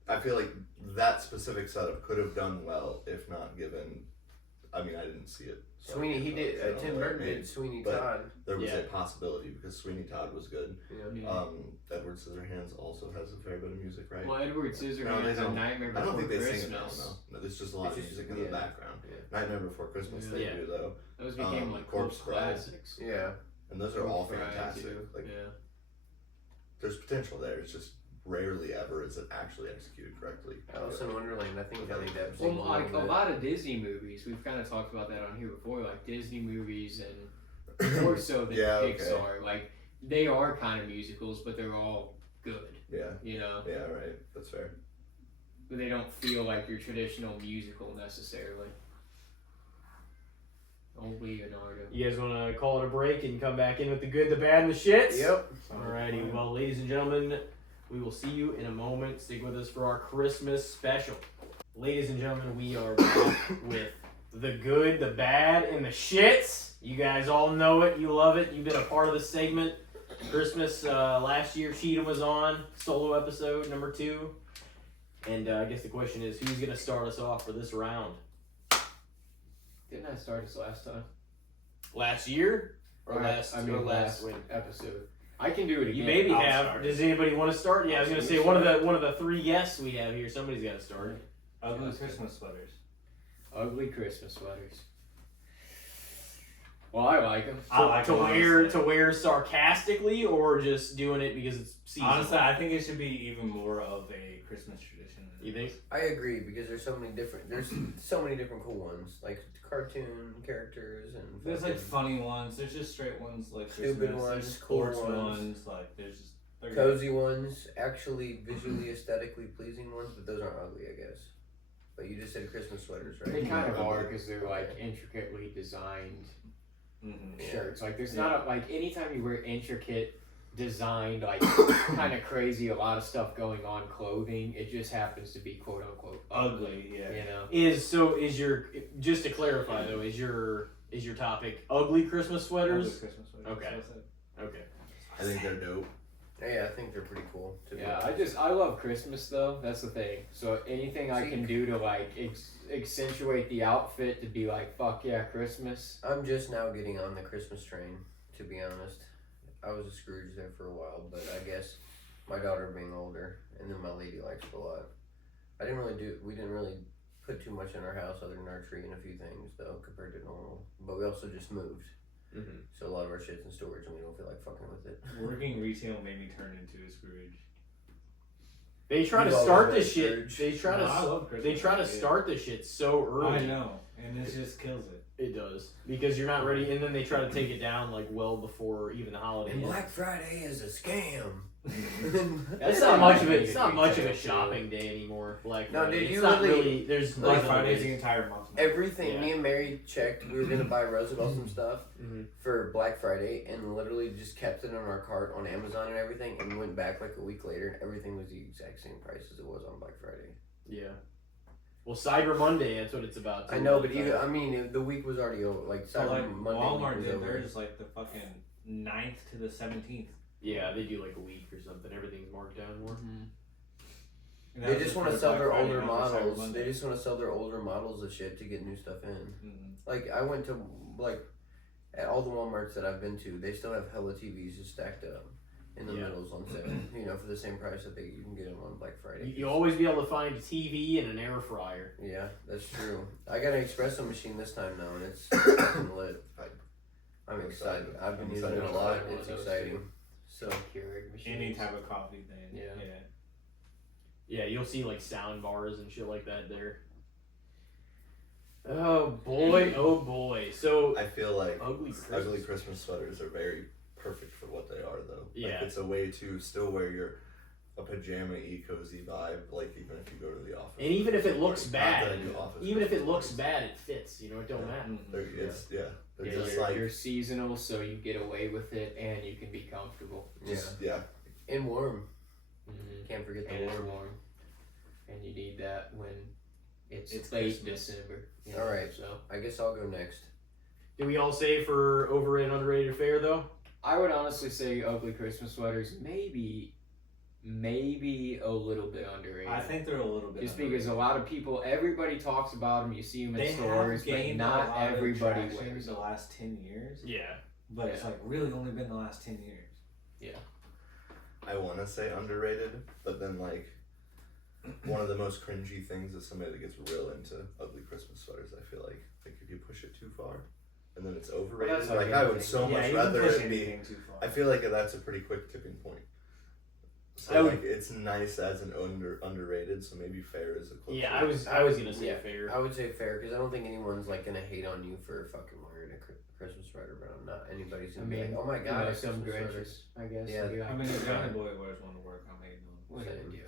I feel like that specific setup could have done well if not given. I mean, I didn't see it. so Sweeney, I he don't did. know Tim what it Burton made. did Sweeney but- Todd. There was Yeah. a possibility because Sweeney Todd was good. Yeah. Yeah. Edward Scissorhands also has a fair bit of music, right? Well, Edward No, they Scissorhands don't. and Nightmare I Before don't think they Christmas. sing it now. No, there's just a lot It's of just- music in yeah. the background. Yeah. Nightmare Before Christmas, they Yeah. do though, Those became like Corpse cult Bride. classics. Yeah. and those are all Corpse Bride, fantastic. too. Like, Yeah. there's potential there. It's just rarely ever is it actually executed correctly. Alice in Wonderland. I think Johnny Depp. Well, sings like a little bit. lot of Disney movies, we've kind of talked about that on here before, like Disney movies and more so than Yeah, okay. Pixar. Like they are kind of musicals, but they're all good. Yeah, You know, yeah, right. That's fair. but they don't feel like your traditional musical necessarily. Old Leonardo. You guys want to call it a break and come back in with the good, the bad, and the shits? Yep. Alrighty, well, ladies and gentlemen, we will see you in a moment. Stick with us for our Christmas special. Ladies and gentlemen, we are back with the good, the bad, and the shits. You guys all know it. You love it. You've been a part of the segment. Christmas last year, Cheatham was on solo episode number 2, and I guess the question is, who's gonna start us off for this round? Didn't I start this last time? Last year or last wait. episode. I can do it again. You maybe I'll have. start. Does anybody want to start? Yeah, I was gonna say one of the 3 guests we have here. Somebody's got to start. Ugly Christmas sweaters. Ugly Christmas sweaters. Well, I like them. I like to them, wear honestly. to wear sarcastically or just doing it because it's seasonal. Honestly, I think it should be even more of a Christmas tradition. You think? I agree because there's so many different cool ones like cartoon characters and There's like fucking funny ones. There's just straight ones like Stupid Christmas. ones, There's cool sports ones. Like there's just they're cozy ones, actually visually aesthetically pleasing ones, but those aren't ugly, I guess. But you just said Christmas sweaters, right? They kind of are because they're like intricately designed Mm-hmm. shirts. Like there's not like anytime you wear intricate designed like kind of crazy a lot of stuff going on clothing, it just happens to be quote unquote Ugly, yeah. You know. Is your just to clarify though, is your topic ugly Christmas sweaters? Ugly Christmas sweaters. Okay. That's what I said. Okay. I think they're dope. Yeah, I think they're pretty cool. To be Yeah, honest. I love Christmas though. That's the thing. So anything I can do to like accentuate the outfit to be like fuck yeah Christmas. I'm just now getting on the Christmas train, to be honest. I was a Scrooge there for a while, but I guess my daughter being older, and then my lady likes it a lot. We didn't really put too much in our house other than our tree and a few things, though, compared to normal. But we also just moved. Mm-hmm. So a lot of our shit's in storage, and we don't feel like fucking with it. Working retail made me turn into a Scrooge. They try to You've start always this been shit. Scrooge. They try No, I to love Christmas. they try to Yeah. start this shit so early. I know, and it just kills it. It does because you're not ready, and then they try to take it down like well before even the holiday. And ends. Black Friday is a scam. That's not much of it. Really It's not good much of a retail, too. shopping day anymore. Black No, Friday. dude, it's you not literally- really. There's Black nothing Friday's really- the entire month. now. Everything, Yeah. me and Mary checked. We were gonna buy Roosevelt some stuff Mhm. for Black Friday, and literally just kept it in our cart on Amazon and everything, and went back like a week later, and everything was the exact same price as it was on Black Friday. Yeah. Well, Cyber Monday. That's what it's about. Too. I know, but even the week was already over. Like So Cyber like Monday Walmart week was did over. theirs like the fucking 9th to the 17th. Yeah, they do like a week or something. Everything's marked down more. And that They was just for want to the sell Black their Friday, older not for Cyber models. Monday. They just want to sell their older models of shit to get new stuff in. Mhm. Like I went to like at all the Walmarts that I've been to, they still have hella TVs just stacked up in the Yeah. middles on sale. You know, for the same price that you can get them on Black Friday. You always be able to find a TV and an air fryer. Yeah, that's true. I got an espresso machine this time now, and it's fucking lit. I'm excited. I've been I'm using it a excited. lot. One of It's those exciting. too. So Keurig machines. Any type of coffee thing. Yeah. Yeah, you'll see like sound bars and shit like that there. Oh boy, oh boy. So I feel like ugly Christmas. ugly Christmas sweaters are very perfect for what they are, though. Yeah. Like, it's a way to still wear a pajama-y cozy vibe, like even if you go to the office. And even if it looks Not bad, that I do office even if it Christmas looks parties. bad, it fits. You know, it don't matter. They're, it's, yeah. They're Yeah, just you're, like, you're seasonal, so you get away with it, and you can be comfortable. yeah. and warm. Mm-hmm. Can't forget the And it's warm. warm, and you need that when it's It's late Christmas. December. You All right. So I guess I'll go next. Do we all say for overrated, underrated fair though? I would honestly say ugly Christmas sweaters, maybe a little bit underrated. I think they're a little bit. Just because a lot of people, everybody talks about them. You see them in they stores, have but gained not a lot of everybody traction wears the them. last 10 years. Yeah. But it's like really only been the last 10 years. I want to say underrated, but then like one of the most cringy things is somebody that gets real into ugly Christmas sweaters. I feel like if you push it too far, and then it's overrated. that's Like like I would anything. so yeah, much you can rather push it be. anything too far. I feel like that's a pretty quick tipping point. So I would- like it's nice as an underrated. So maybe fair is a close. Yeah, second. I was gonna say Yeah. fair. I would say fair because I don't think anyone's like gonna hate on you for fucking wearing a Christmas sweater, but I'm not. Anybody's I gonna be mean, like, oh my you god, know, a some Christmas sweater. drenches, I guess. Yeah. they'd be like, I mean, if "Yeah, Johnny Boy wears one to work, I'm hating on. what are you doing?"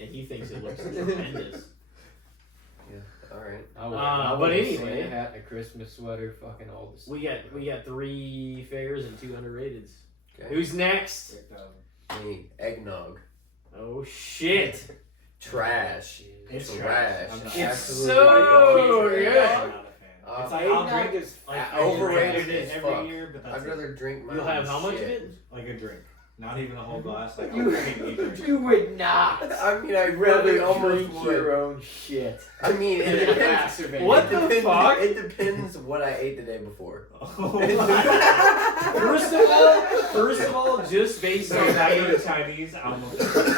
And he thinks it looks tremendous. All right. I but would anyway. a hat and a Christmas sweater, fucking all the We got 3 fairs and 2 underrateds. Okay. Who's next? Rick Dolan. Me, eggnog, Oh shit! trash, It's trash. I'm not- It's Absolutely so trash. good. I'm not a fan. It's like I'll eggnog drink is like overrated it as every fuck. year, but that's I'd rather drink my You'll have own how much of shit. it? like a drink, not even a whole glass. Like You- I'll take a drink. You would not. I mean, I Rather really almost drink would. your own shit. I mean, it depends. Glass of What It the depends- fuck? It depends what I ate the day before. First of all, just based So on if I go to that, Chinese, I'm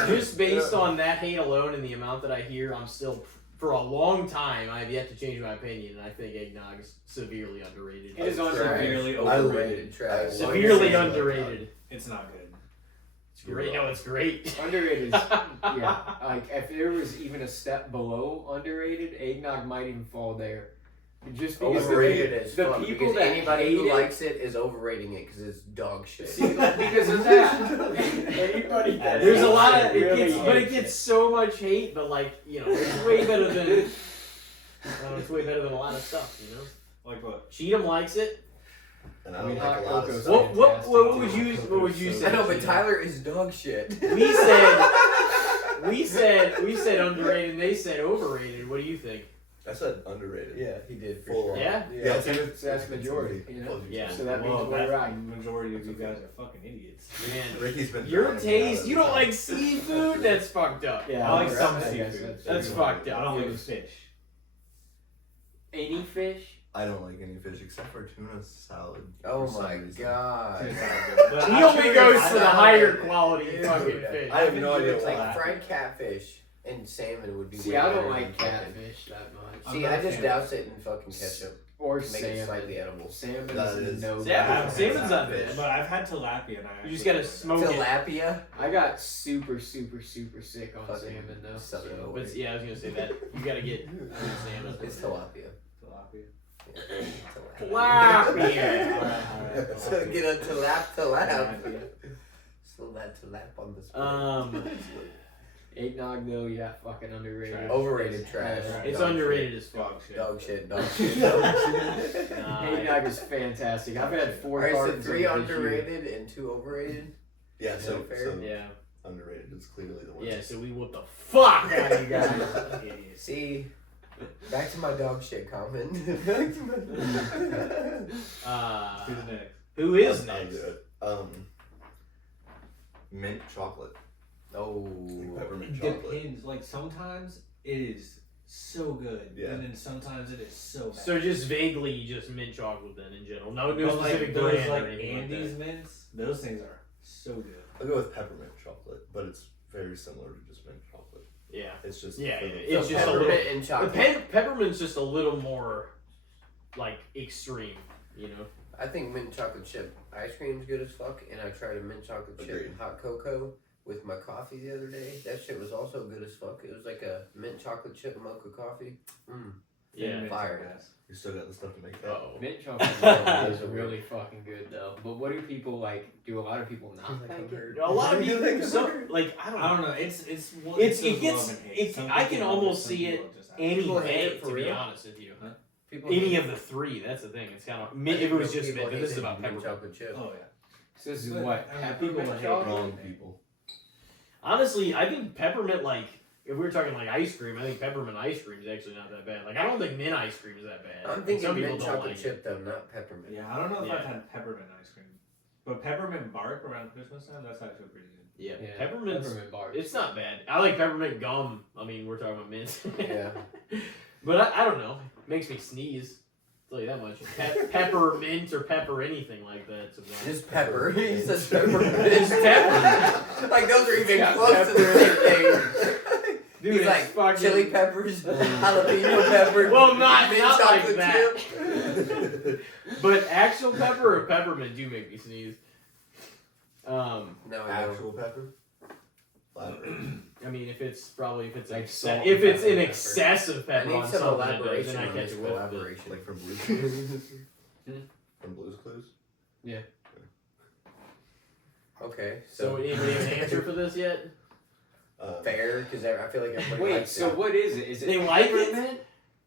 just based on that hate alone and the amount that I hear, I'm still, for a long time, I have yet to change my opinion, and I think eggnog is severely underrated. It is Trash. severely I love overrated. Trash. Severely Like underrated. It's not good. It's great. No, it's great. Underrated is, yeah. Like, if there was even a step below underrated, eggnog might even fall there. Just because Overrated as the fuck. people Because that anybody hate who it- likes it is overrating it because it's dog shit. See, because of that. Anybody that There's a hates lot it of, it really gets, but it hates gets so much hate, but like, it's way better than, it's way better than a lot of stuff, Like what? Cheatham likes it. And I I mean, don't like hot a lot of cocoa's stuff. What would fantastic, you, too. what would you I say? I know, but Cheatham? Tyler is dog shit. We said underrated, and they said overrated. What do you think? I said underrated. Yeah, he did for Full sure. on. Yeah? Yeah, it's even, So that's majority, you know? Yeah. So that means Well, we're that right. majority of you guys are fucking idiots. Man, Ricky's been your drowning taste, out you of don't the like seafood? That's fucked up. Yeah, I like you're some right, I guess seafood. That's true. fucked I up. don't like fish. Any fish? I don't like any fish except for tuna salad. Oh for some my reason. god. But He I'm only sure goes I for the don't higher like it. quality Yeah. fucking fish. I have no idea It's like why. fried catfish and salmon would be See, way I don't better like than fucking- catfish that much. I'm See, not I a just fan. douse it in fucking ketchup. Or to make it slightly salmon. edible. Salmon That is is- no. Yeah, go. salmon's not fish. bad. But I've had tilapia and I You just actually gotta like that. smoke it. Tilapia. I got super sick on Fucking salmon though. Southern so- But yeah, I was gonna say that. You gotta get salmon. It's tilapia. Tilapia. Tilapia. So get a tilap. Tilapia. So that tilap on the spoon. Eggnog though, yeah, fucking underrated. Trash. Overrated trash. It's Dog underrated as fuck. Dog shit. Dog shit. Dog shit. Nah, Eggnog is fantastic. I've had 4 Alright, so cartons 3 of it this year. underrated and 2 overrated. Yeah, so, fair? so yeah, underrated is clearly the worst. yeah. So we whooped the fuck out of you guys. Idiots. See, back to my dog shit comment. Back to my. Who's next? Who is I'll next? do it. Mint chocolate. Oh. Like peppermint chocolate. Depends. Like sometimes it is so good, Yeah. and then sometimes it is so bad. So just vaguely, just mint chocolate then in general. No, But no specific like those brand like or anything like Andes that. mints, those things are so good. I'll go with peppermint chocolate, but it's very similar to just mint chocolate. Yeah, It's just Yeah, for yeah, the- it's just a peppermint little- and the chocolate. peppermint's just a little more like extreme, you know. I think mint chocolate chip ice cream's good as fuck, and I tried a mint chocolate chip Agreed. hot cocoa with my coffee the other day. That shit was also good as fuck. It was like a mint chocolate chip mocha coffee. Yeah. Fire. You still got the stuff to make that. Uh-oh. Mint chocolate is really fucking good though. But what do people like? Do a lot of people not like it? A lot of people, so, like I I don't know. It's It those gets- love and hate. it- Some I can people love almost some see people it just People any hate way, it for to be real? honest with you. People Any hate- of the 3, that's the thing. It's kind of I if think it was most just people mint, but hate this is mint about peppermint. chocolate chip. Oh yeah. So this is But, what I mean, peppermint people hate chocolate. Wrong people. Honestly, I think peppermint, like, if we were talking like ice cream, I think peppermint ice cream is actually not that bad. Like, I don't think mint ice cream is that bad. I'm thinking Some people mint don't chocolate like it. chip though, not peppermint. Yeah, I don't know if Yeah. I've had peppermint ice cream, but peppermint bark around Christmas time, that's actually pretty good. Yeah, Yeah, peppermint's peppermint bars. it's not bad. I like peppermint gum. I mean, we're talking about mint. Yeah. But I don't know. It makes me sneeze. I'll tell you that much. Peppermint or pepper anything like that. To be honest. Just pepper. He says peppermint. Just pepper. Like those are even got close to the pepper. same thing. Dude, He's it's like fucking- chili peppers, jalapeno peppers. Well, not mint like chocolate that. chip. But actual pepper or peppermint do make me sneeze. No, I don't. Actual pepper? Elaborate. I mean, if it's Like if salt it's and in pepper. excess of I pepper need on some something, elaboration then I on catch this a whiff. But- collaboration. Like from Blue's Clues? Hmm? From Blue's Clues? Okay, So, so anybody have an answer for this yet? fair because I feel like everybody Wait, likes so it. what is it? Is it They like it? peppermint?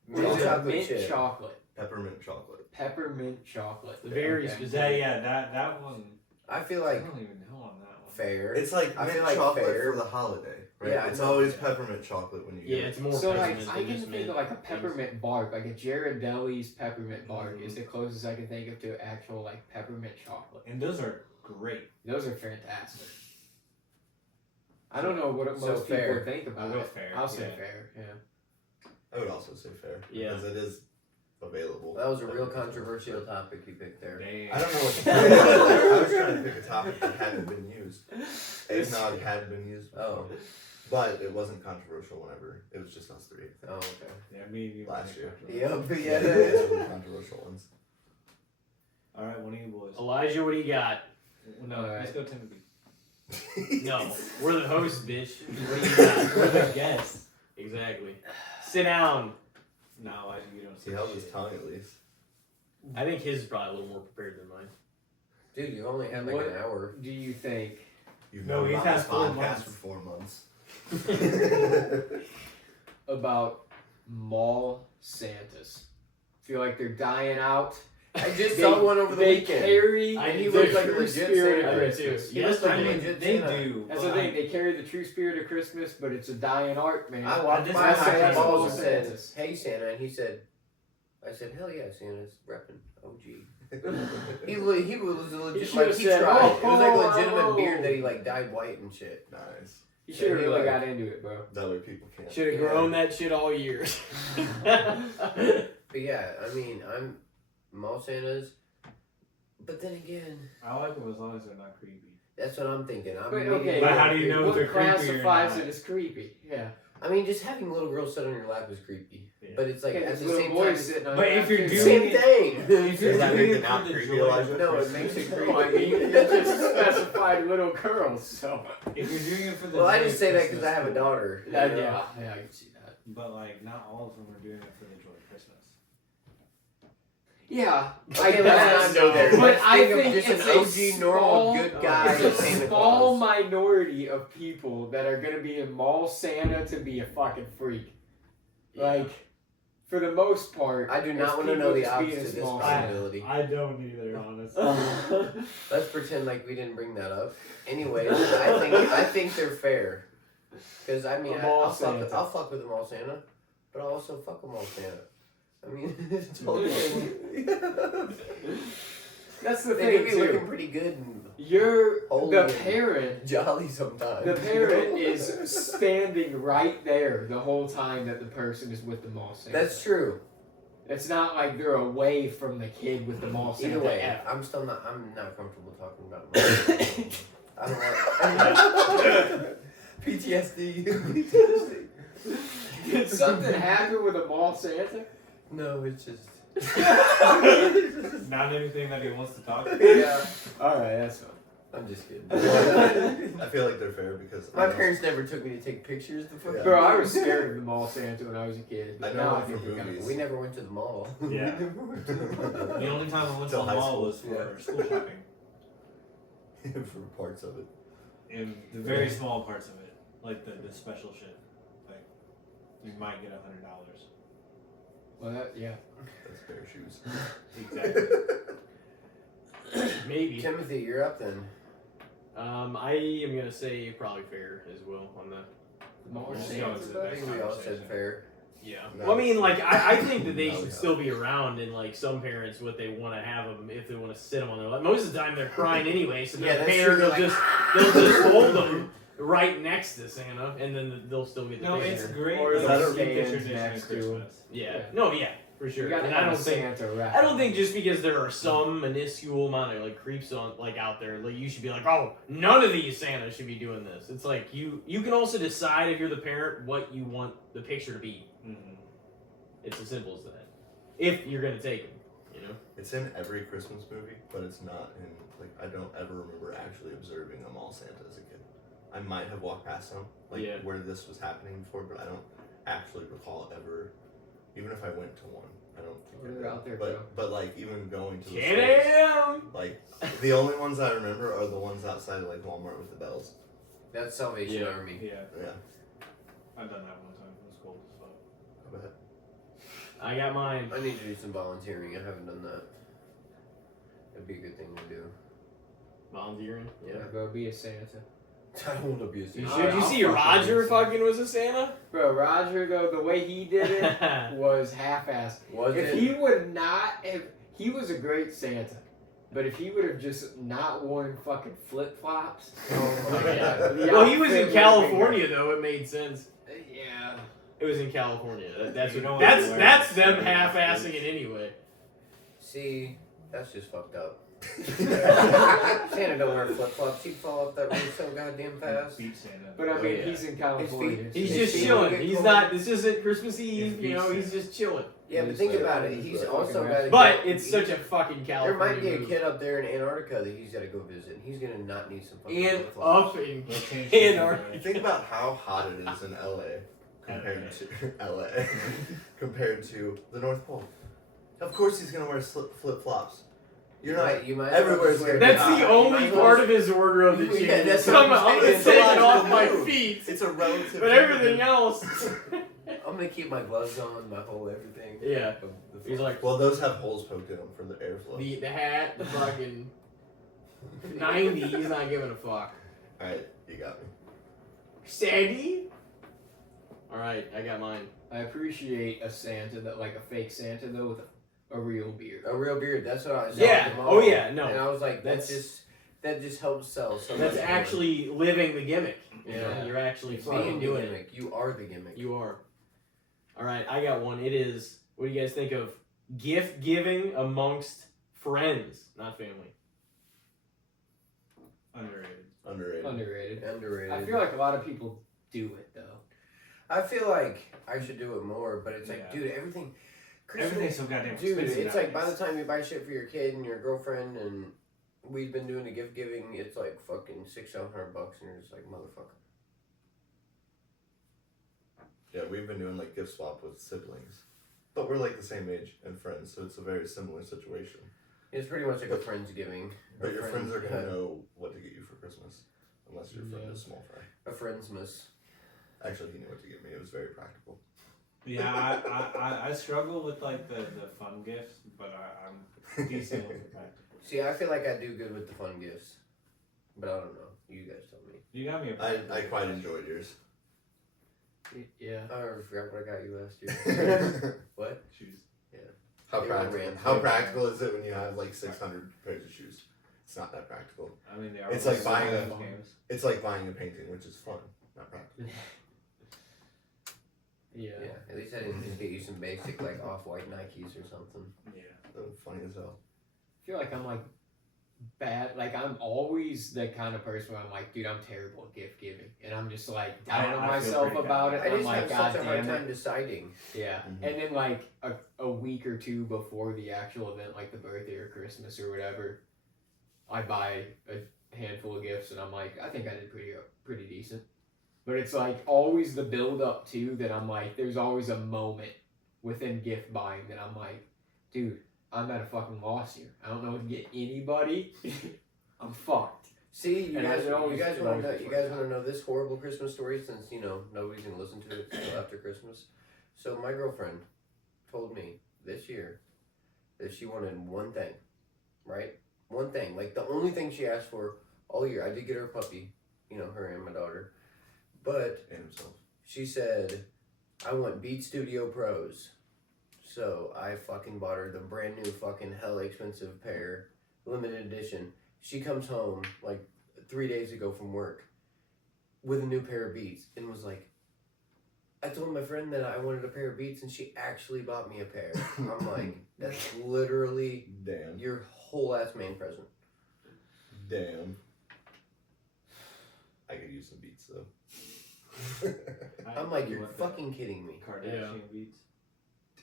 Mint Or is it chocolate mint chip. chocolate? Peppermint chocolate. Peppermint chocolate. Very Okay. specific. Yeah, that one. I feel I like don't even know on that one. fair. It's like I mint feel like chocolate fair. for the holiday, right? Yeah, I it's know, always yeah. peppermint chocolate when you Yeah, get it's more So like peppermint I than can just think mint. of like a peppermint bark, like a Ghirardelli's peppermint bark Mhm. is the closest I can think of to actual like peppermint chocolate. And those are great. Those are fantastic. I don't know what So most people fair. would think about I'll go it. fair, I'll say yeah. fair. Yeah. I would also say fair. Yeah. Because it is available. That was a real controversial topic you picked there. Damn. I don't know what to I was trying to pick a topic that hadn't been used. Eggnog had been used before. Oh. But it wasn't controversial whenever. It was just us three. Oh, okay. Yeah, me and you. Last year. Yep, Yeah, yeah. it's really controversial ones. All right, one of you boys. Elijah, what do you got? No, All right. let's go Timothy. No, we're the hosts, bitch. What do you got? We're the guests. Exactly. Sit down. No, I you don't He held his tongue at least. I think his is probably a little more prepared than mine. Dude, you only had like What? an hour. Do you think You've No, known he's about had this 4 podcast months. for 4 months. about mall Santas? Feel like they're dying out. I just saw one over the they weekend. carry I the need looked like a true legit spirit of Santa. Christmas. He Yes, looks like I a mean, legit they Santa. do. That's but the thing. They carry the true spirit of Christmas, but it's a dying art, man. I walked This by is Santa actually Claus and cool. said, "Hey Santa," and he said, "I said, hell yeah, Santa's repping OG." he was legit, should've like he said, tried. "Oh, It was like a legitimate oh." beard that he like dyed white and shit. Nice. You should have Yeah, really like- got into it, bro. The other people can't. Should have grown that shit all year. But yeah, I mean, I'm mall Santas, but then again, I like them as long as they're not creepy. that's what I'm thinking. I'm But maybe okay, But a how little do you know creepy. if they're What creepy or classifies not? it as creepy? Yeah. I mean, just having little girls sit on your lap is creepy. Yeah. But it's like Okay, at there's the little same boys time, sitting on But your if you're lap, too. doing same thing. If you're Does that doing make it it not for the creepy, joy Elijah? of No, it Christmas- makes it No, I mean, you just specified little girls, so. If you're doing it for the Well, I joy just of say that Christmas, because I have a cool. daughter. you Yeah, know? yeah, I can see that. But like, not all of them are doing it for the joy of Christmas. Yeah, Okay, I let's guess. not go there. But Let's I think of think just it's an OG a normal small- good guy It's in a Santa small Claus. minority of people that are gonna be in mall Santa to be a fucking freak. Like, for the most part, I do it's not want to people know the just being opposite a of this small possibility. I don't either, honestly. Let's pretend like we didn't bring that up. Anyways, I think they're fair. Because I mean, A mall I'll Santa. fuck with them all Santa, but I'll also fuck them all Santa. I mean, it's totally. That's the They thing do be looking too. pretty good and You're Holy the and- parent. jolly sometimes. The parent is standing right there the whole time that the person is with the mall Santa. That's true. It's not like they're away from the kid with the mall Santa. Either way, ever. I'm not comfortable talking about my I don't want PTSD. PTSD. Did something happen with a mall Santa? No, it's just. Not anything that he wants to talk about. Yeah, All right, that's fine. I'm just kidding. I feel like they're fair because My I know, parents never took me to take pictures. The fuck. Yeah. Bro, I was scared of the mall Santa when I was a kid. But I know now it I think from they're movies. We never went to the mall. Yeah. We never went to the mall. The only time I went to Till the high mall school. was for Yeah. school shopping. for parts of it. In the very small parts of it. Like the special shit. Like, you might get $100. Well, yeah. That's bare shoes. Exactly. Maybe. Timothy, you're up then. I am gonna say probably fair as well on that. The mall We're just Santa. going to the I next think we all said conversation. fair. Yeah. No. Well, I mean, like, I think that they No, we should have. still be around, and like some parents, what they want to have them if they want to sit them on their lap. Most of the time, they're crying anyway, so Yeah, the that's parent true, will they're just like, they'll just hold them right next to Santa, and then they'll still get the No, picture. it's great. Or but the it's keep the stands tradition next of to 'em. Christmas. Yeah. No, yeah, for sure. You gotta And have I a don't think. Santa wrap. I don't think just because there are some minuscule amount of like creeps on like out there, like you should be like, oh, none of these Santas should be doing this. It's like you can also decide if you're the parent what you want the picture to be. Mm-hmm. It's as simple as that. If you're gonna take them, you know. It's in every Christmas movie, but it's not in, like, I don't ever remember actually observing a mall Santa as a kid. I might have walked past some, like, Yeah. where this was happening before, but I don't actually recall ever, even if I went to one, I don't think I They're did. out there, bro. But like, even going to the Get stores, him! like, the only ones I remember are the ones outside of, like, Walmart with the bells. That's Salvation Yeah. Army. Yeah, Yeah, I've done that one time. It was cold as fuck. I bet. I got mine. I need to do some volunteering. I haven't done that. It'd be a good thing to do. Volunteering. Yeah. Bro, be a Santa. I don't want to be a You Santa. should you I'll see fucking Roger be a fucking was a Santa? Bro, Roger, though, the way he did it was half-assed. Was If it? he would not have, he was a great Santa. But if he would have just not worn fucking flip-flops. Oh my Yeah. god. the Well, he was outfit in would've California though. It made sense. been- Yeah. It was in California. That's You what, don't that's wanna wear that's it. them half-assing it anyway. See, that's just fucked up. Santa don't wear flip flops. He'd fall off that roof so goddamn fast. Beach Santa. But I Oh, mean, yeah. he's in California. His He's His just feet chilling. get He's cold. not. This isn't Christmas Eve. His You know, feet he's just chilling. Yeah, but think about it. He's also got to. But it's such a fucking There California might be a move. kid up there in Antarctica that he's got to go visit. And he's gonna not need some fucking And flip-flops. up in We'll change Antarctica. Think about how hot it is in LA compared to LA compared to the North Pole. Of course, he's gonna wear flip flops. You're not. You might everywhere's wear gonna be That's hot. the only part of his wardrobe that Yeah, changes. that's what I'm I'm gonna saying. take it off my Move. feet, It's a relative. but everything else. I'm gonna keep my gloves on, my whole everything. Yeah. He's like Well, those have holes poked in them for the airflow. the hat, the fucking 90. He's not giving a fuck. All right, you got me. Sandy. All right, I got mine. I appreciate a Santa, that like a fake Santa, though, with a real beard. A real beard. That's what I was. Yeah. Oh yeah. And No. I was like, That's- that just helps sell. So That's much more. actually living the gimmick. You know, Yeah. you're actually Being fucking the doing it. gimmick. You are the gimmick. You are. All right, I got one. It is. What do you guys think of gift giving amongst friends, not family? Underrated. Underrated. Underrated. Underrated. I feel like a lot of people do it, though. I feel like I should do it more, but it's like, Yeah. dude, everything. Christmas, Everything's so goddamn dude, expensive. it's like by the nowadays. time you buy shit for your kid and your girlfriend, and we've been doing the gift giving, it's like fucking $600-700, and you're just like, motherfucker. Yeah, we've been doing like gift swap with siblings, but we're like the same age and friends, so it's a very similar situation. It's pretty much like a friendsgiving. But your friends are gonna yeah, know what to get you for Christmas, unless your friend is small fry. a friendsmas. Actually, he knew what to get me. It was very practical. Yeah, I struggle with like the fun gifts, but I'm decent with the practical. See, I feel like I do good with the fun gifts, but I don't know. You guys tell me. You got me a I quite enjoyed yours. Yeah. I forgot what I got you last year. What? shoes. How They were practical? random. How practical is it when you have like 600 pairs of shoes? It's not that practical. I mean, they are. It's like both buying small a- games. It's like buying a painting, which is fun, not practical. Yeah. Yeah, at least I didn't get you some basic like off-white Nikes or something. Yeah. Funny as hell. I feel like I'm like bad. Like I'm always the kind of person where I'm like, dude, I'm terrible at gift giving, and I'm just like down on I feel myself pretty about bad. it. I I'm just like, have God such a hard damn time it. deciding. Yeah. Mhm. And then like a week or two before the actual event, like the birthday or Christmas or whatever, I buy a handful of gifts, and I'm like, I think I did pretty decent. But it's like always the build up too that I'm like, there's always a moment within gift buying that I'm like, dude, I'm at a fucking loss here. I don't know what to get anybody. I'm fucked. See, you And I guys, should always you guys feel want to like know, you it's guys like want to know this horrible Christmas story since nobody's gonna listen to it until after Christmas. So my girlfriend told me this year that she wanted one thing, right? One thing, like the only thing she asked for all year. I did get her a puppy, her and my daughter, but And himself. she said, I want Beat Studio Pros. So I fucking bought her the brand new fucking hella expensive pair, limited edition. She comes home like 3 days ago from work with a new pair of Beats and was like, I told my friend that I wanted a pair of Beats and she actually bought me a pair. I'm like, that's literally Damn. your whole ass main present. Damn. I could use some beats though. I'm like, You you're want the fucking kidding me. Kardashian beats.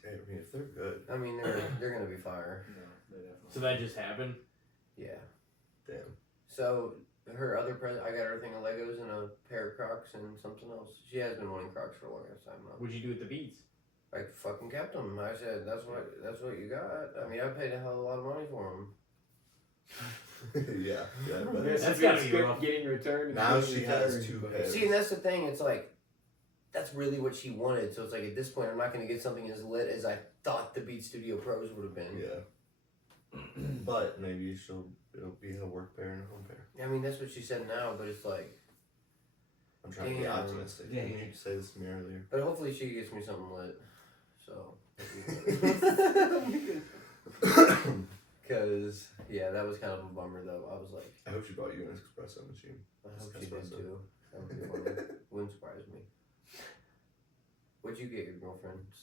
I mean, if they're good. I mean, they're gonna be fire. No, they definitely. So that just happened. Yeah. Damn. So her other present, I got her a thing of Legos and a pair of Crocs and something else. She has been wanting Crocs for a long time now. What'd you do with the beats? I fucking kept them. I said, that's what you got. I mean, I paid a hell of a lot of money for them. yeah. But That's gotta be good rough. getting returned. Now getting she has returned, 2 but- pairs. See, and that's the thing. It's like, that's really what she wanted. So it's like, at this point, I'm not going to get something as lit as I thought the Beat Studio Pros would have been. Yeah. But maybe she'll It'll be a work pair and a home pair. I mean, that's what she said now, but it's like, I'm trying to be Damn. optimistic. Yeah. Didn't you say this to me earlier? but hopefully she gets me something lit. So, because yeah, that was kind of a bummer though. I was like, I hope she brought you an espresso machine. I hope she did Espresso. too. That would be funny. Wouldn't surprise me. What'd you get your girlfriends?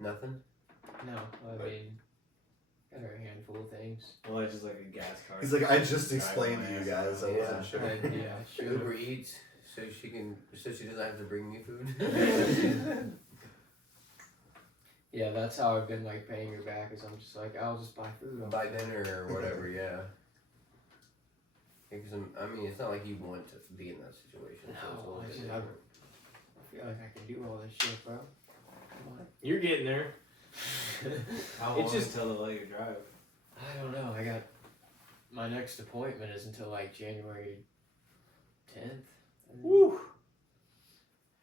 Nothing. No, I mean, got her a handful of things. Well, it's just like a gas car. He's like, I just explained to you guys. I Yeah. wasn't sure. Yeah, sure. Uber Eats, so she doesn't have to bring me food. Yeah, that's how I've been like paying her back. Is I'm just like, I'll just buy food. I'll Buy dinner or whatever. Yeah. Because I mean, it's not like you want to be in that situation. So it's a No, little I bit just- different. I feel like I can do all this shit, bro. Come You're getting there. How It's long just- until they let you drive? I don't know. I got my next appointment is until like January 10th. Woo.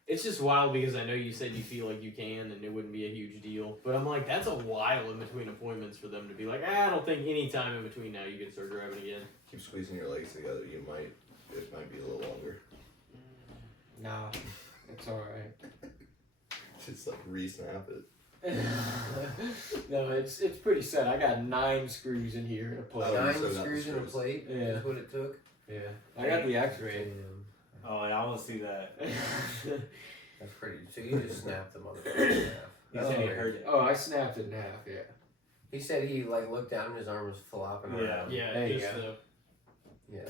It's just wild because I know you said you feel like you can and it wouldn't be a huge deal. But I'm like, that's a while in between appointments for them to be like, I don't think any time in between now you can start driving again. Keep squeezing your legs together. It might be a little longer. Nah, it's all right. Just like re-snap it. No, it's pretty set. I got 9 screws in here and a plate. Oh, you 9 still got the screws in a screws. plate. Yeah. That's what it took. Yeah, I got the X-ray. Damn. Oh, yeah, I want to see that. That's pretty. So you just snapped the motherfucker in half. He That's said he weird. heard it. Oh, I snapped it in half. Yeah. He said he like looked down and his arm was flopping Yeah. around. Yeah, There you just go. Yeah.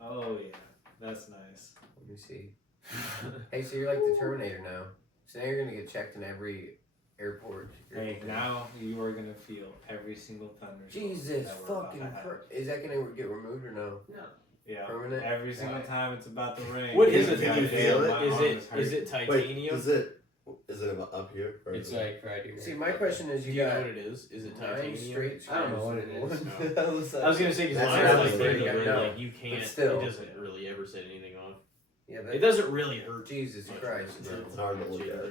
Oh, yeah. That's nice. Let me see. Hey, so you're like the Terminator now. So now you're gonna get checked in every airport. Hey, now you are going to feel every single thunderstorm. Jesus that we're about fucking to have. Christ. Is that gonna get removed or no? Yeah. Permanent? Every single time it's about to rain. What is it it that that you you feel feel? it? Is My arm it is it Wait, titanium? is it up here? Or It's is it- like right here. See, my question is, Do you you know got what it is? Is it 9 titanium? straight I don't know what it screws. is. What the hell is that? I was gonna say because That's mine what I is was like thinking, regular, no. like you can't. still. It doesn't really ever set anything off. Yeah, It that, doesn't really hurt. Jesus much. Christ, bro. It's hard to look at.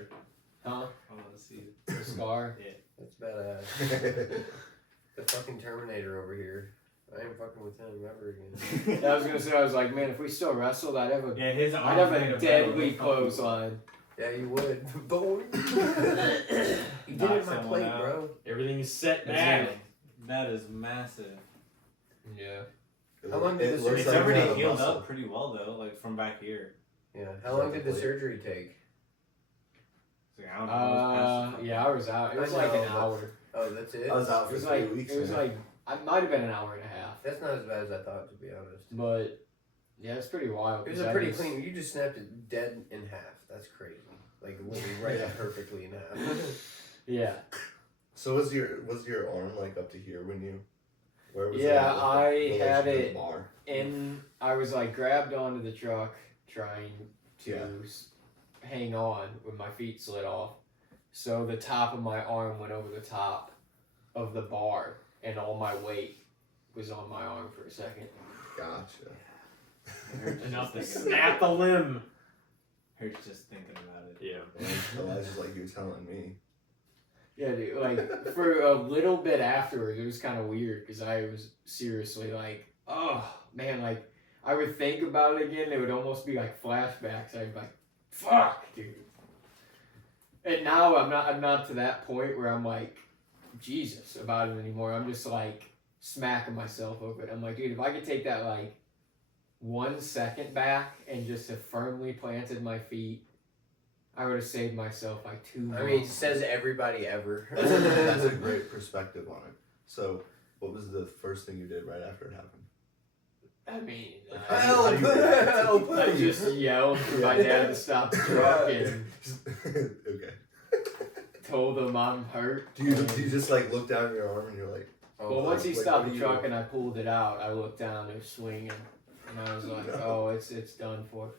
Huh? I want to see it. The scar. That's badass. The fucking Terminator over here. I ain't fucking with him ever again. I was gonna say, I was like, man, if we still wrestled, I'd have a Yeah, his I'd have arm's made a of deadly metal. clothesline. Yeah, you would. Boy. You did Knock it my someone plate, out. bro. Everything's set That's back. it. That is massive. Yeah. How long did this- looks It's like already you have a healed muscle. up pretty well though, like from back here. Yeah. How long did the surgery take? It's like, I don't know. It was past Yeah, I was out. It was I like an know, hour. Oh, that's it? I was out It for was 3 like weeks. it was man. like I might have been an hour and a half, That's not as bad as I thought, to be honest. but yeah, it's pretty wild. It was 'cause a I pretty just- clean. You just snapped it dead in half. That's crazy. Like literally right Yeah. perfectly in half. Yeah, So was your arm like up to here when you? Where was Yeah, it at with I the relation had to the it- bar? and I was like grabbed onto the truck trying to Yeah. hang on when my feet slid off, so the top of my arm went over the top of the bar, and all my weight was on my arm for a second. Gotcha. Enough to snap a limb. Hurts just thinking about it. Yeah. Elijah's like you're telling me. Yeah, dude. Like for a little bit afterwards, it was kind of weird because I was seriously like, oh man, like I would think about it again. It would almost be like flashbacks. I'd be like, fuck, dude. And now I'm not to that point where I'm like, Jesus about it anymore. I'm just like smacking myself over it. I'm like, dude, if I could take that like 1 second back and just have firmly planted my feet, I would have saved myself like 2 minutes. I mean, says everybody ever. That's a great perspective on it. So, what was the first thing you did right after it happened? I mean, Like, Help! how do you react? Help! I just yelled for my dad to stop the truck and Okay. told him I'm hurt. Do you just like look down at your arm and you're like, Oh, Well, once he like, stopped what the do you truck do? and I pulled it out, I looked down, it was swinging, and I was like, No. "Oh, it's done for."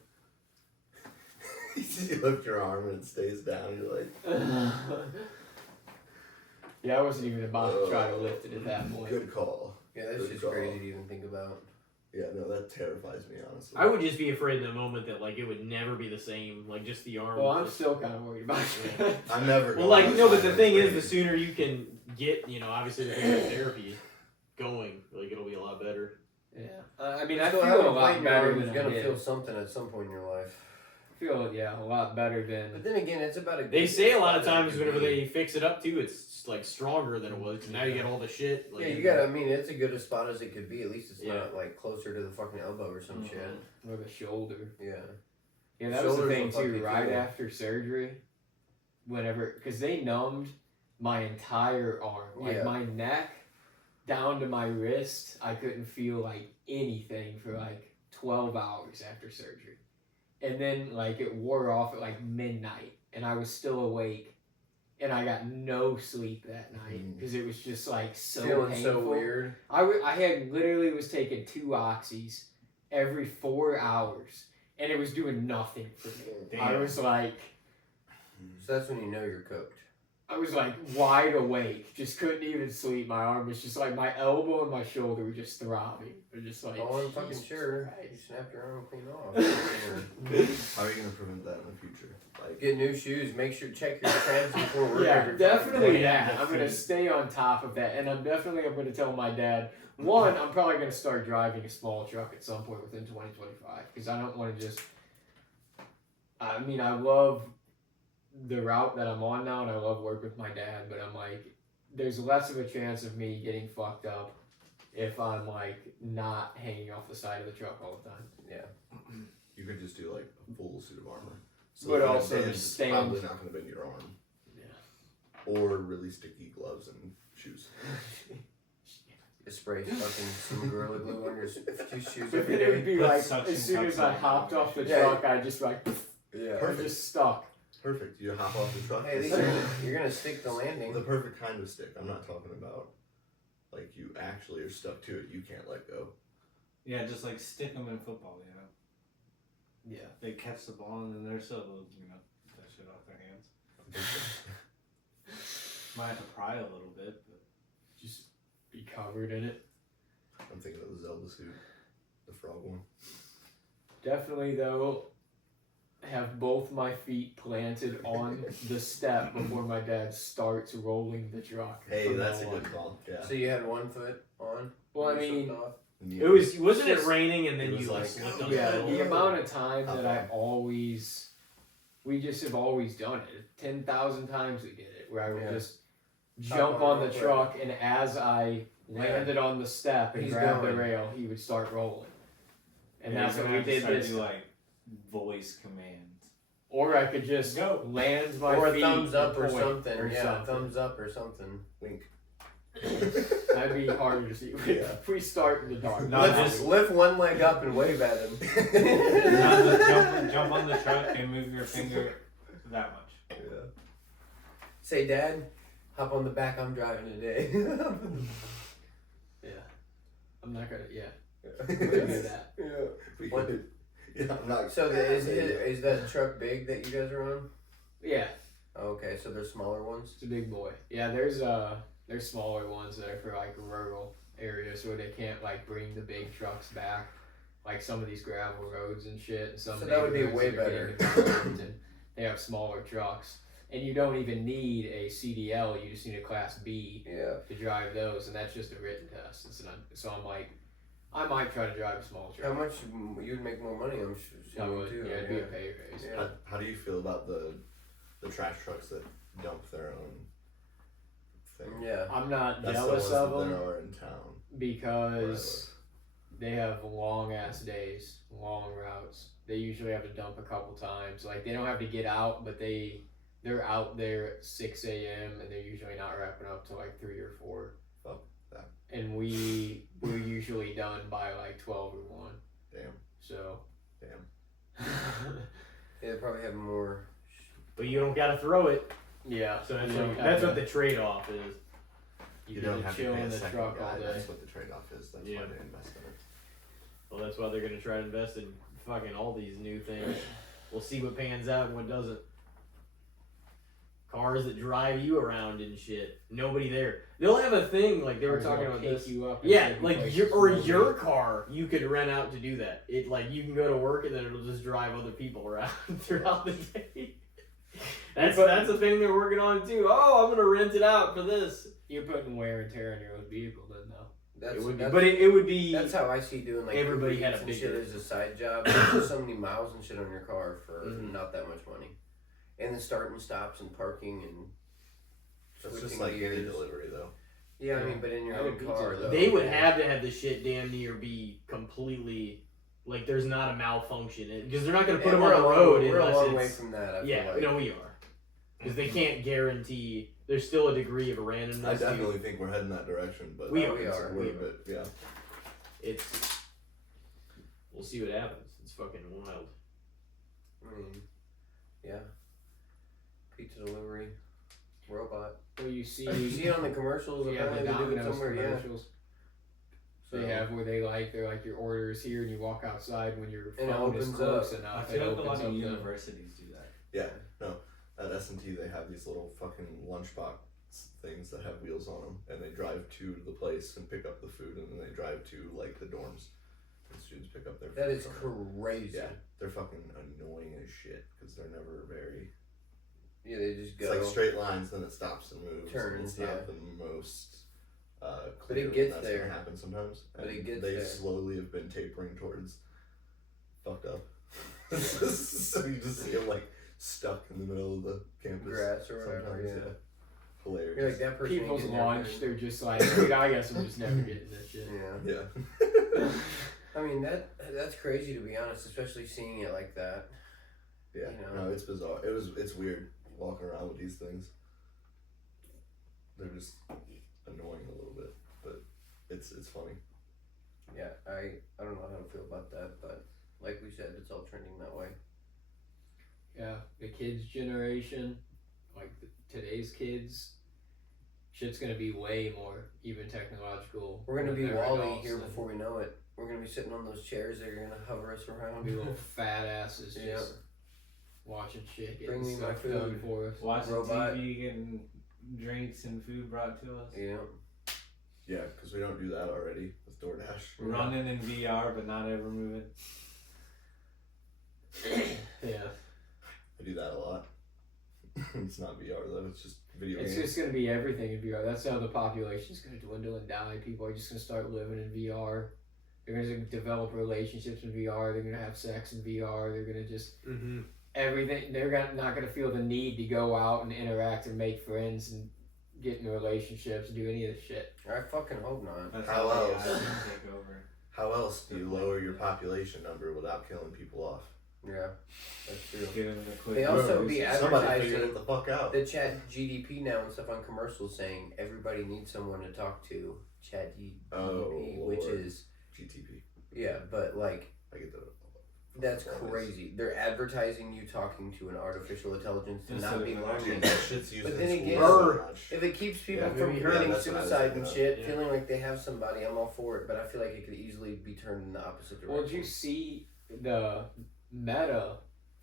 you lift your arm and it stays down. You're like, Yeah, I wasn't even about to try to lift it at that point. Good call. Yeah, that's Good just call. crazy to even think about. Yeah, no, that terrifies me, honestly. I would just be afraid in the moment that like it would never be the same. Like just the arm. Well, I'm just- still kind of worried about Yeah. it. I'm never. Well, going like no, but the outside thing with is, the Brady. sooner you can get, obviously the physical therapy going, like it'll be a lot better. Yeah. I mean, I Still feel having a a lot fight better arm than is I gonna did. feel something at some point in your life. I feel, a lot better than. But then again, it's about a. They say a lot of spot that times you whenever can be. they fix it up too, it's like stronger than it was. 'Cause now you got all the shit. Like, Yeah, you gotta. I mean, it's a good a spot as it could be. At least it's Yeah. not like closer to the fucking elbow or some shit. Or the shoulder. Yeah. Yeah, that was the Shoulders thing will too. fucking Right kill. after surgery, because they numbed my entire arm, like Yeah. my neck down to my wrist. I couldn't feel like anything for like 12 hours after surgery, and then like it wore off at like midnight, and I was still awake, and I got no sleep that night because it was just like so Feeling painful. so weird. I had literally was taking 2 oxys every 4 hours, and it was doing nothing for me. I Damn. was like, So that's when you know you're cooked. I was like wide awake, just couldn't even sleep. My arm was just like my elbow and my shoulder were just throbbing. They're just like, Oh, I'm fucking Jesus sure. You Christ. snapped your arm clean off. How are you gonna prevent that in the future? Like, Get new shoes. Make sure check your tabs before work. Yeah, every definitely fucking day. that. I'm gonna stay on top of that, and I'm gonna tell my dad. One, I'm probably gonna start driving a small truck at some point within 2025 because I don't want to just. I mean, I love the route that I'm on now, and I love work with my dad, but I'm like, there's less of a chance of me getting fucked up if I'm like not hanging off the side of the truck all the time. you could just do like a full suit of armor. So But that also advantage just is stand- probably not gonna bend your arm. Yeah. Or really sticky gloves and shoes. Just spray fucking some Gorilla Glue on your shoes But every then it would day. be Put like, suction as soon as I cups on hopped it. off the Yeah. truck, I just like, Yeah. I was Perfect. just stuck. Perfect. You hop off the truck. Hey, at least you're gonna stick the landing. The perfect kind of stick. I'm not talking about like you actually are stuck to it. You can't let go. Yeah, just like stick them in football, Yeah. They catch the ball and then they're so, get that shit off their hands. Might have to pry a little bit, but Just be covered in it. I'm thinking of the Zelda suit, the frog one. Definitely, though, have both my feet planted on the step before my dad starts rolling the truck. Hey, from that's a now good on. call. Yeah. So you had one foot on. Well, I you mean, slipped off? It was wasn't it Just- raining and then it was you like like, slipped on yeah, the the hill? amount of time that I Okay. we just have always done it. 10,000 times we did it, where I would Yeah. just Hop jump on on real the quick. truck, and as I landed on the step and He's grabbed going. the rail, he would start rolling. And yeah, that's you're what gonna we have to did start this do, time. like voice commands. Or I could just Go. land my Or a feet thumbs up and or point something. or Yeah, something. thumbs up or something. Wink. That'd be harder to see. Yeah. If we start in the dark. No, lift, just- lift one leg up and wave at him. Now just jump on the truck and move your finger that much. Yeah. Say, Dad, hop on the back. I'm driving today. Yeah. I'm not gonna. Yeah. Yeah. I'm gonna do that. We What? could- Yeah, I'm not. So is that truck big that you guys are on? Yeah. Okay, so they're smaller ones. It's a big boy. Yeah. There's smaller ones that are for like rural areas where they can't like bring the big trucks back, like some of these gravel roads and shit. And some So that would be neighborhoods way that are getting developed, and they have smaller trucks, and you don't even need a CDL. You just need a Class B Yeah. to drive those, and that's just a written test. So I'm like, I might try to drive a small truck. How much you'd make more money? I'm I sure would, too. yeah, it'd be a pay raise. Yeah. How do you feel about the trash trucks that dump their own thing? Yeah. I'm not That's jealous the of ones them that are in town. because they have long ass days, long routes. They usually have to dump a couple times. Like they don't have to get out, but they're out there at 6 a.m. and they're usually not wrapping up till like 3 or 4. Fuck that. And we're usually done by like 12 or 1. Damn. So. Damn. Yeah, they probably have more. But you don't gotta throw it. Yeah. So that's you don't have that's to- what the trade off is. you You get don't to have to chill pay in a the second truck all guy. day. That's what the trade-off is. That's Yeah. why they invest in it. Well, that's why they're gonna try to invest in fucking all these new things. We'll see what pans out and what doesn't. cars that drive you around and shit. Nobody there. They'll have a thing like they were talking about this. You up and Yeah, take you like places your car, you could rent out to do that. It like you can go to work and then it'll just drive other people around throughout the day. That's a thing they're working on too. Oh, I'm gonna rent it out for this. You're putting wear and tear on your own vehicle, then, though. That's, It would be, that's, but it would be. that's how I see doing like Everybody Uber had a Eats and big shit difference. as a side job. There's just so many miles and shit on your car for Mhm. not that much money, and the start and stops and parking and That's just switching like any gears. delivery though. Yeah, I mean, but in your I own would be car too. though, They would have to have the shit damn near be completely like there's not a malfunction because they're not gonna put And them on we're the a long- road We're a unless long way it's from that. I yeah. feel like. No, we are because they can't guarantee. There's still a degree of randomness. I to- definitely think we're heading that direction, but We are. We're a bit, yeah. It's. We'll see what happens. It's fucking wild. I mean, yeah. Pizza delivery, robot. Well, you see, You see it on the commercials. yeah, the Apparently they do it Domino's somewhere. Yeah. commercials. They have where they're like your order is here, and you walk outside when your And it phone is opens close up. enough. I it feel like a opens lot of up the- universities do that. Yeah, no. At S&T they have these little fucking lunchbox things that have wheels on them, and they drive to the place and pick up the food, and then they drive to like the dorms, and students pick up their food. That is from there. crazy. Yeah, they're fucking annoying as shit because they're never very. Yeah, they just It's go. like straight lines, then it stops and moves. and Turns, it's not yeah. the most. But it Clear gets when that's there. gonna happen sometimes. But And it gets they there. slowly have been tapering towards fucked up. So you just see them like stuck in the middle of the campus. Grass or whatever, sometimes, yeah. Hilarious. You're like that person. ain't People's getting their lunch, food. they're just like, dude, I guess I'm just never getting this shit. Yeah. Yeah. I mean that's crazy to be honest, especially seeing it like that. Yeah. You know. No, it's bizarre. It's weird walking around with these things. They're just annoying a little bit, but it's funny. Yeah, I don't know how to feel about that, but like we said, it's all trending that way. Yeah, the kids' generation, like today's kids, shit's gonna be way more even technological. We're gonna when be they're Wally adults here and before we know it. We're gonna be sitting on those chairs that are gonna hover us around. be little fat asses Yeah. just watching shit, Bring getting me my stuff done food. for us. Watching Robot. TV, getting drinks and food brought to us. Yeah. Yeah, because we don't do that already with DoorDash. Running in VR, but not ever moving. Yeah, I do that a lot. It's not VR though. It's just video it's games. just gonna be everything in VR. That's how the population's gonna dwindle and die. People are just gonna start living in VR. They're gonna develop relationships in VR. They're gonna have sex in VR. They're gonna just Mm-hmm. everything. Not gonna feel the need to go out and interact and make friends and get in relationships and do any of this shit. I fucking hope not. That's How how AI else? is gonna take over. How else do you lower your population number without killing people off? Yeah, that's true. Get them to quit. They also Bro, be this is- Somebody advertising figured it the fuck out. the chat GDP now and stuff on commercials saying everybody needs someone to talk to. Chat GDP, Oh, which Lord. is GTP. yeah, but like I get that. that's Always. crazy. They're advertising you talking to an artificial intelligence to Just not so be they lonely. Dude, that shit's used But in then schools again- so much. If it keeps people Yeah, from maybe- committing yeah, that's what I was suicide thinking and of. shit, Yeah. feeling like they have somebody, I'm all for it. But I feel like it could easily be turned in the opposite direction. Well, did you see the Meta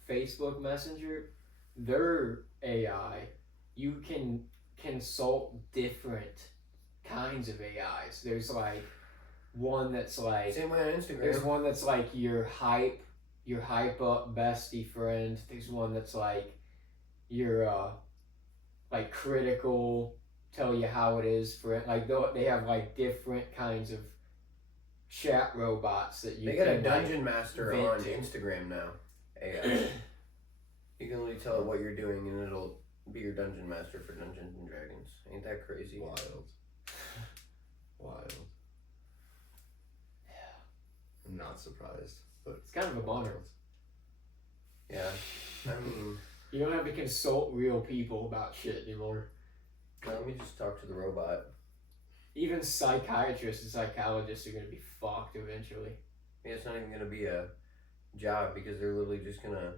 Facebook Messenger? Their AI, you can consult different kinds of AIs. There's like one that's like Same way on Instagram. there's one that's like your hype up bestie friend. There's one that's like your like critical, tell you how it is friend. Like they have like different kinds of chat robots that you They got a can dungeon master vent on to. Instagram now. AI. You can literally tell it what you're doing and it'll be your dungeon master for Dungeons and Dragons. Ain't that crazy? Wild. Wild. I'm not surprised, but It's kind of a bummer. Yeah. I mean, You don't have to consult real people about shit anymore. let me just talk to the robot. Even psychiatrists and psychologists are gonna be fucked eventually. Yeah, it's not even gonna be a job because they're literally just gonna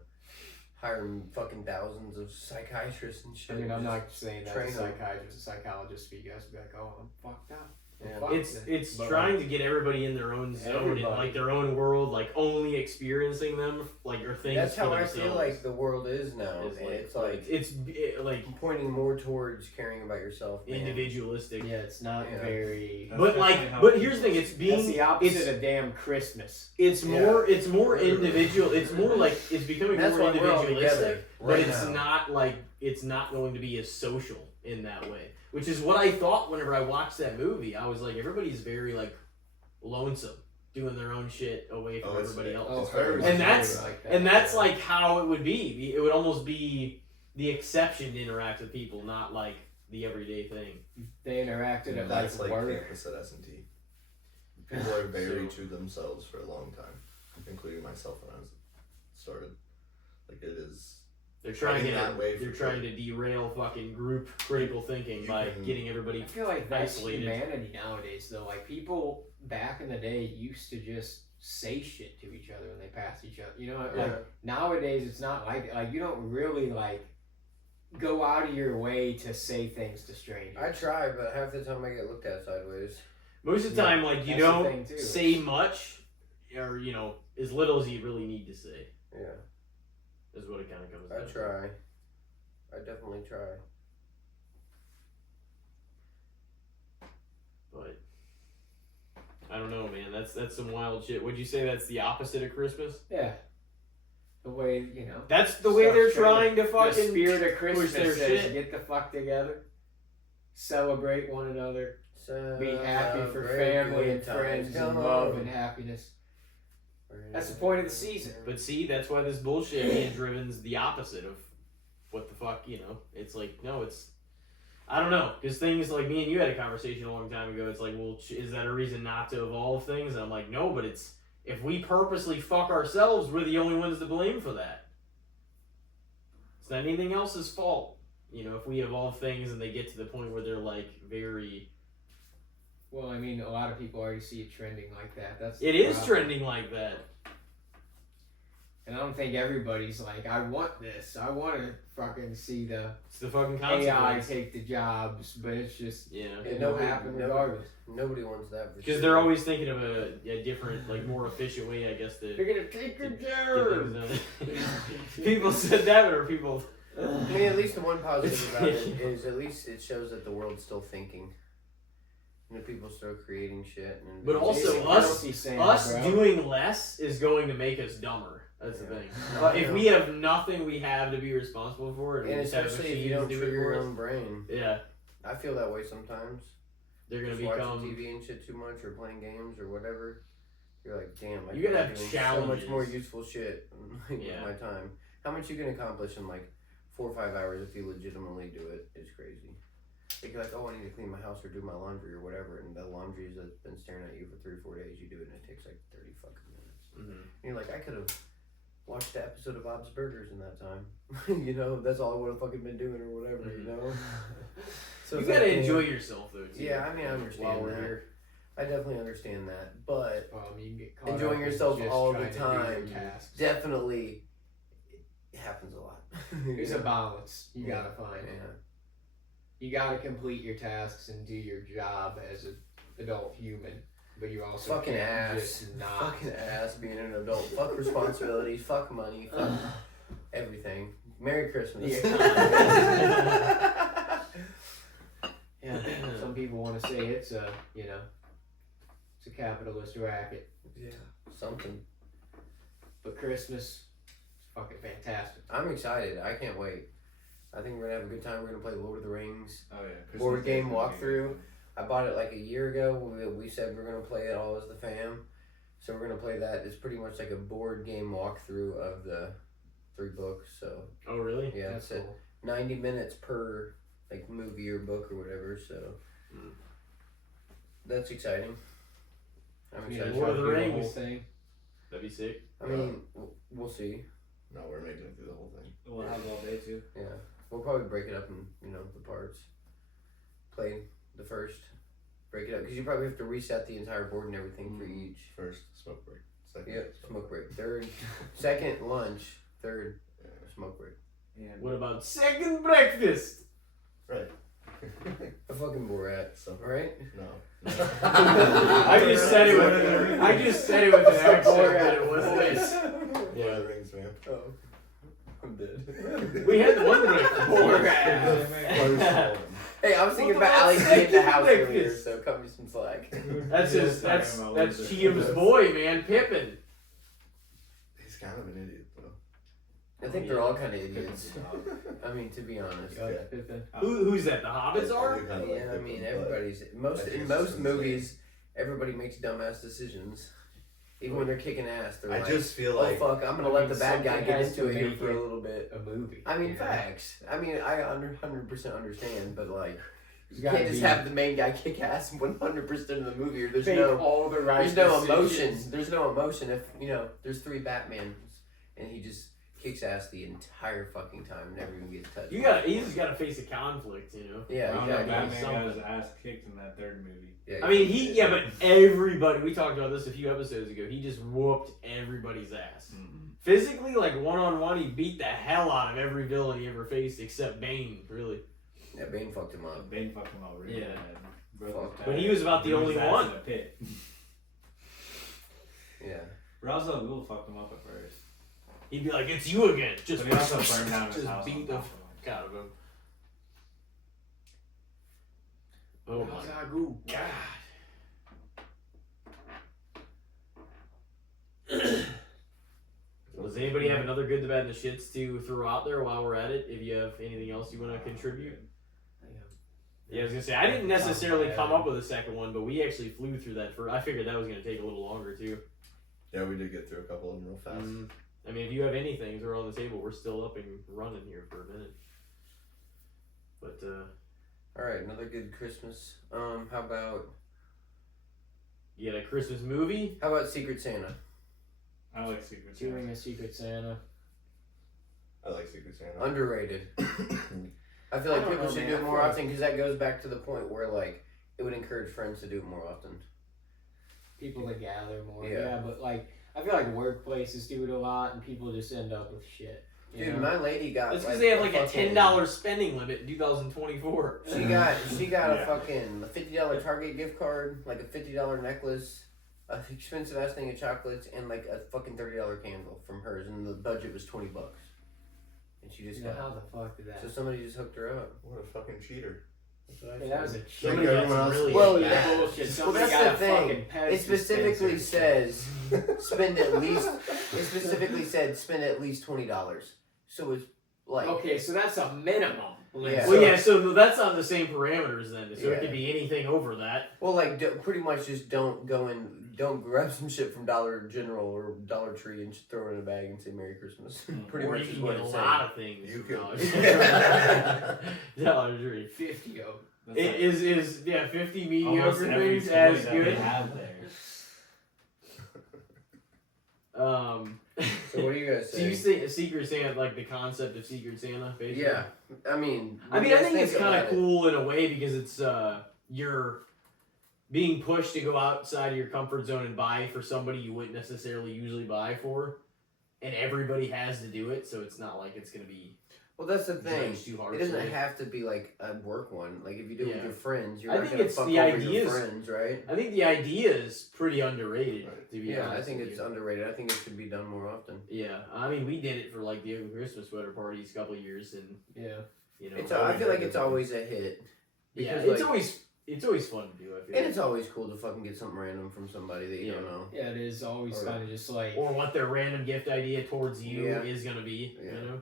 hire fucking thousands of psychiatrists and shit. I mean, I'm Just- not saying that train to them. psychiatrists and psychologists, but you guys would be like, oh, I'm fucked up. Yeah. Fuck It's but, trying to get everybody in their own zone and Everybody. like their own world, like only experiencing them, like or things. That's for how I themselves. feel like the world is now. It's It's like pointing more towards caring about yourself. Man. individualistic. Yeah, it's not Yeah. very. That's But definitely like, how but it here's the thing: it's That's being the opposite it's of damn Christmas. it's more individual. It's more like it's becoming That's more why we're all individualistic, together but right it's now. not like it's not going to be as social in that way. Which is what I thought whenever I watched that movie. I was like, everybody's very like lonesome, doing their own shit away from everybody else. Oh, It's very- And that's- like that. And that's like how it would be. It would almost be the exception to interact with people, not like the everyday thing. They interacted at That's like like work. campus at S&T. People are very to themselves for a long time, including myself when I was started. Like it is. They're trying In that way, they're for trying to derail fucking group critical thinking You by can- getting everybody I feel like that's isolated. humanity nowadays, though. Like people back in the day used to just say shit to each other when they passed each other. You know, like Yeah. nowadays it's not like you don't really like go out of your way to say things to strangers. I try, but half the time I get looked at sideways. Most of the Yeah, time, like you that's the thing, don't too. say much, or as little as you really need to say. Yeah, Is what it kind of comes I down to. try. I definitely try. But I don't know, man. That's some wild shit. Would you say that's the opposite of Christmas? Yeah. The way That's the way they're Stuff trying to the fucking spirit of Christmas their says shit. get the fuck together, celebrate one another, So be happy for family and friends and love and happiness. That's the point of the season. But see, that's why this bullshit being driven's the opposite of what the fuck, It's like, no, it's... I don't know, because things like me and you had a conversation a long time ago. It's like, well, is that a reason not to evolve things? And I'm like, no, but it's... If we purposely fuck ourselves, we're the only ones to blame for that. It's not anything else's fault. If we evolve things and they get to the point where they're like very... Well, I mean, a lot of people already see it trending like that. It is trending like that. And I don't think everybody's like, I want this. I want to fucking see the It's the fucking AI consequence. take the jobs, but it's just Yeah. it'll happen regardless. Nobody wants that. Because they're always thinking of a different, like, more efficient way, I guess, to They're gonna take your get job. things done. People said that, or people... I mean, at least the one positive about it is at least it shows that the world's still thinking. People still creating shit. And But also Jason us Kelsey saying, Us bro. doing less is going to make us dumber. That's the thing. But if we have nothing we have to be responsible for, and we And just have especially if you machines don't do trigger it for your us, own brain. yeah, I feel that way sometimes. they're gonna Just watching become. TV and shit too much, or playing games or whatever. You're like, damn, I You could gotta be have doing so challenges. much more useful shit with Yeah. my time. How much you can accomplish in like 4 or 5 hours if you legitimately do it is crazy. Like you're like, oh, I need to clean my house or do my laundry or whatever, and the laundry's been staring at you for 3 or 4 days. You do it, and it takes like 30 fucking minutes. Mhm. And you're like, I could have watched the episode of Bob's Burgers in that time. That's all I would have fucking been doing or whatever. So You it's gotta like, enjoy yourself though. Too. Yeah, I mean, I understand While we're that. here. I definitely understand that, but You can get caught enjoying up in yourself just all the trying to do your time tasks. definitely it happens a lot. There's a balance you gotta find. Yeah. You gotta complete your tasks and do your job as an adult human, but you also Fucking can't ass. just not. Fucking ass being an adult. Fuck responsibilities. Fuck money. Fuck everything. Merry Christmas. Yeah, some people want to say it's it's a capitalist racket, Yeah. Something. but Christmas is fucking fantastic. I'm excited. I can't wait. I think we're gonna have a good time. We're gonna play Lord of the Rings. Oh yeah. Board Christmas game Day's gonna be walkthrough. good. I bought it like a year ago. We said we're gonna play it all as the fam. So we're gonna play that. It's pretty much like a board game walkthrough of the 3 books. So Oh really? yeah, That's it's cool. 90 minutes per like movie or book or whatever. So that's exciting. I'm You excited. know, Lord of the try to do Rings. whole thing. That'd be sick. I mean, we'll see. No, we're making it through the whole thing. We'll have all day too. Yeah, we'll probably break it up in the parts. Play the first, break it up because you probably have to reset the entire board and everything for each. First, smoke break. Second, Yep, smoke break. Third, second lunch. Third, Yeah. smoke break. Yeah. What about second breakfast? Right. A fucking Borat, So- right? No. I just said it with an accent, but it wasn't it. Yeah, it rings, man. Oh, I'm dead. We had the one with The first one. Hey, I was thinking What about the Ali fuck's G in the that house kid? earlier, so cut me some slack. That's his. That's Cheatham's boy, man, Pippin. He's kind of an idiot, though. I think they're all kind of idiots. I mean, to be honest. Who's that? The Hobbits are? do kinda like Yeah, I Pikul, mean, but everybody's I think in it's most just movies, everybody makes dumbass decisions. Even when they're kicking ass, they're I like, just feel "Oh like fuck, I'm gonna I let mean, the bad guy something get has into to it here make for it a little bit." A movie. I mean, you know? facts. I mean, I 100% understand, but like, You you gotta can't just be- have the main guy kick ass 100% of the movie, or there's Make no all the right there's no decisions. emotion. There's no emotion if there's 3 Batmans and he just kicks ass the entire fucking time and never even gets touched. He's got to face a conflict, Yeah, I don't know, exactly. Batman Something. got his ass kicked in that third movie. Yeah, I mean, but everybody. We talked about this a few episodes ago. He just whooped everybody's ass. Physically, like one-on-one, he beat the hell out of every villain he ever faced, except Bane. Really, Yeah, Bane fucked him up. Bane fucked him up really Yeah. bad. Fuck. but he was about the Threw only his ass one. in a pit. Yeah. Ra's al Ghul fucked him up at first. He'd be like, "It's you again." Just, But he also burned down his just house. beat on the top fuck out of him. Oh my Ra's al Ghul. god. Does anybody have another good, the bad, and the shits to throw out there while we're at it? If you have anything else you want to contribute? Yeah, I was gonna say I didn't necessarily come up with a second one, but we actually flew through that. I figured that was gonna take a little longer too. Yeah, we did get through a couple of them real fast. I mean, if you have anything, throw on the table. We're still up and running here for a minute. But All right, another good Christmas. How about you got a Christmas movie? Secret Santa? I like Secret Santa. Doing a Secret Santa. I like Secret Santa. Underrated. I feel like I don't people know, should man. do I it more feel like- often because that goes back to the point where like it would encourage friends to do it more often. People to gather more. Yeah. Yeah, but like I feel like workplaces do it a lot, and people just end up with shit. You Dude, know? my lady got. That's because they have like a fucking- $10 spending limit in 2024. She got Yeah. a fucking $50 Target gift card, like a $50 necklace, a expensive ass thing of chocolates, and like a fucking $30 candle from hers, and the budget was $20. And she just You know, got. how the fuck did that? So somebody just hooked her up. What a fucking cheater. That's what I Yeah, said. that was a Like cheat. Somebody got everyone some else. really Well, bad yeah. bullshit. Well, Somebody that's got the a thing. fucking Pez It specifically dispenser. says spend at least $20. So it's like Okay, so that's a minimum. Yeah. Well, yeah, so that's on the same parameters then. So Yeah. it could be anything over that. well, like pretty much just don't grab some shit from Dollar General or Dollar Tree and just throw it in a bag and say Merry Christmas. Pretty Or much you is can what get a it's lot saying. of things. You from could. Dollar Tree. 50 of them. That's It like is 50 almost mediocre every things toy as that we good. have there. So what do you guys So say? you say Secret Santa, like the concept of Secret Santa, basically? Yeah, I mean, I what mean, do I you think guys it's kind about of it? cool in a way because it's you're being pushed to go outside of your comfort zone and buy for somebody you wouldn't necessarily usually buy for, and everybody has to do it, so it's not like it's gonna be Well, that's the thing. judged too It harshly. doesn't have to be like a work one. Like if you do it Yeah. with your friends, you're I not think gonna it's fuck the over ideas- your friends, right? I think the idea is pretty underrated, Right. to be Yeah, honest. I think with it's you. underrated. I think it should be done more often. Yeah, I mean, we did it for like the Christmas sweater parties a couple of years, and Yeah. you know, I feel like it's always a hit. yeah, because, it's always fun to do. I feel And like. it's always cool to fucking get something random from somebody that you don't know. Yeah, it is always Or- kind of just like. or what their random gift idea towards you Yeah. is gonna be. Yeah. You know,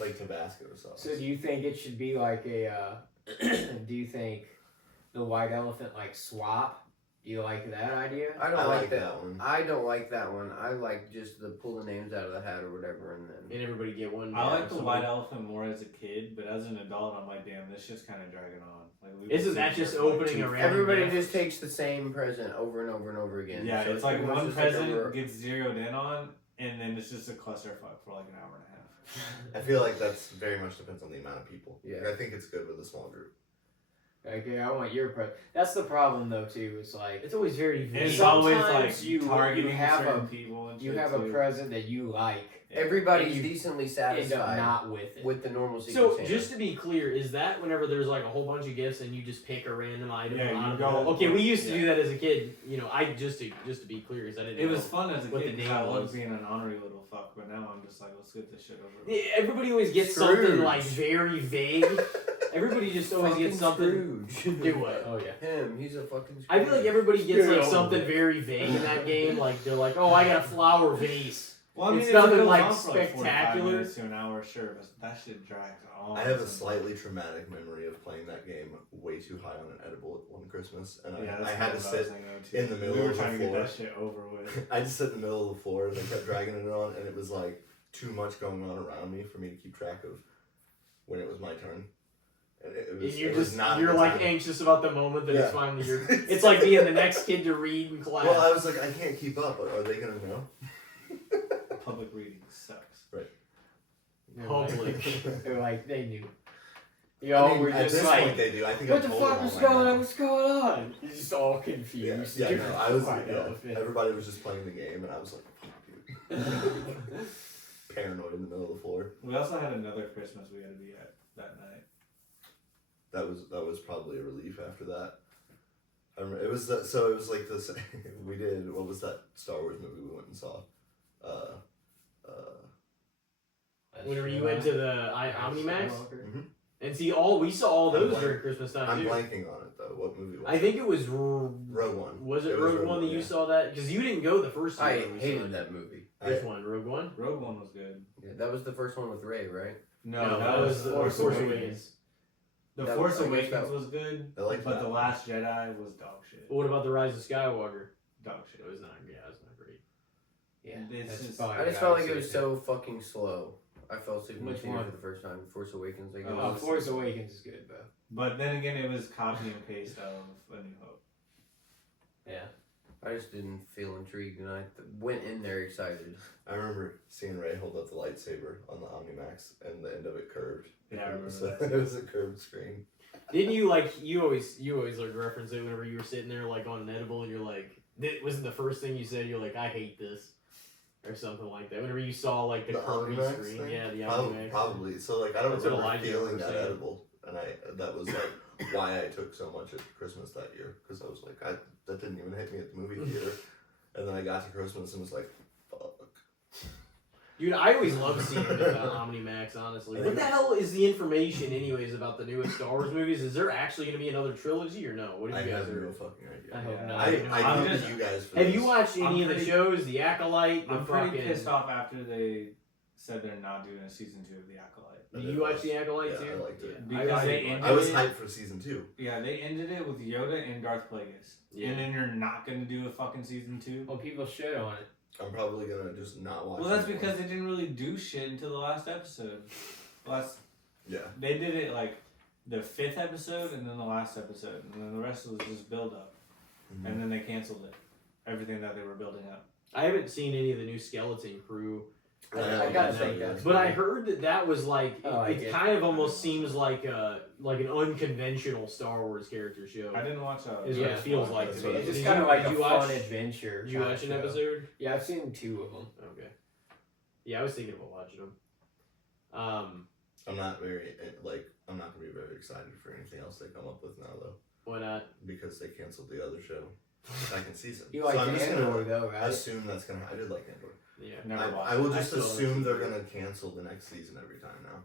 Like Tabasco sauce. So do you think it should be like a? Do you think the white elephant like swap? Do you like that idea? I don't I like like that. that one. I don't like that one. I like just the pull the names out of the hat or whatever, and then and everybody get one. I like the somebody- white elephant more as a kid, but as an adult, I'm like, damn, this shit's kind of dragging on. Like, we've Isn't been that sitting just here for, like, opening 2 a random everybody gift? just takes the same present over and over and over again. Yeah, So it's like pretty much one just like a present gets zeroed in on, and then it's just a clusterfuck for like an hour and a half. I feel like that's very much depends on the amount of people. Yeah. Like, I think it's good with a small group. Okay, I want your present. That's the problem though too. It's like It's always very And vague. it's always Sometimes like you targeting have certain a- people and you shit, have a too. present that you like, Everybody's And you decently end up satisfied not with it. with the normal Secret So Santa. just to be clear, is that whenever there's like a whole bunch of gifts and you just pick a random item Yeah, out you of go- the Okay, we used to yeah. do that as a kid. You know, I just to be clear, because I didn't. It know was fun as a what the kid because name I was. loved being an honorary little fuck, but now I'm just like, let's get this shit over with. Yeah, everybody always gets Scrooge. something like very vague. Everybody just always gets something. Scrooge. Do what? Oh yeah. Him, he's a fucking Scrooge. I feel like everybody gets like Yeah. something very vague in that game. Like they're like, oh, I got a flower vase. Well, I mean, It's if it nothing goes like on for like 45 spectacular. minutes to an hour, sure, but that shit drags on. I have a slightly traumatic memory of playing that game way too high on an edible one Christmas, and Yeah, I that's had to what I was sit thinking of, too. in the middle We were of the trying to get floor. that shit over with. I just sit in the middle of the floor and they kept dragging it on, and it was like too much going on around me for me to keep track of when it was my turn. And it was, And you're it was just not a you're good like time. anxious about the moment that Yeah. it's finally your. It's like being the next kid to read in class. Well, I was like, I can't keep up. Are they gonna know? Public reading sucks. Public. They're like they knew. I Y'all mean, were at just this like, point they do. I think what I the told fuck them was all by going now. on? What's going on? You're just all confused. Yeah, no, I was. White Yeah, elephant. everybody was just playing the game, and I was like, fuck, dude. Paranoid in the middle of the floor. We also had another Christmas we had to be at that night. That was probably a relief after that. I remember, it was so it was like this. We did, what was that Star Wars movie we went and saw? Whenever you went to the Omnimax Mhm. and see we saw all I'm those blank- during Christmas time I'm too. blanking on it though. What movie was I it? think it was Rogue One. Was it It was Rogue One that you yeah. saw that? Because you didn't go the first time. I that we saw hated it. that movie. Which one? Rogue One? Rogue One was good. Yeah, that was the first one with Ray, right? No, that was the Force Force Awakens. Awakens. The That Force was- I guess Awakens that- was good, I liked but that The one. Last Jedi was dog shit. But what about the Rise of Skywalker? Dog shit. It was not. Yeah, it was not great. Yeah, It's that's just- probably I just what felt would like it say was too. so fucking slow. I fell asleep in the Which theater one? for the first time. Force Awakens, I guess. Oh, Force Awakens is good, bro. But then again, it was copy and paste of A New Hope. Yeah. I just didn't feel intrigued, and I went in there excited. I remember seeing Ray hold up the lightsaber on the Omnimax, and the end of it curved. Yeah, I remember So that. it was a curved screen. Didn't you you always like reference it whenever you were sitting there like on an edible and you're like, wasn't the first thing you said? You're like, I hate this, or something like that. Whenever you saw like the curvy Omnimax screen, thing? yeah, the Probably, Omnimax. probably. So like I don't That's what remember Elijah feeling was that saying. edible, and that was like why I took so much at Christmas that year, because I was like, that didn't even hit me at the movie theater, and then I got to Christmas and was like, fuck. Dude, I always love seeing it at Omnimax, honestly. What the hell is the information, anyways, about the newest Star Wars movies? Is there actually going to be another trilogy or no? What I have you guys have no heard? fucking idea. I hope Yeah. not. I I'm come to just- you guys for Have this. you watched any I'm of the pretty- shows? The Acolyte, the I'm pretty fucking... pissed off after they said they're not doing a season 2 of The Acolyte. Did you watch the Acolyte Yeah, too? I liked it. Because I they didn't ended watch I was it- hyped for season 2. Yeah, they ended it with Yoda and Darth Plagueis. Yeah. And then you're not going to do a fucking season 2? Well, people shit on it. I'm probably gonna just not watch. Well, that's anymore. because they didn't really do shit until the last episode. Yeah. They did it like the 5th episode and then the last episode, and then the rest was just build up, Mhm. and then they canceled it. Everything that they were building up. I haven't seen any of the new Skeleton Crew. I gotta think that's But I heard that was like Oh, I it get kind it. of almost seems like an unconventional Star Wars character show. I didn't watch that. Is what it feels like that's to what me. it It's is. just Did kind of you- like did a you fun watch- adventure. Did you kinda watch an show. episode? Yeah, I've seen 2 of them. Okay. Yeah, I was thinking about watching them. I'm not very I'm not gonna be very excited for anything else they come up with now though, Why not? because they canceled the other show, second season. You like I'm just Andor gonna though, right? assume that's gonna. I did like Andor. Yeah. Never watched I will it. just I still assume haven't they're seen gonna cancel the next season every time now,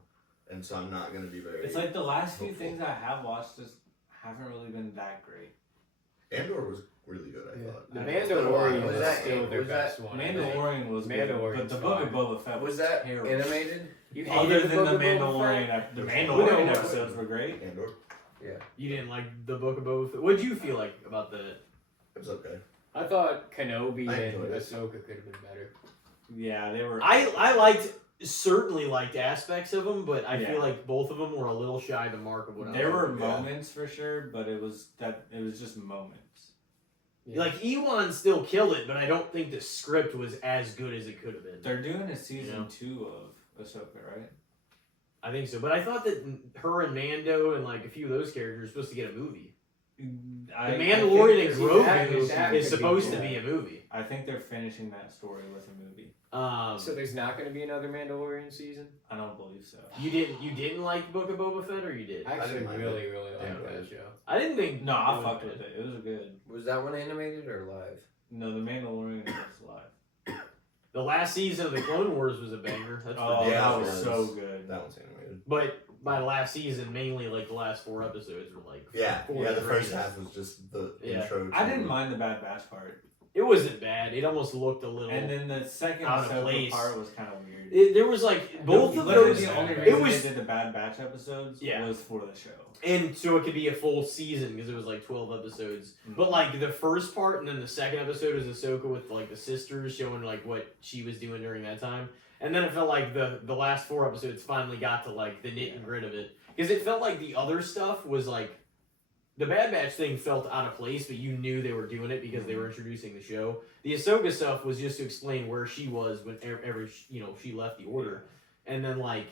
and so I'm not gonna be very. It's like the last few hopeful. things I have watched just haven't really been that great. Andor was really good. I Yeah. thought. The I- Mandalorian Was is that- still their was that- best one. Mandalorian was good, but Mandalorian's the Book of fine. Boba Fett Was that terrible. animated? You Other hated than the Book of Boba Fett? Mandalorian, the Which Mandalorian one? episodes were great. Andor. You didn't like the Book of Boba Fett? What'd you feel like about that? It was okay. I thought Kenobi I and enjoyed it. Ahsoka could have been better. Yeah, they were. I certainly liked aspects of them, but I Yeah. feel like both of them were a little shy of the mark of what I There was were looking for. moments for sure, but it was just moments. Yeah. Like Ewan still killed it, but I don't think the script was as good as it could have been. They're doing a season Yeah. 2 of Ahsoka, right? I think so, but I thought that her and Mando and like a few of those characters were supposed to get a movie. The Mandalorian and Grogu that is could be supposed to cool. be a movie. I think they're finishing that story with a movie. So there's not going to be another Mandalorian season? I don't believe so. you didn't like Book of Boba Fett, or you did? I actually didn't mind really, it. really Yeah, like right. that show. I didn't think. No, I was fucked good. with it. It was good. Was that one animated or live? No, the Mandalorian was live. The last season of the Clone Wars was a banger. That's Oh, for Yeah, that damn it was sure. so good. That one's animated. But by the last season, mainly like the last 4 episodes were like. Yeah, four yeah. of The first greatest. half was just the Yeah. intro. I didn't mind the Bad Batch part. It wasn't bad. It almost looked a little. And then the second Out of Ahsoka place. part was kind of weird. There was like both of Literally those. the only It reason was, they did the Bad Batch episodes Yeah. was for the show. and so it could be a full season because it was like 12 episodes. But like the first part and then the second episode was Ahsoka with like the sisters showing like what she was doing during that time. And then it felt like the last 4 episodes finally got to like the nit and grit of it, because it felt like the other stuff was like the Bad Batch thing felt out of place, but you knew they were doing it because they were introducing the show. The Ahsoka stuff was just to explain where she was whenever she left the Order, and then like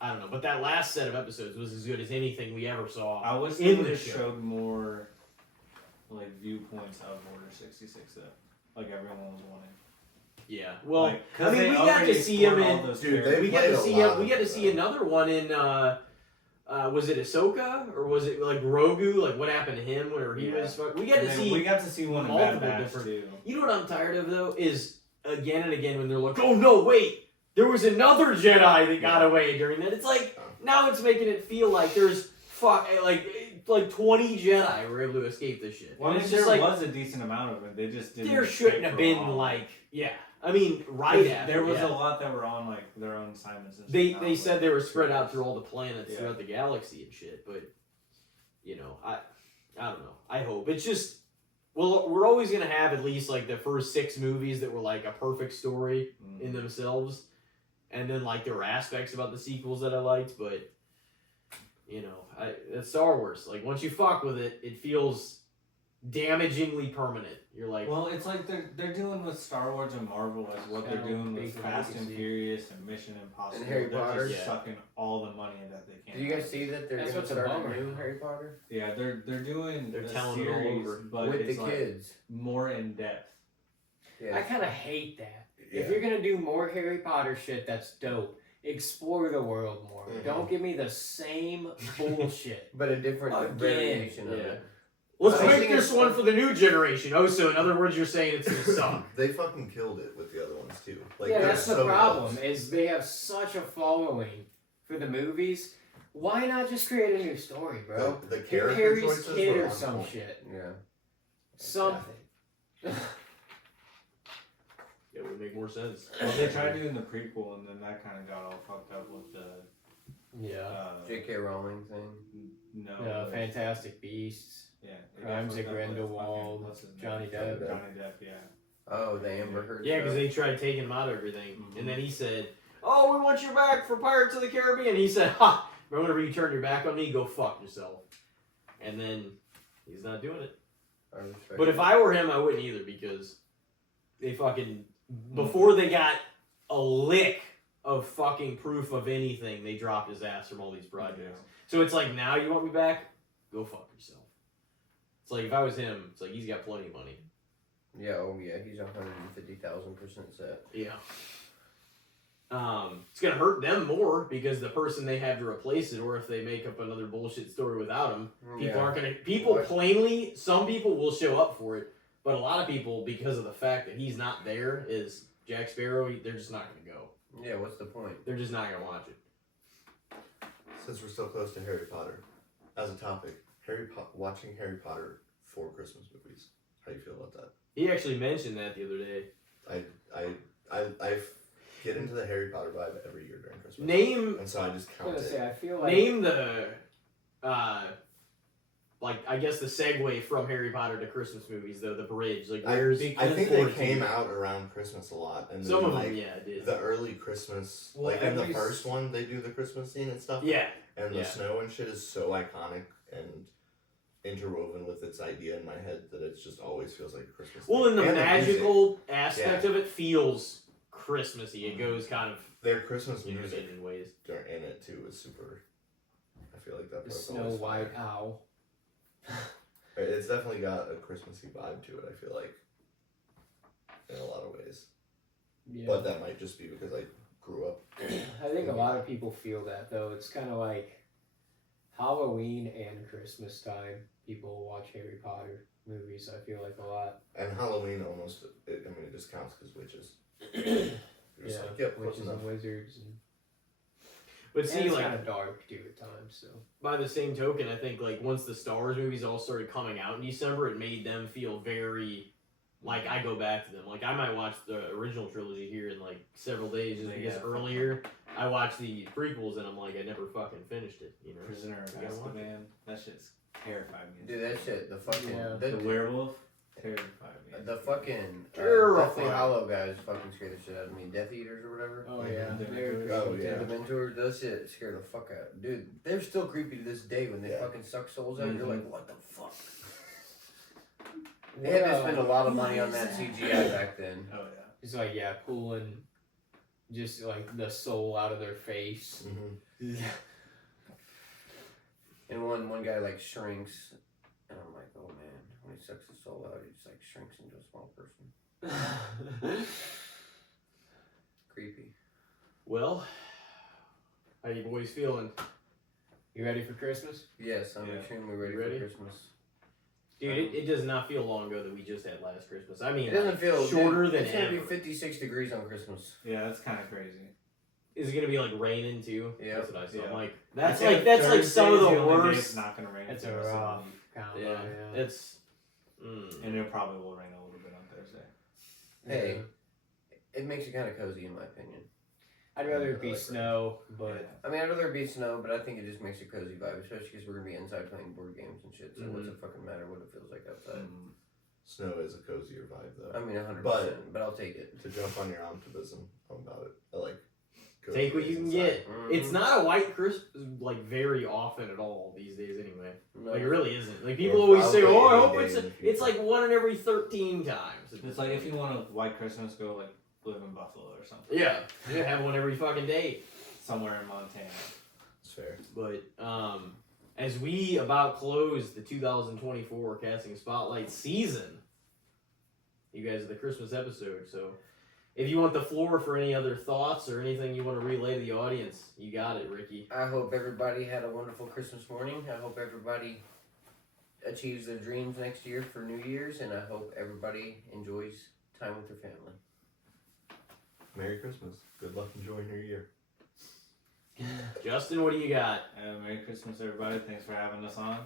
I don't know, but that last set of episodes was as good as anything we ever saw. I wish in they the would have show. showed more like viewpoints of Order 66 though. Like everyone was wanting. Yeah, well, Like, I mean, they we got already to see him explored all in. those Dude, they characters. We got played to a see lot him. We of got to it, see though. another one in. Was it Ahsoka or was it like Grogu? Like what happened to him whenever he Yeah. was? We got And to then see. we got to see one in Bad multiple Batch different- too. You know what I'm tired of though is again and again when they're like, oh no, wait, there was another Jedi that got away during that. It's like now it's making it feel like there's like 20 Jedi were able to escape this shit. Well, I And mean, it's there just like was a decent amount of it. They just didn't. there escape shouldn't have for been long. like I mean right after There was yeah. a lot that were on like their own assignments. And They stuff now, they but- said they were spread out through all the planets Yeah. throughout the galaxy and shit, but I don't know. I hope it's just we're always gonna have at least like the first 6 movies that were like a perfect story Mm. in themselves, and then like there were aspects about the sequels that I liked, but it's Star Wars. Like once you fuck with it, it feels damagingly permanent. You're like, Well, it's like they're doing with Star Wars and Marvel as what they're Kind of doing with big Fast and legacy. Furious and Mission Impossible. And Harry they're Potter. just Yeah. sucking all the money that they can. Did you guys see that they're That's going what's to a start a bummer. new Harry Potter Yeah, they're doing They're a telling it all series, over. but with it's the like kids? more in depth. Yeah. I kind of hate that. Yeah. If you're going to do more Harry Potter shit, that's dope. Explore the world more. Mhm. Don't give me the same bullshit. But a different Again. variation of Yeah. it. let's I make think this it's- one for the new generation. Oh, so in other words, you're saying it's gonna suck. They fucking killed it with the other ones too. Like yeah, they're that's the so problem. close. Is they have such a following for the movies. Why not just create a new story, bro? The Get character Harry's choices kid were or on some point. shit. Yeah. Something. It would make more sense. Well, they tried doing the prequel, and then that kind of got all fucked up with the Yeah. J.K. Rowling thing. no. Fantastic Beasts. Yeah. it got Crimes fucked of up with Grindelwald, fucking- what's his name? Johnny Depp. Johnny Depp, yeah. Oh, the Amber Heard. Yeah, because stuff. they tried taking him out of everything, Mhm. and then he said, "Oh, we want you back for Pirates of the Caribbean." He said, "Ha! Whenever you turn your back on me, go fuck yourself." And then he's not doing it. I respect But if it. I were him, I wouldn't either, because they fucking before they got a lick of fucking proof of anything, they dropped his ass from all these projects. So it's like, now you want me back? Go fuck yourself. It's like if I was him, it's like he's got plenty of money. Yeah, oh yeah, he's 150,000% set. Yeah. It's gonna hurt them more because the person they have to replace it, or if they make up another bullshit story without him, people aren't gonna. People What? plainly, some people will show up for it, but a lot of people, because of the fact that he's not there, is Jack Sparrow. They're just not gonna go. Yeah, what's the point? They're just not gonna watch it. Since we're so close to Harry Potter, as a topic, watching Harry Potter for Christmas movies. How do you feel about that? He actually mentioned that the other day. I get into the Harry Potter vibe every year during Christmas. Name And so I just I count was gonna it. say, I feel like name the I guess the segue from Harry Potter to Christmas movies though, the bridge. Like where's I think they 14? came out around Christmas a lot, and Some then, of like, them, yeah, did. the early Christmas, Well, like in the every first one, they do the Christmas scene and stuff. Yeah. And the Yeah. snow and shit is so iconic and interwoven with its idea in my head that it just always feels like a Christmas. Well, thing. and the music. magical aspect of it feels Christmassy. It goes kind of Their Christmas music in ways. in it too is super. I feel like that. the part's Snow always White fire. Owl. It's definitely got a Christmassy vibe to it. I feel like in a lot of ways, Yeah. but that might just be because I grew up. I think a lot of people feel that though. It's kind of like Halloween and Christmas time. People watch Harry Potter movies. I feel like a lot. And Halloween almost. It just counts because witches. You're just Yeah, like, yep, close witches enough. and wizards, and, But and see, it's like kind of dark too at times. So by the same token, I think like once the Star Wars movies all started coming out in December, it made them feel very like I go back to them. Like I might watch the original trilogy here in like several days just because earlier I watched the prequels and I'm like I never fucking finished it. You know, Prisoner of You gotta watch Azkaban. That shit's terrified me. Dude, that shit, the fucking Yeah. The werewolf terrified me. the fucking Terrifying. Deathly Hollow guys fucking scared the shit out of me. Death Eaters or whatever. oh yeah, Mhm. they're Oh, creepy, yeah. too. Dementors, those shit scared the fuck out. Dude, they're still creepy to this day when they Yeah. fucking suck souls out. You're Mhm. like, what the fuck? They had to spend a lot of money on that CGI back then. Oh yeah. It's like pulling just like the soul out of their face. Mm-hmm. And one guy like shrinks, and I'm like, oh man, when he sucks his soul out, he just like shrinks into a small person. Creepy. well, how you boys feeling? You ready for Christmas? Yes, I'm Yeah. extremely ready, Ready? for Christmas. Dude, it does not feel long ago that we just had last Christmas. I mean, It doesn't like, feel shorter dude, than it's gonna ever. be 56 degrees on Christmas. Yeah, that's kind of crazy. Is it gonna be like raining too? Yeah. That's what I saw. Yeah. I'm like I that's think like some of Thursday's the only day worst. It's not gonna rain. That's for a the rest of the rough week. combo. Yeah, it's. Mm. And it probably will rain a little bit on Thursday. Hey, it makes it kind of cozy in my opinion. I'd rather it I be like snow, but I mean, I'd rather it be snow, but I think it just makes a cozy vibe, especially because we're gonna be inside playing board games and shit. So what's it fucking matter what it feels like outside? Mm. Snow is a cozier vibe though. I mean, 100%, But- but I'll take it. To jump on your optimism about it, I like. cozy Take what days you can inside. get. Mhm. It's not a white Christmas like very often at all these days anyway. No. Like it really isn't. Like people Or always say, probably "Oh, I any hope day it's in the it's future. like one in every 13 times." It's like if you want a white Christmas, go like live in Buffalo or something. yeah, you have one every fucking day. Somewhere in Montana. It's fair. But as we about close the 2024 Casting Spotlight season, you guys are the Christmas episode. So if you want the floor for any other thoughts or anything you want to relay to the audience, you got it, Ricky. I hope everybody had a wonderful Christmas morning. I hope everybody achieves their dreams next year for New Year's, and I hope everybody enjoys time with their family. Merry Christmas. Good luck enjoying your year. Justyn, what do you got? Merry Christmas, everybody. Thanks for having us on.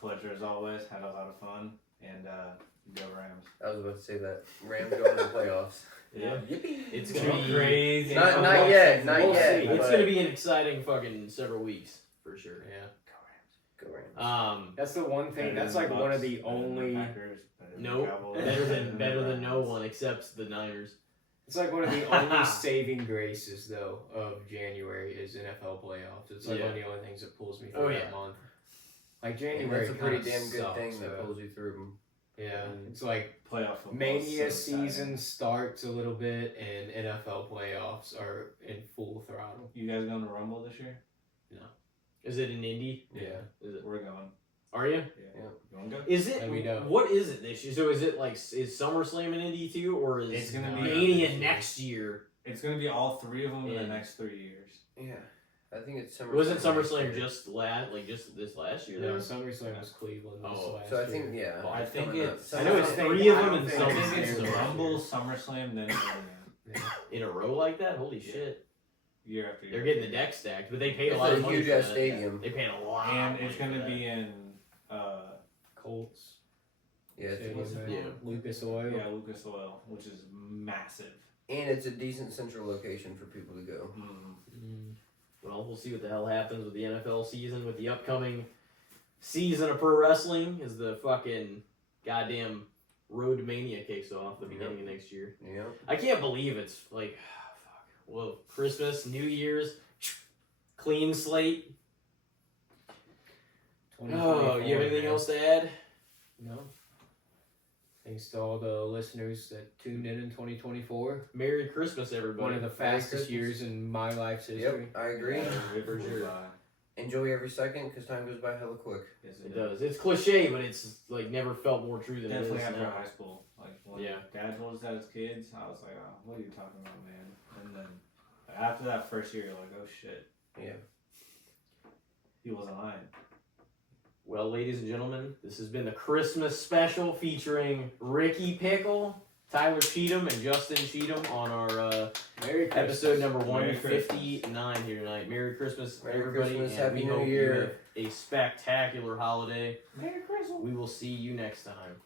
Pleasure as always. Had a lot of fun. And go Rams. I was about to say that. Rams going to the playoffs. Yeah. Yippee! It's Too gonna be crazy. Not yet, not We'll yet. see. It's but- gonna be an exciting fucking several weeks for sure. yeah. Go Rams. That's the one thing. That's like one of the only. Nope. Better than no one except the Niners. It's like one of the only saving graces though of January is NFL playoffs. It's like Yeah. one of the only things that pulls me Oh, through yeah. that month. Like And January, that's a pretty kinda damn good sucks, thing that though. pulls you through. Yeah, it's like Playoff football. Mania is so exciting. season starts a little bit, and NFL playoffs are in full throttle. You guys going to Rumble this year? Is it in Indy? Yeah. Is it? We're going. Are you? Yeah. You want to go? Is it? Let me know. What is it this year? So is it like is SummerSlam in Indy too, or is It's gonna be- Mania next year? It's going to be all three of them in Yeah. the next 3 years. Yeah. I think it's SummerSlam. Wasn't next SummerSlam year. just this last year? No, though? SummerSlam was Cleveland this Oh. last So I year. think, yeah. Well, I it's think coming up. it's- I know it's SummerSlam- three of I them don't in think- I some think it's years. Rumble, SummerSlam, then Mania. In a row like that? Holy shit! Year after year. They're getting the deck stacked, but they pay a It's lot a of money. huge for ass that. stadium. They paying a lot. And of it's money going for to that. be in, Colts. Yeah, it's What's it decent. Yeah. Lucas Oil. yeah, Lucas Oil, which is massive. And it's a decent central location for people to go. Mm. Well, we'll see what the hell happens with the NFL season, with the upcoming season of pro wrestling, as the fucking goddamn Road to Mania kicks off the beginning of next year. Yeah. I can't believe it's like, fuck. Well, Christmas, New Year's, clean slate. Oh, you have anything else to add? No. Thanks to all the listeners that tuned in 2024. Merry Christmas, everybody. One of the fastest Christmas. years in my life's history. Yep, I agree. For sure. enjoy every second because time goes by hella quick. Yes, It does. It's cliche, but it's like never felt more true than Definitely it is after now. high school. Like when Yeah. Dad told us that as kids, I was like, oh, what are you talking about, man? And then after that first year, you're like, oh shit. Yeah. He wasn't lying. Well, ladies and gentlemen, this has been the Christmas special featuring Ricky Pikul, Tylor Cheatham, and Justyn Cheatham on our Merry Christmas. episode number Merry 159 here tonight. Merry Christmas, Merry everybody, Christmas, and Happy we New hope Year. you have a spectacular holiday. Merry Christmas. We will see you next time.